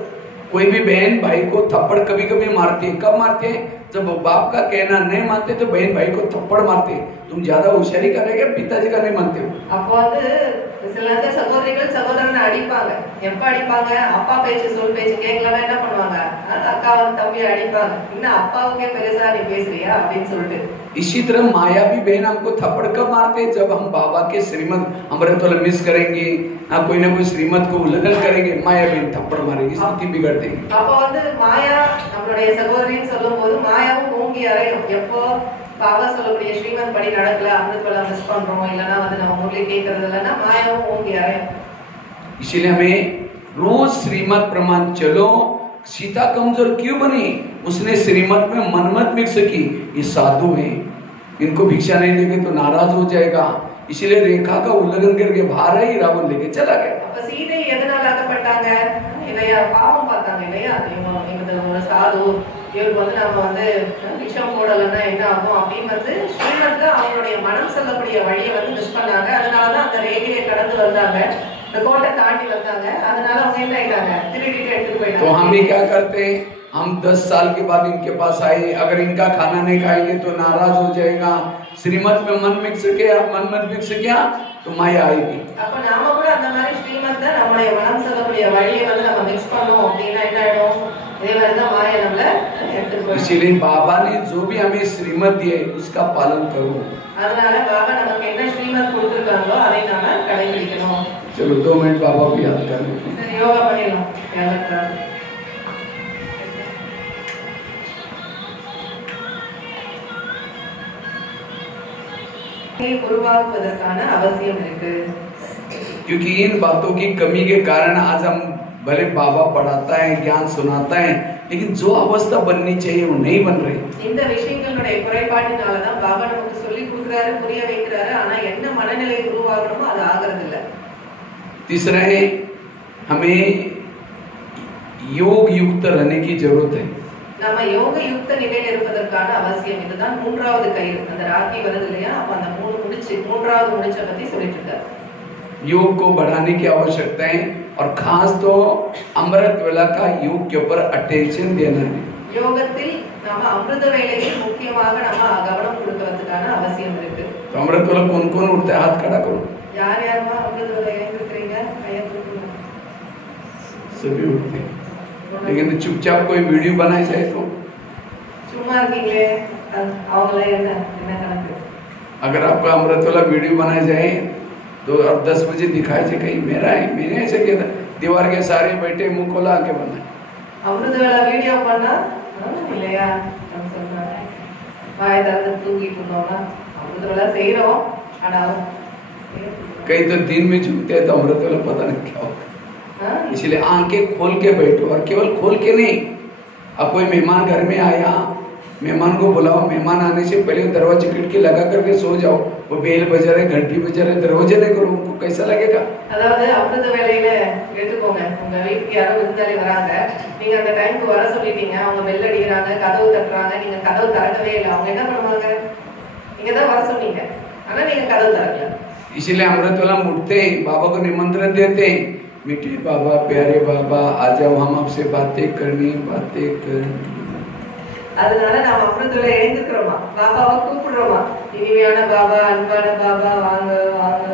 कोई भी बहन भाई को थप्पड़ कभी कभी मारती है। कब मारते हैं? जब बाप का कहना नहीं मानते तो बहन भाई को थप्पड़ मारते हैं। तुम ज्यादा होशियारी करेंगे, पिताजी का नहीं मानते हो। அப்போ வந்து சில நேரத்துல சகோதரிகள் சகோதரனை அடிப்பாங்க. எப்ப அடிப்பாங்க? அப்பா பேச்சு சொல் பேச்சு கேட்கலன்னா என்ன பண்ணுவாங்க? அக்கா வந்து தம்பி அடிப்பாங்க. இன்னும் அப்பாவுக்கே பெருசா நீ பேசுறியா அப்படின்னு சொல்லிட்டு. इसी तरह माया भी बहन हमको थप्पड़ कब मारते हैं? जब हम बाबा के श्रीमत अमृतवाला मिस करेंगे, कोई ना कोई श्रीमत को उल्लंघन करेंगे, माया बहन थप्पड़ मारेगी, स्थिति बिगड़ देगी। அப்போ வந்து மாயா நம்மளுடைய சகோதரின்னு சொல்லும்போது மாயாவும் ஓங்கி அறையும். எப்போ பாபா சொல்லக்கூடிய ஸ்ரீமத் படி நடக்கல, அமிர்தவாலா மிஸ் பண்றோம், இல்லைன்னா வந்து நம்ம முரளி கேட்கறது இல்லைன்னா மாயாவும் ஓங்கி அறையும். इसीलिए हमें रोज श्रीमत प्रमाण चलो। सीता कमजोर क्यों बनी? उसने श्रीमत में मनमत मिक्स की। ये साधु हैं, इनको भिक्षा नहीं देंगे तो नाराज हो जाएगा, इसीलिए रेखा का उल्लंघन करके बाहर ही रावण लेके चला गया। அப்ப சீதை எதனால அகப்பட்டாங்க இல்லையா? பாவம் பார்த்தாங்க இல்லையா? இவங்க ஒரு சாது, இவருக்கு வந்து நம்ம வந்து விஷம் போடலைன்னா என்ன ஆகும் அப்படின்னு வந்து ஸ்ரீமத்ல அவங்களுடைய மனம் சொல்லக்கூடிய வழியை வந்து மிஸ் பண்ணாங்க. அதனாலதான் அந்த ரேடியை கடந்து வந்தாங்க, இந்த கோட்டை தாண்டி வந்தாங்க. அதனால அவங்க என்ன ஆயிட்டாங்க? திருடிட்டு எடுத்துட்டு போயிட்டாங்க. तो हम भी क्या करते हैं? हम 10 साल के बाद इनके पास आए, अगर इनका खाना नहीं खाएंगे तो नाराज हो जाएगा। श्रीमत में मन मिक्स किया तो माया आएगी। அப்ப நாம கூட அந்த மாதிரி ஸ்ரீமத்ல நம்மளுடைய மனம் சொல்லக்கூடிய வழியை வந்து நம்ம மிக்ஸ் பண்ணோம் அப்படின்னா என்ன ஆயிடும்? இதே மாதிரி தான் மாயா நம்மள எடுத்துட்டு போயிடும். इसीलिए बाबा ने जो भी हमें श्रीमत दिए उसका पालन करो। அதனால பாபா நமக்கு என்ன ஸ்ரீமத் கொடுத்திருக்காங்களோ அதை நாம கடைபிடிக்கணும். चलो 2 मिनट बाबा को याद कर लेते हैं। சரி, யோகா பண்ணிடலாம். யாருக்காக உருவாக்குவதற்கான அவசியம் இருக்கு. क्योंकि इन बातों की कमी के कारण आज हम भले बाबा पढ़ाता है, ज्ञान सुनाता है, लेकिन जो अवस्था बननी चाहिए वो नहीं बन रही। இந்த விஷயங்களுடைய குறைபாட்டினால தான் பாபா நமக்கு சொல்லி கொடுக்குறாரு, புரிய வைக்கிறாரு, ஆனா என்ன மனநிலை உருவாகணுமோ அது ஆகிறது இல்ல. तीसरा है, हमें योग युक्त रहने की जरूरत है। நம்ம யோக யுக்த நிலையில் இருப்பதற்கான அவசியம். இதுதான் மூன்றாவது கயிறு. அந்த ராக்கி வருது இல்லையா? அப்ப அந்த மூன்றாவது முடிச்ச பத்தி சொல்லிட்டு இருக்காரு. योग को बढ़ाने की आवश्यकता है और खास तो अमृत वेला का योग के ऊपर अटेंशन देना है। யோகத்தில் நாம அமிர்த வேளையில் முக்கியமாக நம்ம கவனம் கொடுக்கிறதுக்கான அவசியம் இருக்கு. तो अमृत वेला कौन-कौन उठता है? हाथ खड़ा करो। யார் யாரமா அமிர்த வேளையில் இருக்கிறீங்க? கையை தூக்குங்க. सभी उठते हैं, लेकिन चुपचाप कोई वीडियो बनाए जाए तो சும்மா இருக்கீங்களே, அவங்கள என்ன கணக்கு? अगर आपका अमृत वाला वीडियो बनाया जाए तो अब 10 बजे दिखाए जाए कहीं मेरा है, मैंने ऐसे किया था, दीवार के सारे बैठे मुंह खोला के बनाए। அமிர்த வேளை வீடியோ பண்ணா இல்லையா? சொல்றாங்க வாய் திறந்து தூங்கிட்டு இருந்தோம்னா அமிர்த வேளை செய்யறோம், ஆனா कई तो दिन में झुकते हैं तो अमृत वाला पता नहीं क्या होगा। इसलिए आंखें खोल के बैठो, और केवल खोल के नहीं। अब कोई मेहमान घर में आया, मेहमान को बुलाओ, मेहमान आने से पहले दरवाजे खिड़की लगा करके सो जाओ। वो बेल बजा रहे, घंटी बजा रहे, दरवाजे नहीं करो, उनको कैसा लगेगा? அதாவது அமிர்த வேளையில எடுத்துக்கோங்க, உங்க வீட்டுக்கு யாரோ விருந்தாளி வராங்க, நீங்க அந்த டைம்க்கு வர சொல்லிட்டீங்க, அவங்க பெல் அடிக்கிறாங்க, கதவு தட்டுறாங்க, நீங்க கதவு திறக்கவே இல்லை, அவங்க என்ன பண்ணுவாங்க? நீங்க தான் வர சொன்னீங்க, ஆனா நீங்க கதவு திறக்கல. इसलिए अमृत वाला उठते हैं, बाबा को निमंत्रण देते हैं, मीठे बाबा, प्यारे बाबा, आ जाओ, हम आपसे बातें करनी। அதனால நாம அமிர்தத்துல எழுந்துக்கிறோமா, பாபாவை கூப்பிடுறோமா, இனிமையான பாபா, அன்பான பாபா, வாங்க வாங்க.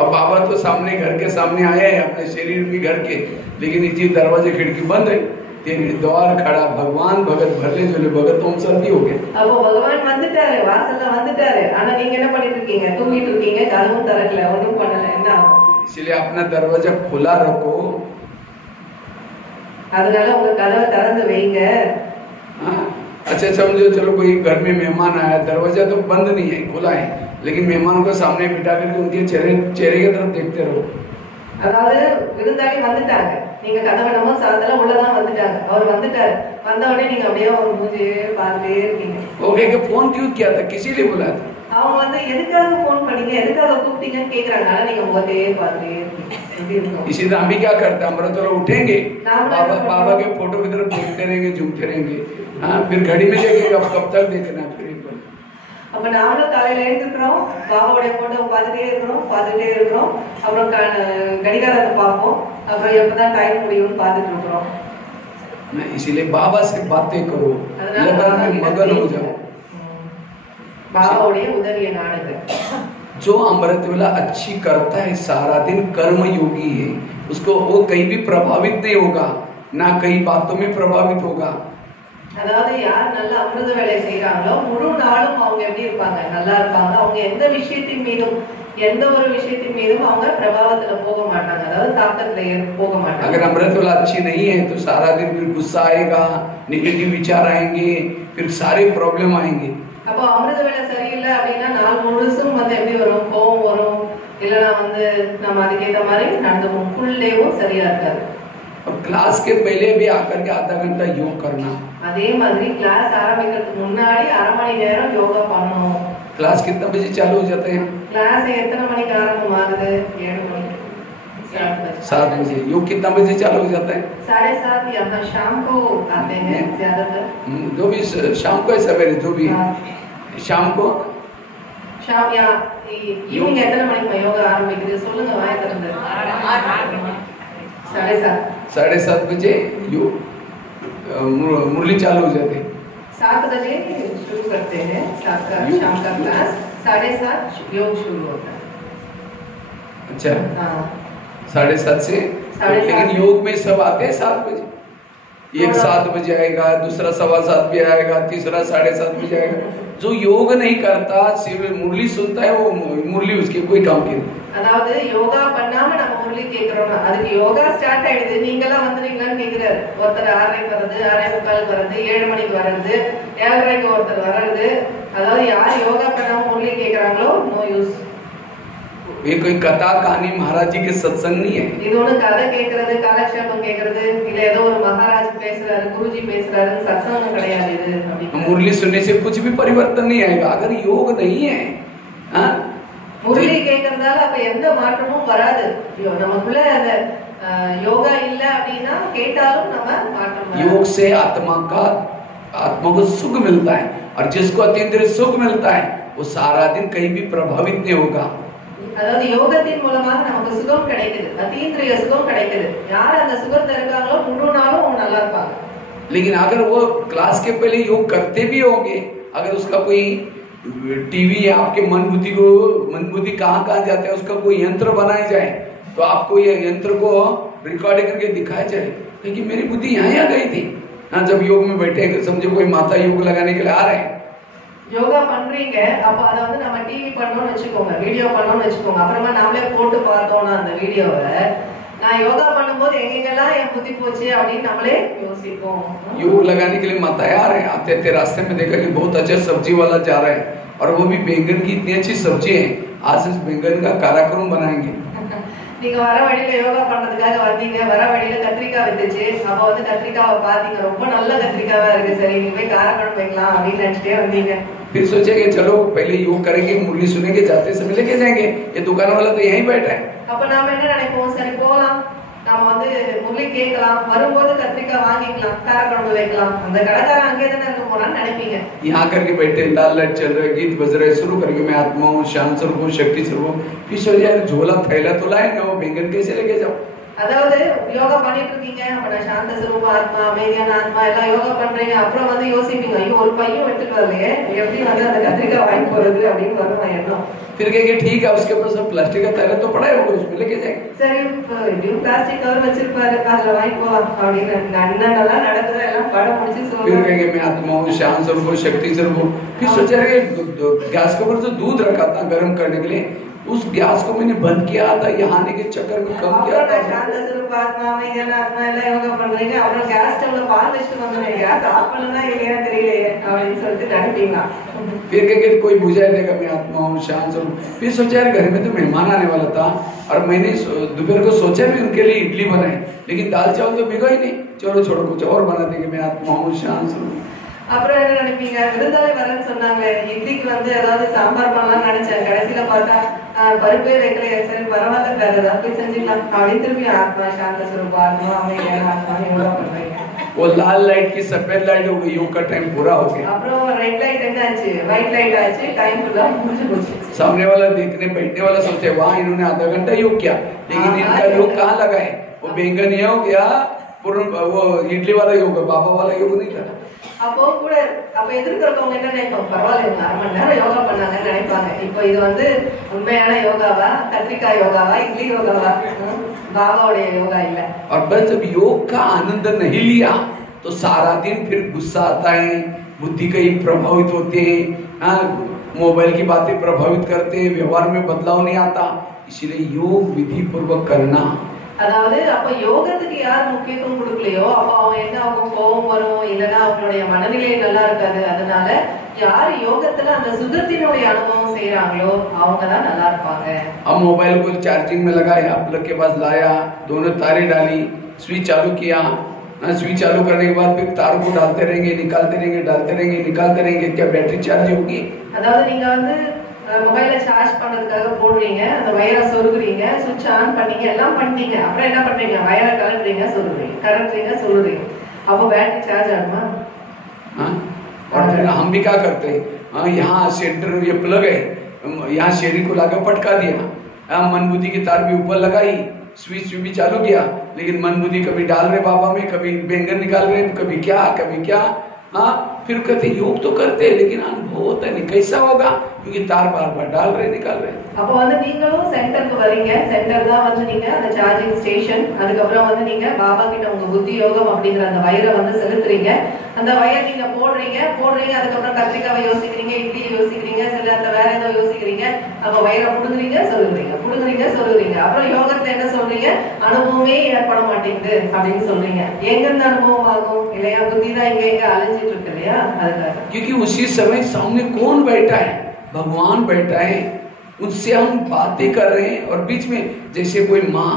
अब बाबा तो सामने घर के सामने आया है, अपने शरीर भी घर के, लेकिन इसी दरवाजे खिड़की बंद है, तेरे द्वार खड़ा भगवान भगत भरले जोले भगत ओम सर्दी हो गए। அப்போ பகவான் வந்துட்டாரு, வாசல்ல வந்துட்டாரு, ஆனா நீங்க என்ன பண்ணிட்டு இருக்கீங்க? தூங்கிட்டு இருக்கீங்க, கதவும் திறக்கல, ஒண்ணும் பண்ணல, என்ன ஆகும்? इसलिए अपना दरवाजा खुला रखो। அதனால உங்க கதவை திறந்து வைங்க. अच्छा समझो, चलो कोई घर में मेहमान आया, दरवाजा तो बंद नहीं है, खुला है, लेकिन मेहमान को सामने बिठा करके उनके चेहरे की तरफ देखते रहो। அதாவது விருந்தாளி வந்துட்டாங்க, நீங்க கதவை நம்ம சாந்தல உள்ளதான் வந்துட்டாங்க, அவர் வந்துட்டாரு, வந்த உடனே நீங்க அப்படியே ஒரு மூஞ்சியே பார்த்துட்டே இருக்கீங்க। ओके के फोन क्यों किया था, किसी लिए बुलाया था? அவங்க வந்து எதுக்காக போன் பண்ணீங்க, எதுக்காக கூப்பிட்டீங்கன்னு கேக்குறாங்க. ஆனா நீங்க முகத்தையே பார்த்துட்டே இருக்கீங்க. इसी तरह हम भी क्या करते हैं, अमृत वाला उठेंगे, बाबा बाबा के फोटो की तरफ देखते रहेंगे, झूमते रहेंगे। हाँ, फिर घड़ी में देखेंगे अब कब तक देखना है। फिर அப்ப நாமளும் காலையில எழுந்திருக்கிறோம், பாபாவுடைய போட்டோ பார்த்துட்டே இருக்கிறோம். அப்புறம் கடிகாரத்தை பார்ப்போம், அப்புறம் எப்பதான் டைம் முடியும்னு பார்த்துட்டு இருக்கிறோம். इसीलिए बाबा से बातें करो, लगन में मगन हो जाओ, बाबाவுடைய उदविயை நாடுங்க. जो अमृत वेला अच्छी करता है सारा दिन कर्म योगी है, उसको वो कहीं भी प्रभावित नहीं होगा, ना कई बातों में प्रभावित होगा। அதாவது யார் நல்ல அமிர்த வேலை செய்யறாங்களோ முழு நாளும் அவங்க எப்படி இருப்பாங்க, நல்லா இருப்பாங்க. அவங்க எந்த ஒரு விஷயத்தின் மீதும் அவங்க பிரபாவத்துல போக மாட்டாங்க, அதாவது தாக்கத்துல போக மாட்டாங்க. अगर अमृत वेला अच्छी नहीं है तो सारा दिन फिर गुस्सा आएगा, नेगेटिव विचार आएंगे, फिर सारे प्रॉब्लम आएंगे। அப்போ அமிர்த வேலை சரியில்லை அப்படின்னா நாள் முழுசும் வந்து எப்படி வரும், கோபம் வரும், இல்லைன்னா வந்து நம்ம அதுக்கேற்ற மாதிரி நடந்துக்கும், ஃபுல் டேவும் சரியா இருக்காது. और क्लास के पहले भी आकर के आधा घंटा योग करना, அதே மாதிரி கிளாஸ் ஆரம்பிக்கிறதுக்கு முன்னாடி அரை மணி நேரம் யோகா பண்ணணும். क्लास कितना बजे चालू हो जाता है? கிளாஸ் எத்தனை மணிக்கு ஆரம்பமாகுது? 7 மணிக்கு, 7 बजे। योग कितना बजे चालू हो जाता है? 7:30 यहाँ शाम को आते हैं ज्यादातर। जो भी शाम को है सवेरे, जो भी शाम को शाम या ஈவினிங் எத்தனை மணிக்கு யோகா ஆரம்பிக்குது சொல்லுங்க, வாயை திறந்து। 7:30 बजे योग मुरली चालू हो जाते हैं। 7 बजे शुरू करते हैं शाम का क्लास, 7:30 योग शुरू होता है। अच्छा, हाँ 7:30 से। लेकिन योग में सब आते हैं 7 बजे, एक 7 बजे आएगा, दूसरा 7:15 पे आएगा, तीसरा 7:30 बजे आएगा। जो योग नहीं करता सिर्फ मुरली सुनता है, वो मुरली उसके कोई काम की नहीं। அதாவது யோகா பண்ணாம நம்ம முரளி கேக்குறோம், அதுக்கு யோகா ஸ்டார்ட் ஆயிடுது, நீங்களாம் வந்துறீங்களான்னு கேக்குறாரு. ஒருத்தர் 6:30 வர்றது, 6:45 வர்றது, 7 மணிக்கு வர்றது, 7:30 ஒருத்தர் வர்றது. அதாவது யார் யோகா பண்ணாம முரளி கேக்குறாங்களோ நோ யூஸ். ये कोई कथा कहानी महाराज जी के सत्संग नहीं है। இது ஒண்ணு கதை கேக்குறது, காலக்ஷேபம் கேக்குறது, இல்ல ஏதோ ஒரு மகாராஜ் பேசுறாரு, குருஜி பேசுறாரு, சத்சங்கம் கிடையாது இது அப்படி। मुरली सुनने से कुछ भी परिवर्तन नहीं आएगा अगर योग नहीं है। முரளி கேக்குறதால அப்ப எந்த மாற்றமும் வராது। நமக்குள்ள அந்த யோகா இல்ல அப்படின்னா கேட்டாலும் நம்ம மாற்றம் வராது। योग से आत्मा को सुख मिलता है, और जिसको अतीन्द्रिय सुख मिलता है वो सारा दिन कहीं भी प्रभावित नहीं होगा। அதாவது யோகத்தின் மூலமாக நமக்கு சுகம் கிடைக்குது, அத்தீந்திரிய சுகம் கிடைக்குது। யார் அந்த சுகத்தை இருக்காங்களோ முழு நாளும் அவங்க நல்லா இருப்பாங்க। लेकिन अगर वो क्लास के पहले योग करते भी होंगे, अगर उसका कोई टीवी है आपके मन बुद्धि कहाँ जाता है, उसका कोई यंत्र बनाया जाए, तो आपको ये यंत्र को रिकॉर्ड करके दिखाया जाए कि मेरी बुद्धि यहाँ गई थी। हाँ, जब योग में बैठे, समझो कोई माता योग लगाने के लिए आ रहे हैं, யோகா பண்றீங்க, அப்ப அத வந்து நம்ம டிவி பண்ணோம்னு வெச்சுக்கோங்க, வீடியோ பண்ணோம்னு வெச்சுக்கோங்க, அப்புறமா நாமளே போட்டு பார்த்தோம்னா அந்த வீடியோவை நான் யோகா பண்ணும்போது எங்கெங்கெல்லாம் என் புத்தி போச்சு அப்படின்னு நம்மளே யோசிப்போம்। योग लगाने के लिए माता आ रहे हैं, आते रास्ते में देखा कि बहुत अच्छा सब्जी वाला जा रहा है, और वो भी बैंगन की इतनी अच्छी सब्जी है, आज इस बैंगन का कार्यक्रम बनाएंगे। நீங்க வர வழியில யோகா பண்றதுக்காக வந்தீங்க, வர வழியில கத்திரிக்காய் வித்துச்சு, அப்ப வந்து கத்திரிக்காவை பாத்தீங்க, ரொம்ப நல்ல கத்திரிக்காவா இருக்கு, சரி நீங்க போய் காரக்குழம்பு வைக்கலாம் அப்படின்னு நினைச்சிட்டே வந்தீங்க। फिर सोचेंगे चलो पहले योग करेंगे, मुरली सुनेंगे, जाते समय लेके जाएंगे, ये दुकान वाला तो यहीं बैठा है। அப்ப நாம என்ன நினைப்போம், சரி போலாம், நாம வந்து முரளி கேட்கலாம், வரும்போது கத்திரிக்காய் வாங்கிக்கலாம், காரக்குழம்பு வைக்கலாம், அந்த கடைக்காரன் அங்கே தானே இருக்க போறான்னு நினைப்பீங்க। यहाँ करके बैठे, लाल लाइट चल रहे, गीत बज रहे, शुरू करके मैं आत्मा हूँ, शांत स्वरूप हूँ, शक्ति स्वरूप हूँ। फिर सोच यार झोला थैला तो लाए ना, वो बैंगन कैसे लेके जाओ। அதாவது யோகா பண்ணிட்டு இருக்கீங்க, அப்ப நான் சாந்த ஸ்வரூப ஆத்மா, அமைதியான ஆத்மா எல்லாம் யோகா பண்றீங்க, அப்புறம் வந்து யோசிப்பீங்க, ஐயோ ஒரு பையன் எடுத்துட்டு வரலையே, எப்படி வந்து அந்த கத்திரிக்காய் வாங்கி போறது அப்படின்னு வருமா எண்ணம்। फिर कहेंगे ठीक है, उसके पास सब प्लास्टिक का थैला तो पड़ा है, वो उसमें लेके जाएंगे। சரி இப்படியும் பிளாஸ்டிக் கவர் வச்சிருப்பாரு, அதுல வாங்கி போலாம் அப்படின்னு என்னென்னலாம் நடக்குதோ எல்லாம் படம் முடிச்சு फिर சொல்லுவாங்க। कहेंगे मैं आत्मा हूँ, शांत स्वरूप हूँ, शक्ति स्वरूप हूँ। फिर सोचा गैस के ऊपर जो दूध रखा था गर्म करने के लिए, उस गैस को मैंने बंद किया था, यहाँ आने के चक्कर में कम किया था। சாந்த ஸ்வரூப ஆத்மா, அமைதியான ஆத்மா எல்லாம் யோகா பண்றீங்க, அப்புறம் கேஸ் ஸ்டவ்ல பால் வச்சுட்டு வந்தேன், கேஸ் ஆஃப் பண்ணனா இல்லையா தெரியலையே அப்படின்னு சொல்லிட்டு நினைப்பீங்களா। फिर कहेंगे कोई बुझा देगा मैं आत्मा हूँ, शांत स्वरूप। फिर सोचा यार घर में तो मेहमान आने वाला था, और मैंने दोपहर को सोचा भी उनके लिए इडली बनाए, लेकिन दाल चावल तो भिगो ही नहीं, चलो छोड़ो कुछ और बना देंगे, मैं आत्मा हूँ, शांत स्वरूप। அப்புறம் என்ன நினைப்பீங்க, விருந்தாளி வரேன்னு சொன்னாங்க, இட்லிக்கு வந்து ஏதாவது சாம்பார் பண்ணலாம்னு நினைச்சேன், கடைசியில பார்த்தா பருப்பே வைக்கலையே, சரி பரவாயில்ல வேற ஏதாவது போய் செஞ்சுக்கலாம் அப்படின்னு திருப்பி ஆத்மா சாந்த சுரூபா ஆத்மா அமைதியான ஆத்மா யோகா பண்றீங்க. वो लाल लाइट की सफेद लाइट हो गई, योग का टाइम पूरा हो गया. அப்புறம் ரெட் லைட் என்ன ஆச்சு, ஒயிட் லைட் ஆச்சு, டைம் ஃபுல்லா முடிஞ்சு போச்சு. सामने वाला देखने बैठने वाला सोचते वाह इन्होंने आधा घंटा योग किया, लेकिन इनका योग कहाँ लगा है? वो बैंगन ये हो गया, वो इडली वाला योग, बाबा वाला योग नहीं लगा. அப்போ கூட அப்ப எதிர்க்கிறவங்க என்ன நினைப்பாங்க, பரவாயில்ல இவங்க 1/2 மணி நேரம் யோகா பண்ணாங்கன்னு நினைப்பாங்க. இப்போ இது வந்து உண்மையான யோகாவா, கத்திரிக்காய் யோகாவா, இட்லி யோகாவா, பாபாவுடைய யோகா இல்ல. और बस जब योग का आनंद नहीं लिया तो सारा दिन फिर गुस्सा आता है, बुद्धि कहीं प्रभावित होते हैं, मोबाइल की बातें प्रभावित करते हैं, व्यवहार में बदलाव नहीं आता. इसलिए योग विधि पूर्वक करना. அதாவது அப்ப யோகத்துக்கு யார் முக்கியத்துவம் கொடுக்கலையோ அப்ப அவங்க என்ன ஆகும், கோபம் வரும், இல்லைன்னா அவங்களுடைய மனநிலை நல்லா இருக்காது. அதனால யார் யோகத்துல அந்த சுகத்தினுடைய அனுபவம் செய்யறாங்களோ அவங்கதான் நல்லா இருப்பாங்க. अब मोबाइल को चार्जिंग में लगाया, प्लग के पास लाया, दोनों तारे डाली, स्विच चालू किया, स्विच चालू करने के बाद फिर तार को डालते रहेंगे, निकालते रहेंगे, डालते रहेंगे, निकालते रहेंगे, क्या बैटरी चार्ज होगी? அதாவது நீங்க வந்து மொபைலை சார்ஜ் பண்றதுக்காக போடுறீங்க, அந்த வயரை சொருகுறீங்க, சுவிட்ச் ஆன் பண்ணீங்க, எல்லாம் பண்ணீங்க, அப்புறம் என்ன பண்றீங்க, வயரை கலட்டுறீங்க, சொருகுறீங்க, அப்போ பேட்டரி சார்ஜ் ஆகுமா? और फिर हम भी क्या करते हैं, यहाँ सेंटर ये प्लग है, यहाँ शेरी को लाकर पटका दिया, मन बुद्धि की तार भी ऊपर लगाई, स्विच भी चालू किया, लेकिन मन बुद्धि कभी डाल रहे बाबा में, कभी बैंगन निकाल रहे, कभी क्या. हाँ, फिर कहते योग तो करते हैं लेकिन अनुभव होता नहीं, कैसा होगा, क्योंकि तार बार बार डाल रहे निकाल रहे. அப்போ வந்து நீங்களும் சென்டருக்கு வரீங்க, சென்டர் தான் வந்து நீங்க அந்த சார்ஜிங் ஸ்டேஷன். அதுக்கப்புறம் வந்து நீங்க பாபா கிட்ட உங்க புத்தி யோகம் அப்படிங்கிற அந்த வயரை வந்து செலுத்துறீங்க. அந்த வயர் நீங்க போடுறீங்க, அதுக்கப்புறம் கத்திரிக்காவை யோசிக்கிறீங்க, இட்லி யோசிக்கிறீங்க, சில அந்த வேற ஏதோ யோசிக்கிறீங்க, அப்ப வயரை புடுங்குறீங்க, சொல்லுறீங்க. அப்புறம் யோகத்துல என்ன சொல்றீங்க, அனுபவமே ஏற்பட மாட்டேங்குது அப்படின்னு சொல்றீங்க. எங்க இருந்து அனுபவம் ஆகும் இல்லையா, புத்தி தான் எங்க அலைஞ்சிட்டு இருக்கு இல்லையா. அதுக்காக क्योंकि उसी समय सामने कौन बैठा है, भगवान बैठा है, उससे हम बातें कर रहे हैं. और बीच में जैसे कोई माँ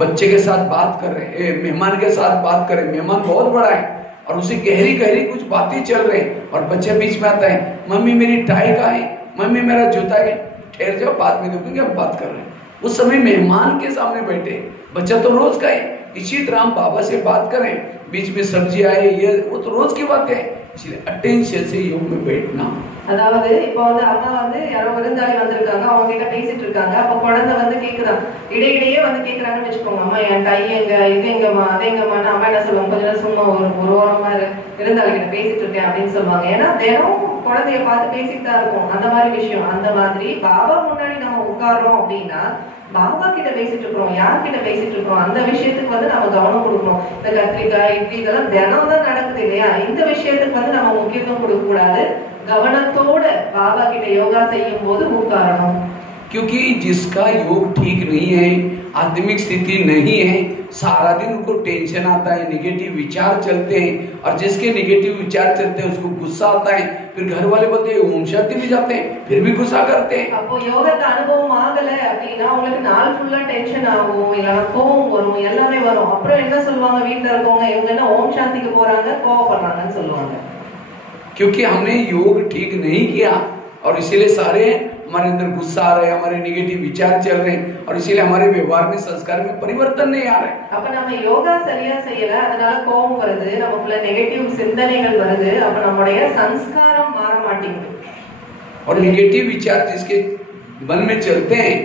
बच्चे के साथ बात कर रहे हैं, मेहमान के साथ बात कर रहे हैं, मेहमान बहुत बड़ा है और उसे गहरी कुछ बातें चल रहे हैं और बच्चा बीच में आता है, मम्मी मेरी टाई कहाँ है, मम्मी मेरा जूता है, ठहर जाओ बाद में देखोगे, हम बात कर रहे हैं. उस समय मेहमान के सामने बैठे, बच्चा तो रोज का है. इसी तरह हम बाबा से बात करें, बीच में सब्जी आए, ये वो तो रोज की बात है. इसलिए अटेंशन से योग में बैठना. அதாவது இப்போ வந்து அம்மா வந்து யாரோ விருந்தாளி வந்திருக்காங்க, அவங்க கிட்ட பேசிட்டு இருக்காங்க. அப்ப குழந்தை வந்து கேக்குறான், இடையிடையே வந்து கேக்குறாங்கன்னு வச்சுக்கோங்க, அம்மா என் டை எங்க, இது எங்கம்மா, அது எங்கம்மா. அம்மா என்ன சொல்லுவாங்க, கொஞ்ச நேரம் சும்மா ஒரு ஓரமா விருந்தாளி கிட்ட பேசிட்டு இருக்கேன் அப்படின்னு சொல்லுவாங்க. ஏன்னா தினம் குழந்தைய பார்த்து பேசிட்டு தான் இருக்கும். அந்த மாதிரி விஷயம். அந்த மாதிரி பாபா முன்னாடி நம்ம உட்கார்றோம் அப்படின்னா பாபா கிட்ட பேசிட்டு இருக்கிறோம், யார்கிட்ட பேசிட்டு இருக்கிறோம், அந்த விஷயத்துக்கு வந்து நம்ம கவனம் கொடுக்கணும். இந்த கத்திரிக்காய் இட்லி இதெல்லாம் தினம் தான் நடக்குது இல்லையா, இந்த விஷயத்துக்கு வந்து நம்ம முக்கியத்துவம் கொடுக்க கூடாது. கவனத்தோட பாபா கிட்ட யோகா செய்யும் போது உட்காரணும். क्योंकि जिसका योग ठीक नहीं है, आत्मिक स्थिति नहीं है, सारा दिन उनको टेंशन आता है, निगेटिव विचार चलते हैं, और जिसके निगेटिव विचार चलते हैं उसको गुस्सा आता है, फिर घर वाले बोलते हैं ओम शांति भी जाते हैं, फिर भी गुस्सा करते हैं. அப்போ யோகத்தை அனுபவம் ஆகல அப்படின்னா உங்களுக்கு நாள் ஃபுல்லா டென்ஷன் ஆகும், இல்லைன்னா கோவம் வரும், எல்லாமே வரும். அப்புறம் என்ன சொல்லுவாங்க வீட்டுல இருக்கவங்க, இவங்க என்ன ஓம் சாந்திக்கு போறாங்க, கோவப்படுறாங்கன்னு சொல்லுவாங்க. क्योंकि हमने योग ठीक नहीं किया और इसीलिए सारे हमारे अंदर गुस्सा आ रहे हैं, हमारे निगेटिव विचार चल रहे हैं, और इसीलिए हमारे व्यवहार में संस्कार में परिवर्तन नहीं आ रहे. அப்ப நம்ம யோகா சரியா செய்யல, அதனால கோபம் வருது, நமக்குள்ள நெகட்டிவ் சிந்தனைகள் வருது, அப்ப நம்மளுடைய சம்ஸ்காரம் மாற மாட்டேங்குது. और निगेटिव विचार जिसके मन में चलते हैं,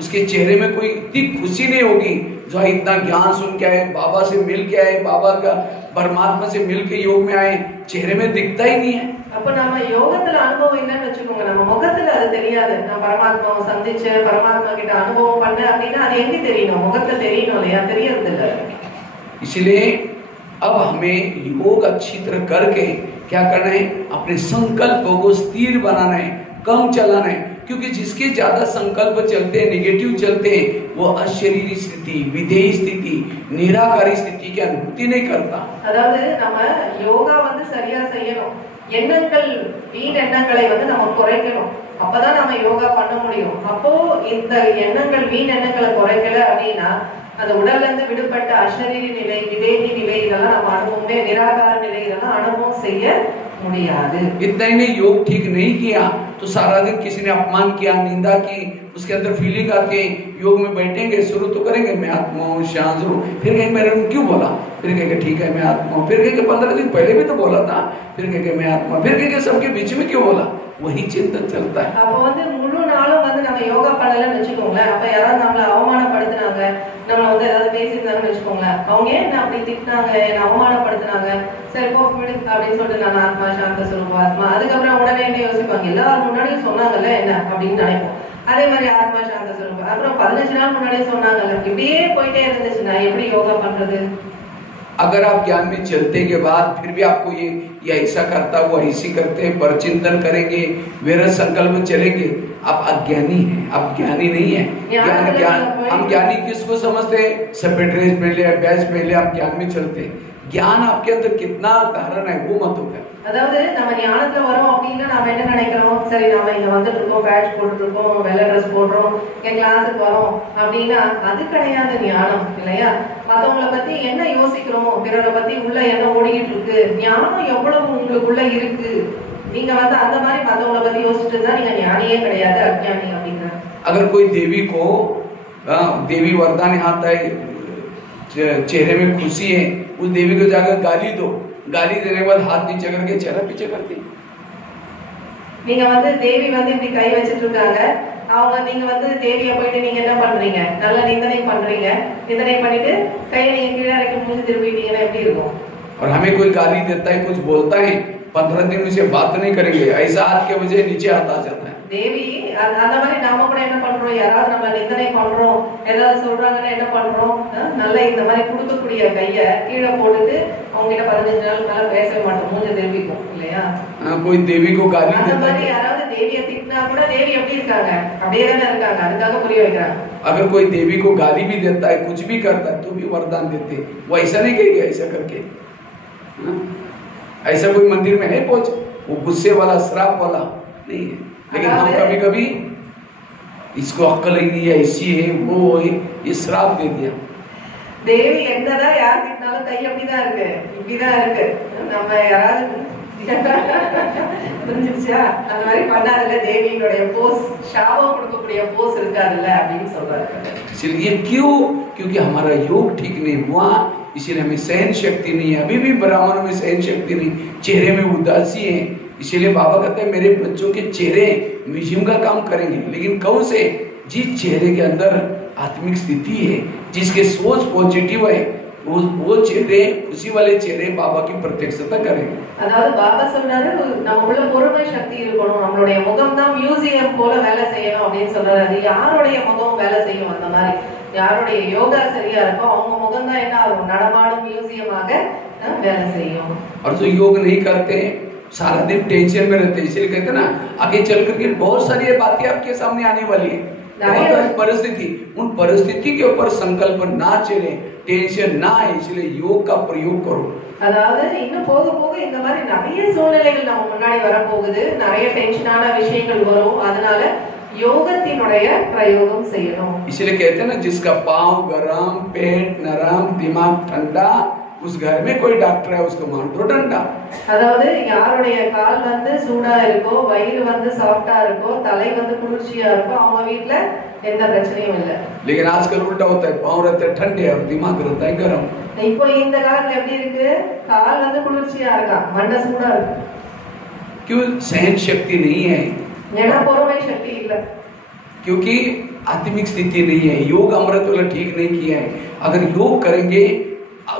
उसके चेहरे में कोई इतनी खुशी नहीं होगी जो इतना ज्ञान सुन के आए, बाबा से मिल के आए, बाबा का परमात्मा से मिल के योग में आए, चेहरे में दिखता ही नहीं है. அப்ப நம்ம யோகத்துல அனுபவம் இல்லைன்னு வச்சுக்கோங்க, நம்ம முகத்துல அது தெரியாது. நான் பரமாத்மாவை சந்திச்சு பரமாத்மா கிட்ட அனுபவம் பண்ண அப்படின்னா அது எங்க தெரியணும், முகத்துல தெரியணும் இல்லையா, தெரியறது இல்ல. इसलिए अब हमें योग अच्छी तरह करके क्या करना है, अपने संकल्पों को स्थिर बनाना है, कम चलाना है. क्योंकि जिसके ज्यादा संकल्प चलते हैं, निगेटिव चलते हैं, वो अशरीरी स्थिति, विधेयी स्थिति, निराकारी स्थिति की अनुभूति नहीं करता. அதாவது நம்ம யோகா வந்து சரியா செய்யணும், எண்ணங்கள் வீண் எண்ணங்களை வந்து நம்ம குறைக்கணும், அப்பதான் நம்ம யோகா பண்ண முடியும். அப்போ இந்த எண்ணங்கள் வீண் எண்ணங்களை குறைக்கல அப்படின்னா அந்த உடல்ல இருந்து விடுபட்ட அசரீரி நிலை, விவேகி நிலை, இதெல்லாம் நம்ம அனுபவமே, நிராகார நிலை, இதெல்லாம் அனுபவம் செய்ய முடியாது. इतना ही नहीं, योग ठीक नहीं किया तो सारा दिन किसी ने अपमान किया, निंदा की, उसके अंदर फीलिंग आती है, योग में बैठेंगे, शुरू तो करेंगे मैं आत्मा हूँ, शांत हूँ, फिर कहेंगे मैंने क्यों बोला, फिर कहेंगे ठीक है मैं आत्मा हूँ, फिर कहेंगे 15 दिन पहले भी तो बोला था, फिर कहेंगे मैं आत्मा, फिर कहेंगे सबके बीच में क्यों बोला, वही चिंतन चलता है. அப்ப வந்து முழு நாளும் வந்து நம்ம யோகா பண்ணலன்னு வச்சுக்கோங்களேன், அப்ப யாராவது நம்மள அவமானப்படுத்தினாங்க, நம்ம வந்து ஏதாவது பேசியிருந்தாங்கன்னு வச்சுக்கோங்களேன், அவங்க என்ன அப்படி திட்டினாங்க, என்ன அவமானப்படுத்தினாங்க, சரி போ விடு அப்படின்னு சொல்லிட்டு நான் ஆத்மா சாந்த சுரூப ஆத்மா, அதுக்கப்புறம் உடனே என்ன யோசிப்பாங்க, எல்லாரும் முன்னாடியும் சொன்னாங்கல்ல என்ன அப்படின்னு நினைப்போம். அதே மாதிரி ஆத்மா சாந்த சுரூபம், அப்புறம் 15 நாள் முன்னாடியே சொன்னாங்கல்ல, இப்படியே போயிட்டே இருந்துச்சுன்னா எப்படி யோகா பண்றது? अगर आप ज्ञान में चलते के बाद फिर भी आपको ये ऐसा करता वो ऐसी करते पर चिंतन करेंगे, विरत संकल्प चलेंगे, आप अज्ञानी हैं, आप ज्ञानी नहीं है. ज्ञान हम ज्ञानी किसको समझते हैं? सफेद ड्रेस पहले, बैच पहले हम ज्ञान में चलते. ज्ञान आपके अंदर कितना धारण है वो मत होगा. அதாவது நம்ம ஞானத்துல வரோம் அப்படின்னா நாம என்ன நினைக்கிறோம், சரி நாம இங்க வந்துட்டு இருக்கோம், பேட்ச் போட்டுட்டு இருக்கோம், வெள்ளை ட்ரெஸ் போடுறோம், என் கிளாஸுக்கு வரோம் அப்படின்னா அது கிடையாது ஞானம் இல்லையா? மத்தவங்களை பத்தி என்ன யோசிக்கிறோம், பிறரை பத்தி உள்ள என்ன ஓடிக்கிட்டு இருக்கு, ஞானம் எவ்வளவு உங்களுக்குள்ள இருக்கு, நீங்க வந்து அந்த மாதிரி மத்தவங்களை பத்தி யோசிச்சுட்டு இருந்தா நீங்க ஞானியே கிடையாது, அஜ்ஞானி அப்படிங்கிற. अगर कोई देवी को देवी वरदान आता है, चेहरे में खुशी है, उस देवी को जाकर गाली दो, गाली देने के बाद हाथ नीचे करके चेहरा पीछे करती. நீங்க வந்து தேவி வந்து இப்படி கை வச்சிட்டு இருக்காங்க, அவங்க நீங்க வந்து தேவியை போயிட்டு நீங்க என்ன பண்றீங்க, நல்ல நிந்தனை பண்றீங்க, நிந்தனை பண்ணிட்டு கையை நீங்க கீழே இறக்கி மூஞ்சி திருப்பிட்டீங்கன்னா எப்படி இருக்கும்? और हमें कोई गाली देता है, कुछ बोलता है, 15 दिन उसे बात नहीं करेंगे, ऐसा हाथ के वजह नीचे हाथ आ जाता है. தேவி அந்த மாதிரி நாம கூட என்ன பண்றோம், யாராவது நம்ம நிந்தனை பண்றோம், ஏதாவது சொல்றாங்கன்னா என்ன பண்றோம், நல்ல இந்த மாதிரி கொடுக்கக்கூடிய கையை கீழே போட்டுட்டு அவங்க கிட்ட 15 நாள் மேல பேசவே மாட்டோம், மூஞ்ச திருப்பிக்கும் இல்லையா? कोई देवी को गाली அந்த देता மாதிரி है, யாராவது தேவியை திட்டினா கூட தேவி எப்படி இருக்காங்க, அப்படியே தானே இருக்காங்க, அதுக்காக புரிய வைக்கிறாங்க. अगर कोई देवी को गाली भी देता है, कुछ भी करता है, तो भी वरदान देते, वो ऐसा नहीं कहेगा ऐसा करके. ऐसा कोई मंदिर में है पहुंच, वो गुस्से वाला श्राप वाला नहीं है. लेकिन हम कभी कभी इसको अक्ल ही नहीं है, ऐसी है वो है, ये श्राप दे दिया. தேவி என்னதான் யார் திட்டினாலும் கை அப்படிதான் இருக்கு, இப்படிதான் இருக்கு, நம்ம யாராவது புரிஞ்சிருச்சா, அந்த மாதிரி பண்ணாதுல, தேவியினுடைய போஸ், சாபம் கொடுக்கக்கூடிய போஸ் இருக்காதுல்ல அப்படின்னு சொல்றாரு. इसलिए क्यों? क्योंकि हमारा योग ठीक नहीं हुआ, इसीलिए हमें सहन शक्ति नहीं है, अभी भी ब्राह्मणों में सहन शक्ति नहीं, चेहरे में उदासी है. इसीलिए बाबा कहते हैं मेरे बच्चों के चेहरे म्यूजियम का काम करेंगे, लेकिन कौन से? जिस चेहरे के अंदर आत्मिक स्थिति है, जिसके सोच पॉजिटिव है, वो चेहरे, खुशी वाले चेहरे बाबा की प्रत्यक्षता करेंगे. அதாவது பாபா சொல்றாரு நமக்குள்ள பொறுமை சக்தி இருக்கணும், நம்மளுடைய முகம் தான் மியூசியம் போல வேலை செய்யணும் அப்படின்னு சொல்றாரு. அது யாருடைய முகம் வேலை செய்யும்? அந்த மாதிரி யாருடைய யோகா சரியா இருக்கோ அவங்க முகம் தான் என்ன ஆகும், நடமாடும் மியூசியமாக வேலை செய்யும். और जो योग नहीं करते सारा दिन टेंशन में रहते, इसलिए कहते हैं ना आगे चल करके बहुत सारी बातें आपके सामने आने वाली है, परिस्थिति, उन परिस्थिति के ऊपर संकल्प ना चले, टेंशन ना आए, इसलिए योग का प्रयोग करो. அதாவது இன்னும் போக போக இந்த மாதிரி நிறைய சூழ்நிலைகள் நம்ம முன்னாடி வரப்போகுது, நிறைய டென்ஷனான விஷயங்கள் வரும், அதனால யோகத்தினுடைய பிரயோகம் செய்யணும். इसलिए कहते हैं ना जिसका पाँव गरम, पेट नरम, दिमाग ठंडा, उस घर में कोई डॉक्टर है उसको मान दो डंडा. அதாவது யாருடைய கால் வந்து சூடா இருக்கோ, வயிறு வந்து சாஃப்ட்டா இருக்கோ, தலை வந்து குளிர்ச்சியா இருக்கோ, அவங்க வீட்ல எந்த பிரச்சனையும் இல்ல. लेकिन आजकल उल्टा होता है, पाँव रहते हैं ठंडे और दिमाग रहता है गरम. இப்போ இந்த காலத்துல எப்படி இருக்கு, கால் வந்து குளிர்ச்சியா இருக்கா, மண்டை சூடா இருக்கு. क्यों? सहन शक्ति नहीं है, ஏன்னா பொறுமை சக்தி இல்ல, क्योंकि आत्मिक स्थिति नहीं है, योग अमृत वाला ठीक नहीं किया है. अगर योग करेंगे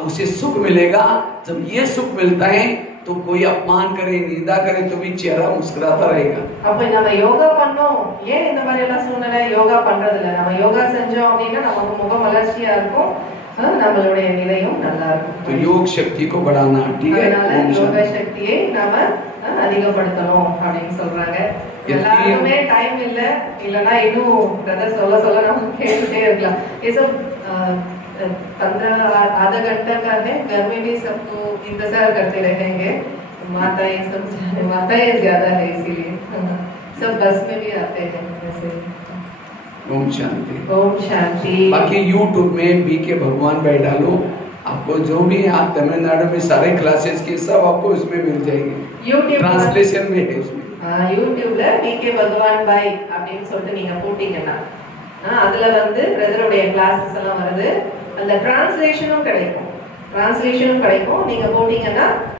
उसे सुख मिलेगा, जब ये सुख मिलता है तो कोई अपमान करे, निंदा करे तो भी चेहरा मुस्कुराता रहेगा. அப்ப நம்ம யோகா பண்ணோம், ஏன் இந்த மாதிரி எல்லாம் சூழ்நிலை யோகா பண்றது இல்ல? நம்ம யோகா செஞ்சோம் அப்படின்னா நமக்கு முக மலர்ச்சியா இருக்கும், நம்மளுடைய நிலையும் நல்லா இருக்கும். तो योग शक्ति को बढ़ाना ठीक है, யோக சக்தியை நாம அதிகப்படுத்தணும் அப்படின்னு சொல்றாங்க. எல்லாருமே டைம் இல்ல, இல்லனா இன்னும் பிரதர் சொல்ல சொல்ல நம்ம கேட்டுட்டே இருக்கலாம். ये सब 15 आधा घंटा का है, घर में भी सबको इंतजार करते रहेंगे, माताएं सब, माताएं ज्यादा है इसीलिए सब बस में भी आते हैं वैसे. ओम शांति। ओम शांति। बाकी YouTube में BK भगवान भाई डालो, आपको जो भी आप तमिलनाडु में सारे क्लासेस के सब आपको उसमें मिल जाएंगे। YouTube ट्रांसलेशन में है उसमें। யூடியூப்ல BK பகவான் பாய் அப்படின்னு சொல்லிட்டு நீங்க போட்டீங்கன்னா அதுல வந்து பிரதருடைய கிளாसेस எல்லாம் வருது. அந்த டிரான்ஸ்லேஷனும் கிடைக்கும். நீங்க போட்டீங்கன்னா